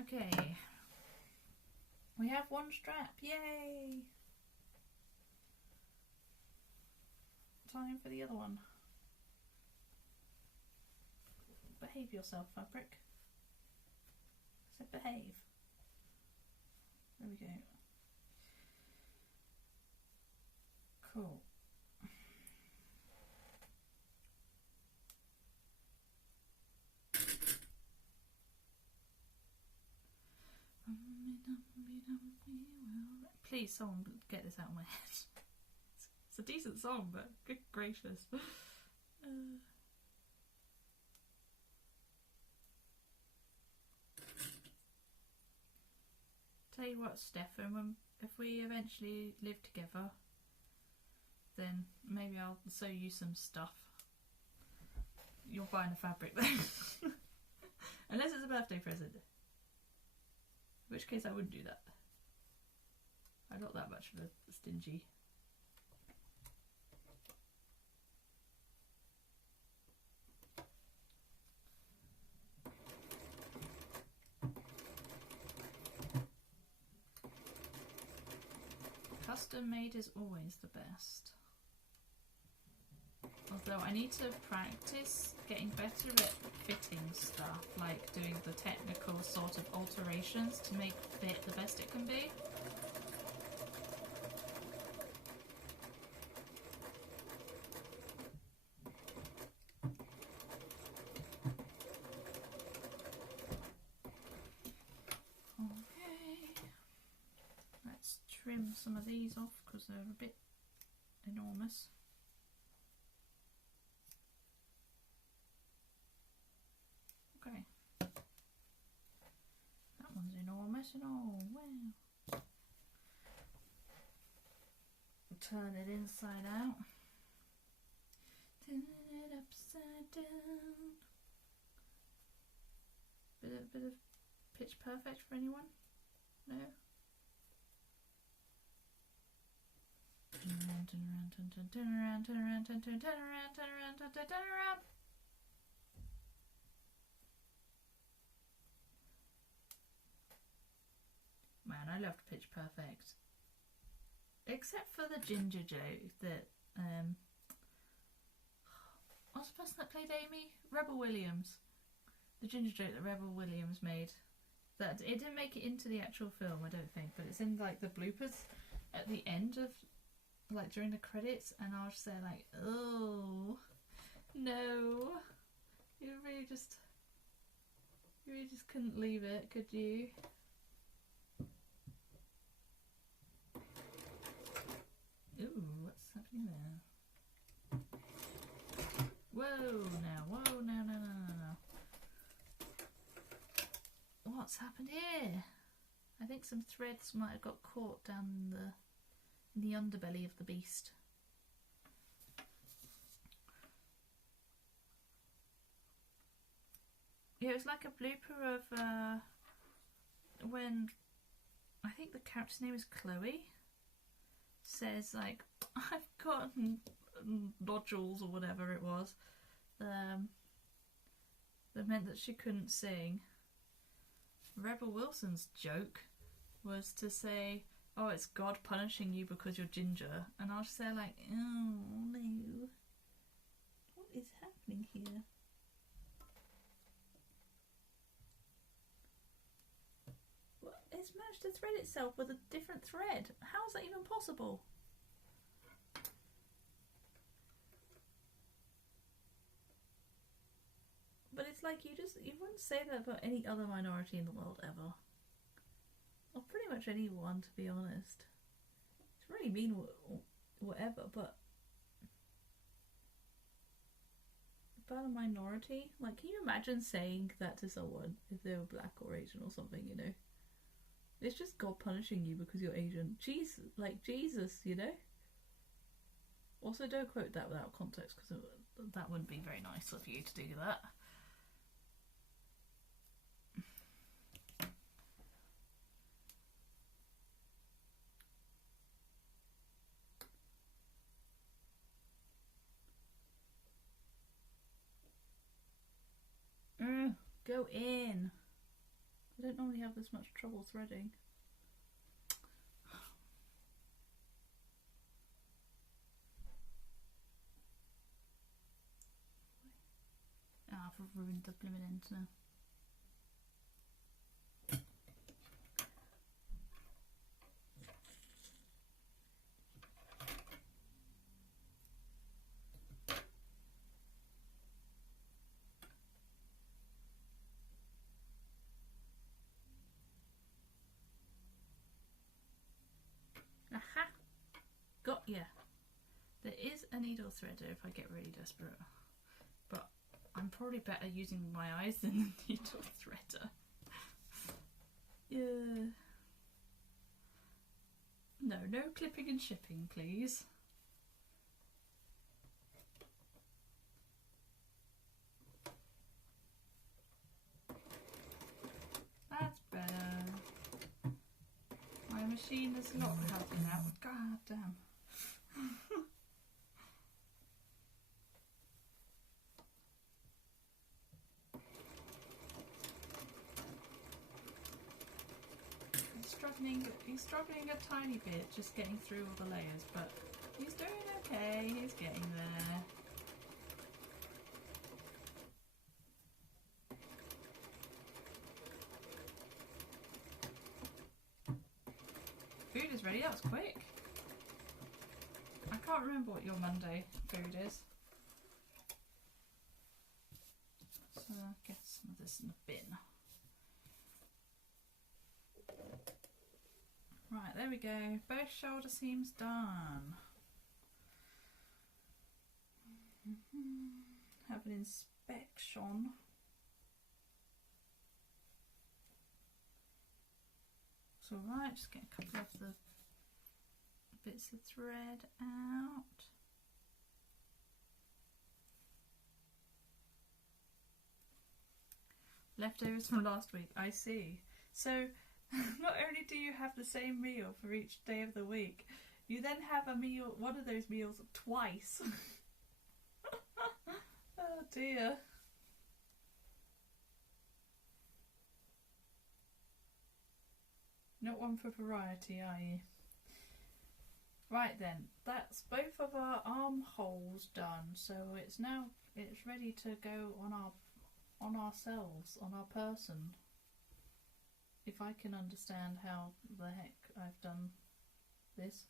Okay. We have one strap, yay! Time for the other one. Behave yourself, fabric. So behave. There we go. Cool. Please, someone get this out of my head. It's a decent song, but good gracious. Tell you what, Steffan, if we eventually live together, then maybe I'll sew you some stuff. You're buying the fabric then. Unless it's a birthday present. In which case I wouldn't do that. I'm not that much of a stingy. Custom made is always the best. Although I need to practice getting better at fitting stuff, like doing the technical sort of alterations to make fit the best it can be. Okay, let's trim some of these off because they're a bit enormous. Okay, that one's enormous and all. Wow. Turn it inside out. Turn it upside down. Bit of pitch perfect for anyone? No? Turn around, turn around, turn around, turn around, turn around, turn around, turn around, turn around. Man, I loved Pitch Perfect. Except for the ginger joke that, what's the person that played Amy? Rebel Williams. The ginger joke that Rebel Williams made. That it didn't make it into the actual film, I don't think, but it's in like the bloopers at the end of, like during the credits, and I was just there like, oh, no. You really just couldn't leave it, could you? Ooh, what's happening there? Whoa, now, whoa, no. What's happened here? I think some threads might have got caught down in the underbelly of the beast. Yeah, it was like a blooper of when I think the character's name is Chloe. Says like, I've got nodules or whatever it was, that meant that she couldn't sing. Rebel Wilson's joke was to say, oh, it's God punishing you because you're ginger, and I was there like, oh no, what is happening here? It's managed to thread itself with a different thread. How is that even possible? But it's like you wouldn't say that about any other minority in the world ever. Or pretty much anyone, to be honest. It's really mean whatever, but about a minority? Like, can you imagine saying that to someone if they were black or Asian or something, you know? It's just God punishing you because you're Asian. Jesus, like Jesus, you know? Also, don't quote that without context because that wouldn't be very nice of you to do that. Go in. I don't normally have this much trouble threading. Ah, I've ruined the blooming end now. Aha! Got ya! There is a needle threader if I get really desperate. But I'm probably better using my eyes than the needle threader. Yeah. No clipping and shipping, please. That's better. My machine is not helping out. God damn. He's struggling a tiny bit just getting through all the layers, but he's doing okay, he's getting there. Food is ready, that was quick. I can't remember what your Monday food is. So I'll get some of this in the bin. Right, there we go. Both shoulder seams done. Have an inspection. It's alright, just get a couple of the bits of thread out. Leftovers from last week, I see. So, not only do you have the same meal for each day of the week, you then have a meal, one of those meals twice. Oh dear. Not one for variety, are you? Right then, that's both of our armholes done, so it's ready to go on ourselves, on our person. If I can understand how the heck I've done this.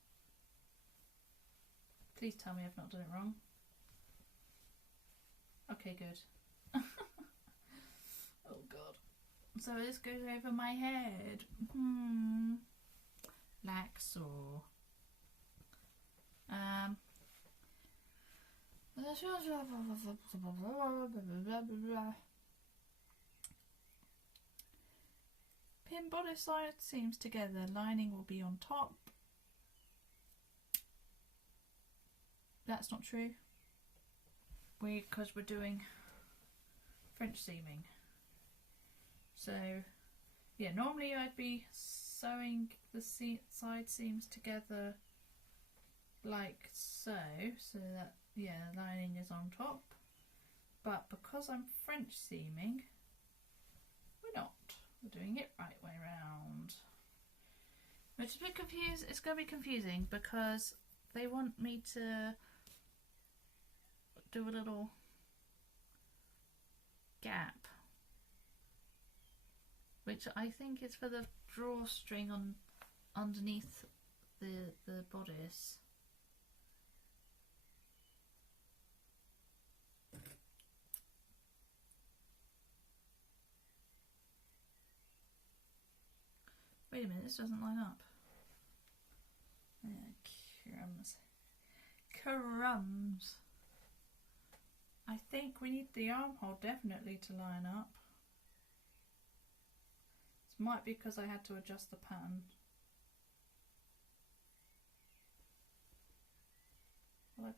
Please tell me I've not done it wrong. Okay, good. Oh god. So this goes over my head. Like so. Pin bodice side seams together, lining will be on top. That's not true. Because we're doing French seaming. So, yeah, normally I'd be sewing the side seams together like so, so that, yeah, lining is on top. But because I'm French seaming, we're not. We're doing it right way round. Which is a bit confused. It's going to be confusing because they want me to do a little gap, which I think is for the drawstring on underneath the bodice. Wait a minute, this doesn't line up. Crumbs. Crumbs. I think we need the armhole definitely to line up. This might be because I had to adjust the pattern. What I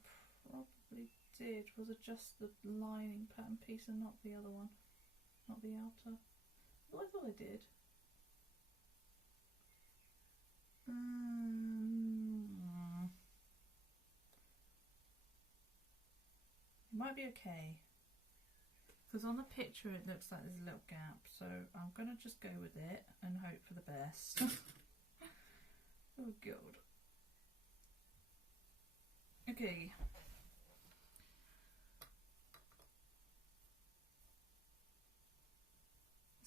probably did was adjust the lining pattern piece and not the other one. Not the outer. Well, I thought I did. It might be okay, because on the picture it looks like there's a little gap, so I'm gonna just go with it and hope for the best. Oh god. Okay.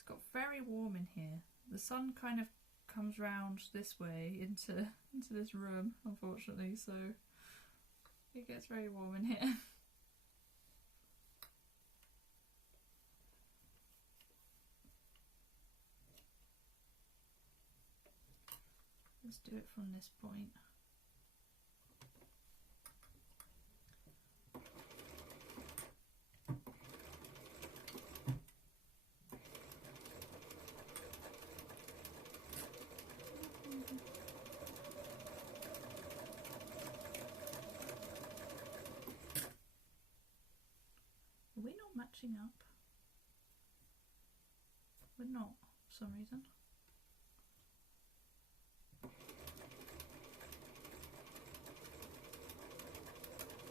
It's got very warm in here. The sun kind of comes round this way into this room, unfortunately, so it gets very warm in here. Let's do it from this point. Are we not matching up? We're not, for some reason.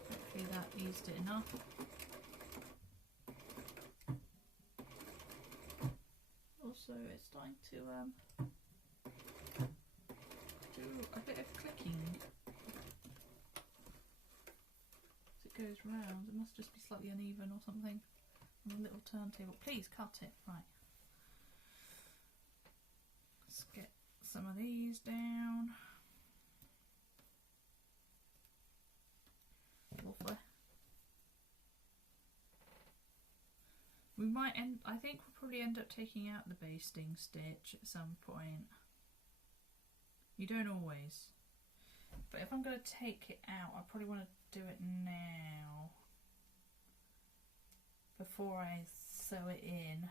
Hopefully that eased it enough. Also, it's starting to do a bit of clicking as it goes round. It must just be slightly uneven or something on the little turntable. Please cut it. Right. Let's get some of these down. Lovely. We might end, I think we'll probably end up taking out the basting stitch at some point. You don't always. But if I'm going to take it out, I probably want to do it now. Before I sew it in.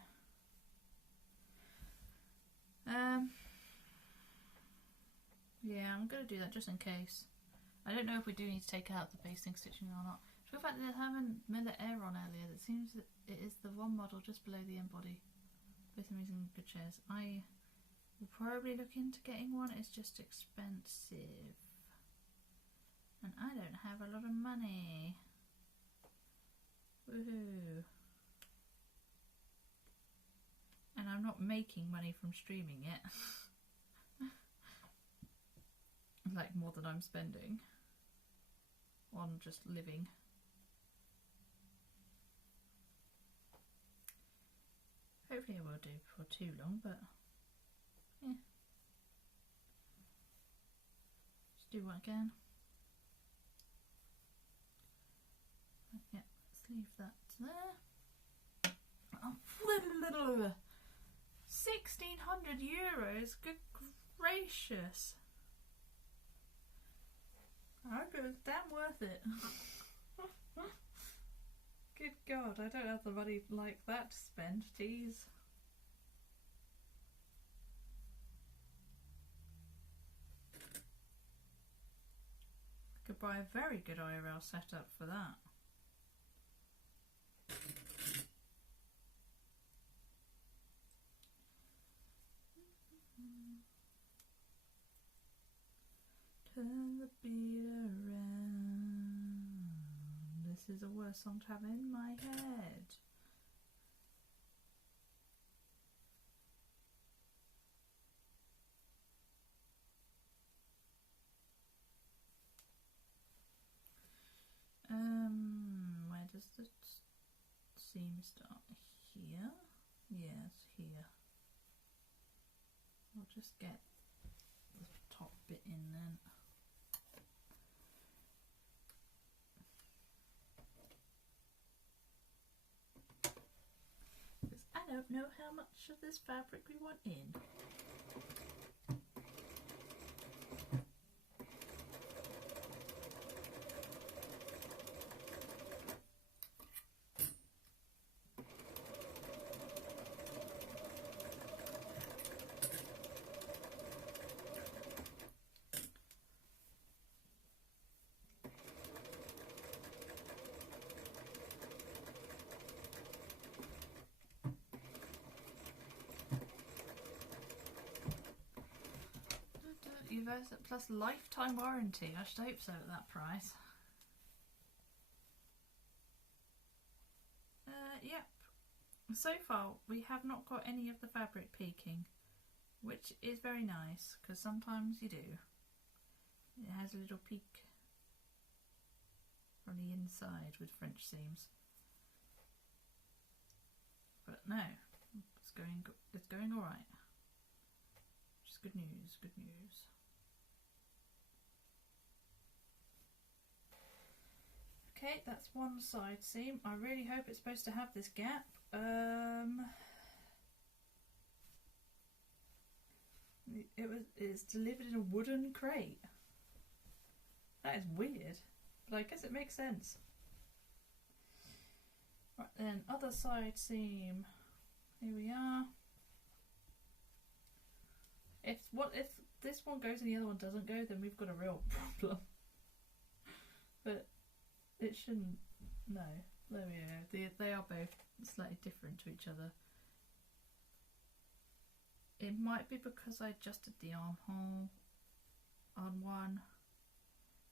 Yeah, I'm going to do that just in case. I don't know if we do need to take out the basting stitching or not. The fact that they haven't made the air on earlier, it seems that it is the one model just below the end body. Both amazing good chairs. I will probably look into getting one, it's just expensive. And I don't have a lot of money. Woohoo. And I'm not making money from streaming it. Like more than I'm spending on just living. Hopefully I will do for too long, but yeah. Just do what I can. Yeah, let's leave that there. Oh, 1,600 euros, good gracious. Okay, it's damn worth it. Good God, I don't have the money like that to spend, geez. I could buy a very good IRL setup for that. Turn the beat around. This is a worse song to have in my head. Where does the seam start? Here? Yes, here. I'll just get the top bit in then. Because I don't know how much of this fabric we want in. Plus lifetime warranty. I should hope so at that price. Yep. So far we have not got any of the fabric peeking, which is very nice because sometimes you do. It has a little peek from the inside with French seams. But no, it's going all right. Which is good news. Good news. Okay, that's one side seam. I really hope it's supposed to have this gap. It's delivered in a wooden crate. That is weird, but I guess it makes sense. Right then, other side seam. Here we are. If this one goes and the other one doesn't go, then we've got a real problem. But it shouldn't. No, there we go. They are both slightly different to each other. It might be because I adjusted the armhole on one.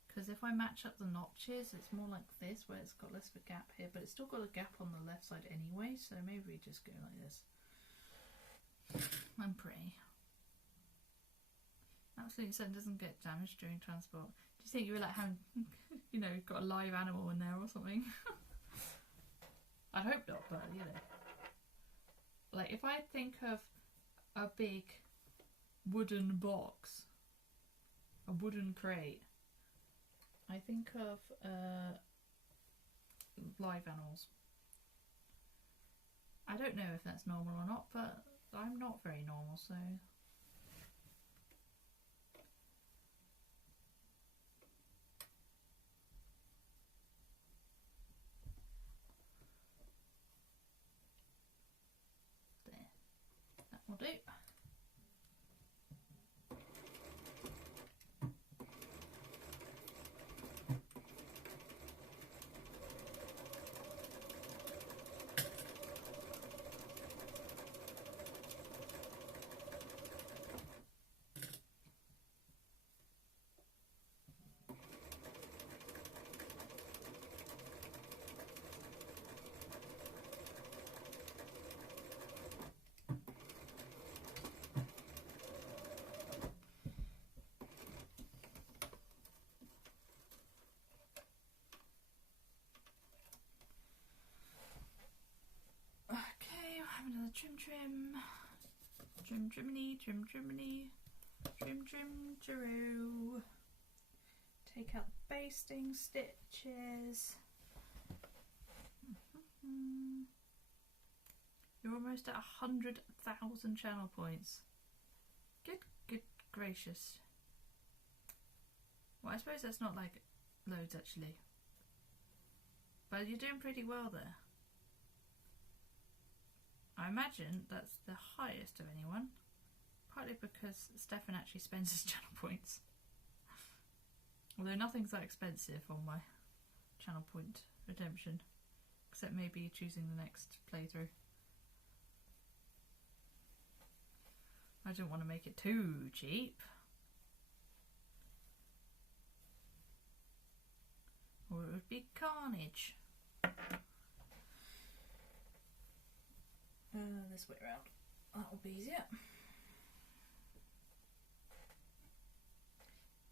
Because if I match up the notches, it's more like this, where it's got less of a gap here, but it's still got a gap on the left side anyway, so maybe we just go like this. And pray. Absolutely certain doesn't get damaged during transport. Do you think you were like having, you know, got a live animal in there or something? I'd hope not, but you know. Like if I think of a big wooden box, a wooden crate, I think of live animals. I don't know if that's normal or not, but I'm not very normal, so... There. That will do. Another trim, Drew. Take out the basting stitches. You're almost at 100,000 channel points. Good gracious. Well, I suppose that's not like loads actually, but you're doing pretty well there. I imagine that's the highest of anyone, partly because Steffan actually spends his channel points. Although nothing's that expensive on my channel point redemption, except maybe choosing the next playthrough. I don't want to make it too cheap. Or it would be carnage. This way around. That will be easier.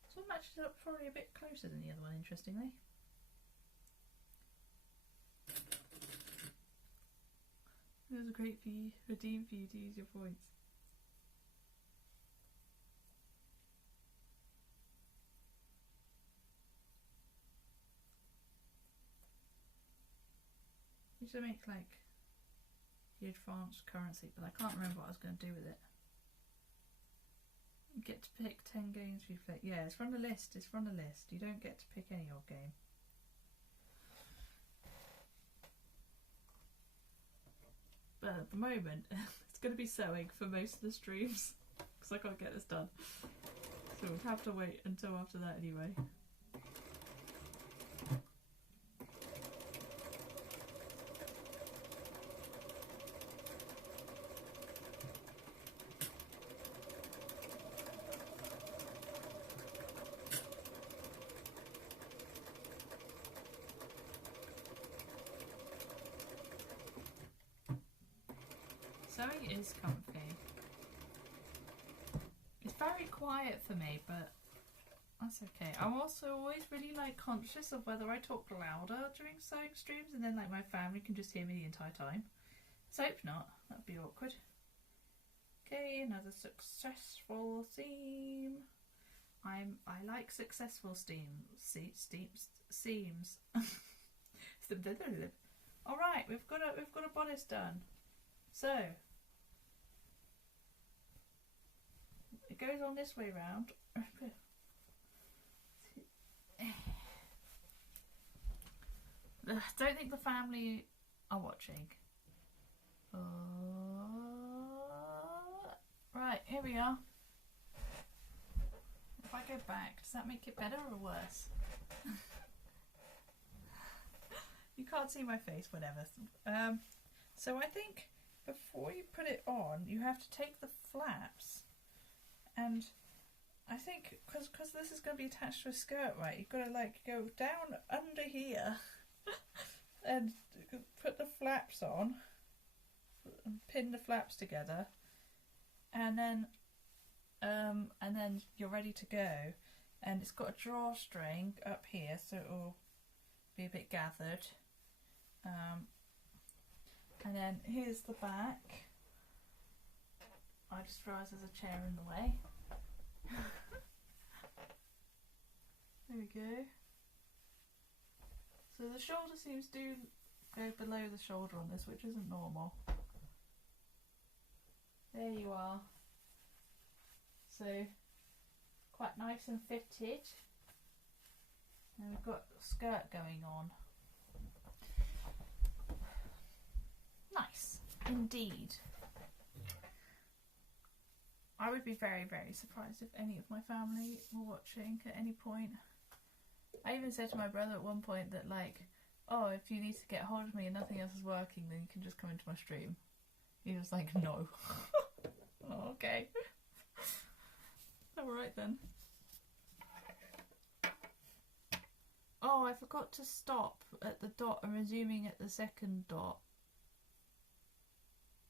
This one matches up probably a bit closer than the other one, interestingly. It was a great redeem for you to use your points. You should make like the advanced currency, but I can't remember what I was going to do with it. You get to pick 10 games you play. Yeah, it's from the list. It's from the list. You don't get to pick any old game. But at the moment, it's going to be sewing for most of the streams because I can't get this done. So we'll have to wait until after that anyway. Sewing is comfy. It's very quiet for me, but that's okay. I'm also always really like conscious of whether I talk louder during sewing streams and then like my family can just hear me the entire time. So hope not. That'd be awkward. Okay, another successful theme. I like successful seams. All right, we've got a bodice done. So it goes on this way round. Don't think the family are watching. Right, here we are. If I go back, does that make it better or worse? You can't see my face, whatever. So I think before you put it on, you have to take the flaps, and I think because this is going to be attached to a skirt, right? You've got to like go down under here and put the flaps on, and pin the flaps together, and then you're ready to go. And it's got a drawstring up here, so it will be a bit gathered. And then here's the back. I just realised there's a chair in the way. There we go. So the shoulder seams do go below the shoulder on this, which isn't normal. There you are. So quite nice and fitted. And we've got a skirt going on. Nice, indeed. I would be very, very surprised if any of my family were watching at any point. I even said to my brother at one point that, like, oh, if you need to get hold of me and nothing else is working, then you can just come into my stream. He was like, no. Oh, okay. Alright then. Oh, I forgot to stop at the dot and resuming at the second dot.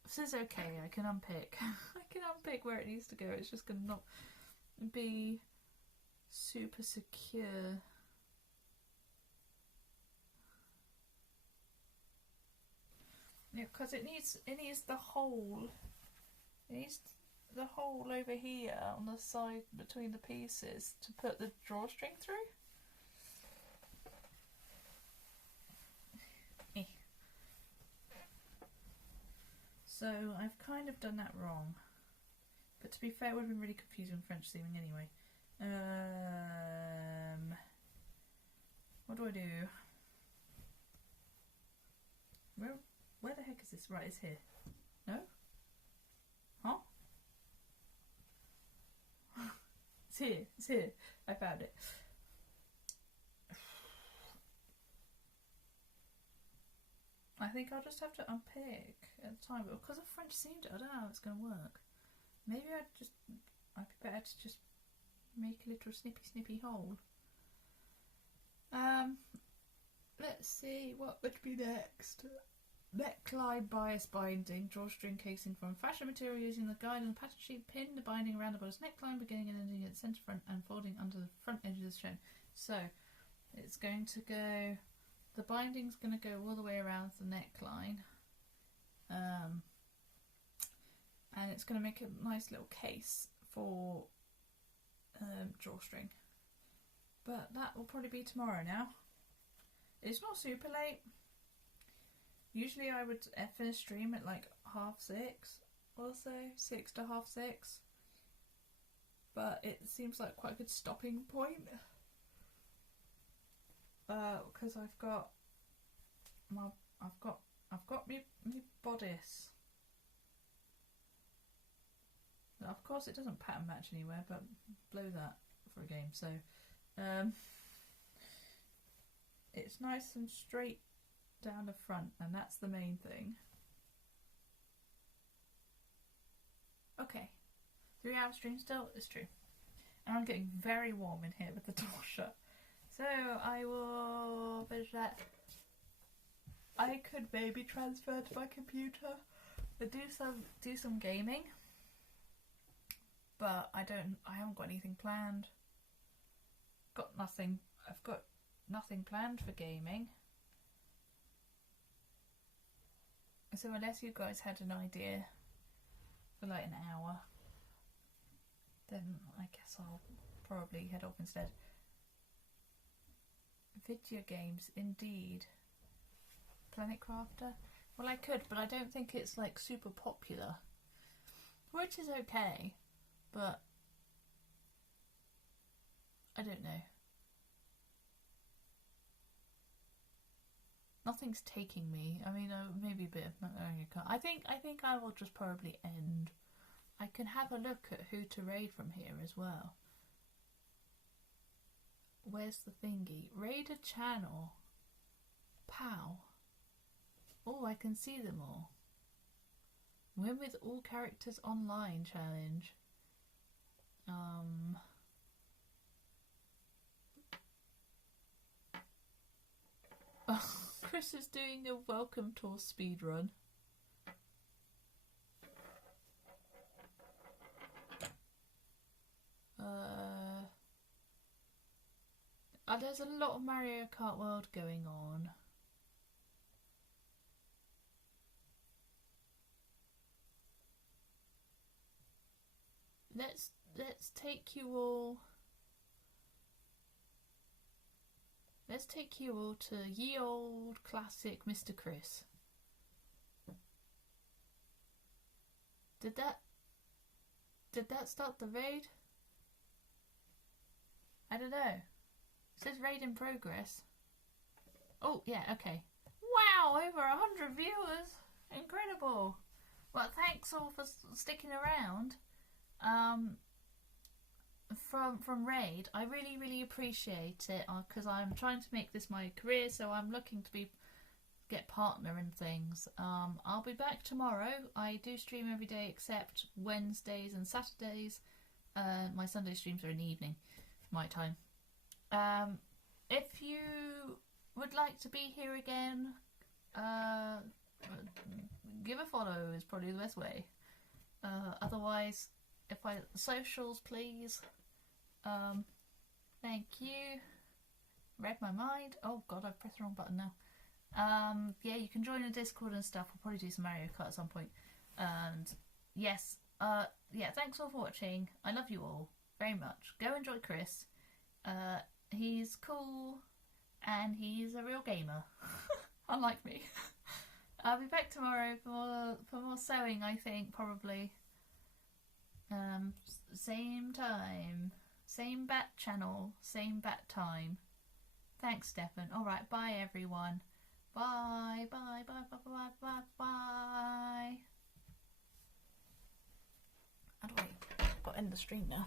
This is okay, I can unpick. I can unpick where it needs to go. It's just going to not be super secure. Yeah, because it needs the hole. It needs the hole over here on the side between the pieces to put the drawstring through. So I've kind of done that wrong, but to be fair, it would have been really confusing French seaming anyway. What do I do? Where the heck is this? Right, it's here. No? Huh? It's here. It's here. I found it. I think I'll just have to unpick at the time, but because I've French seamed it, I don't know how it's going to work. Maybe I'd be better to just make a little snippy hole. Let's see, what would be next? Neckline bias binding, drawstring casing from fashion material using the guide and the pattern sheet, pin the binding around the bodice neckline, beginning and ending at the centre front and folding under the front edges as shown. So, it's going to go... The binding's going to go all the way around the neckline, and it's going to make a nice little case for drawstring. But that will probably be tomorrow now. It's not super late. Usually I would finish stream at like 6:30 or so, 6 to 6:30. But it seems like quite a good stopping point. Because I've got my bodice. Now, of course, it doesn't pattern match anywhere, but blow that for a game. So it's nice and straight down the front, and that's the main thing. Okay, 3 hour stream still is true, and I'm getting very warm in here with the door shut. So I will finish that. I could maybe transfer to my computer and do some gaming, but I haven't got anything planned. I've got nothing planned for gaming. So unless you guys had an idea for like an hour. Then I guess I'll probably head off instead. Video games, indeed. Planet Crafter? Well, I could, but I don't think it's like super popular. Which is okay, but I don't know. Nothing's taking me. I mean, maybe a bit of Mario Kart. I think I will just probably end. I can have a look at who to raid from here as well. Where's the thingy? Raid a channel. Pow. Oh, I can see them all. Win with all characters online challenge. Chris is doing a welcome tour speedrun. There's a lot of Mario Kart World going on. Let's take you all. Let's take you all to ye old classic Mr. Chris. Did that start the raid? I don't know. It says raid in progress. Oh yeah, okay. Wow, over 100 viewers. Incredible. Well, thanks all for sticking around. From raid, I really appreciate it, because I'm trying to make this my career, so I'm looking to get partner and things. I'll be back tomorrow. I do stream every day except Wednesdays and Saturdays. My Sunday streams are in the evening, my time. If you would like to be here again, give a follow is probably the best way. Otherwise, socials, please. Thank you. Read my mind. Oh god, I've pressed the wrong button now. Yeah, you can join the Discord and stuff. We'll probably do some Mario Kart at some point. And yes, yeah, thanks all for watching. I love you all very much. Go enjoy Chris. He's cool and he's a real gamer. Unlike me. I'll be back tomorrow for more sewing, I think, probably. Same time, same bat channel, same bat time. Thanks, Steffan. Alright, bye everyone. Bye, bye, bye, bye, bye, bye, bye. How do I... I've got to end the stream now.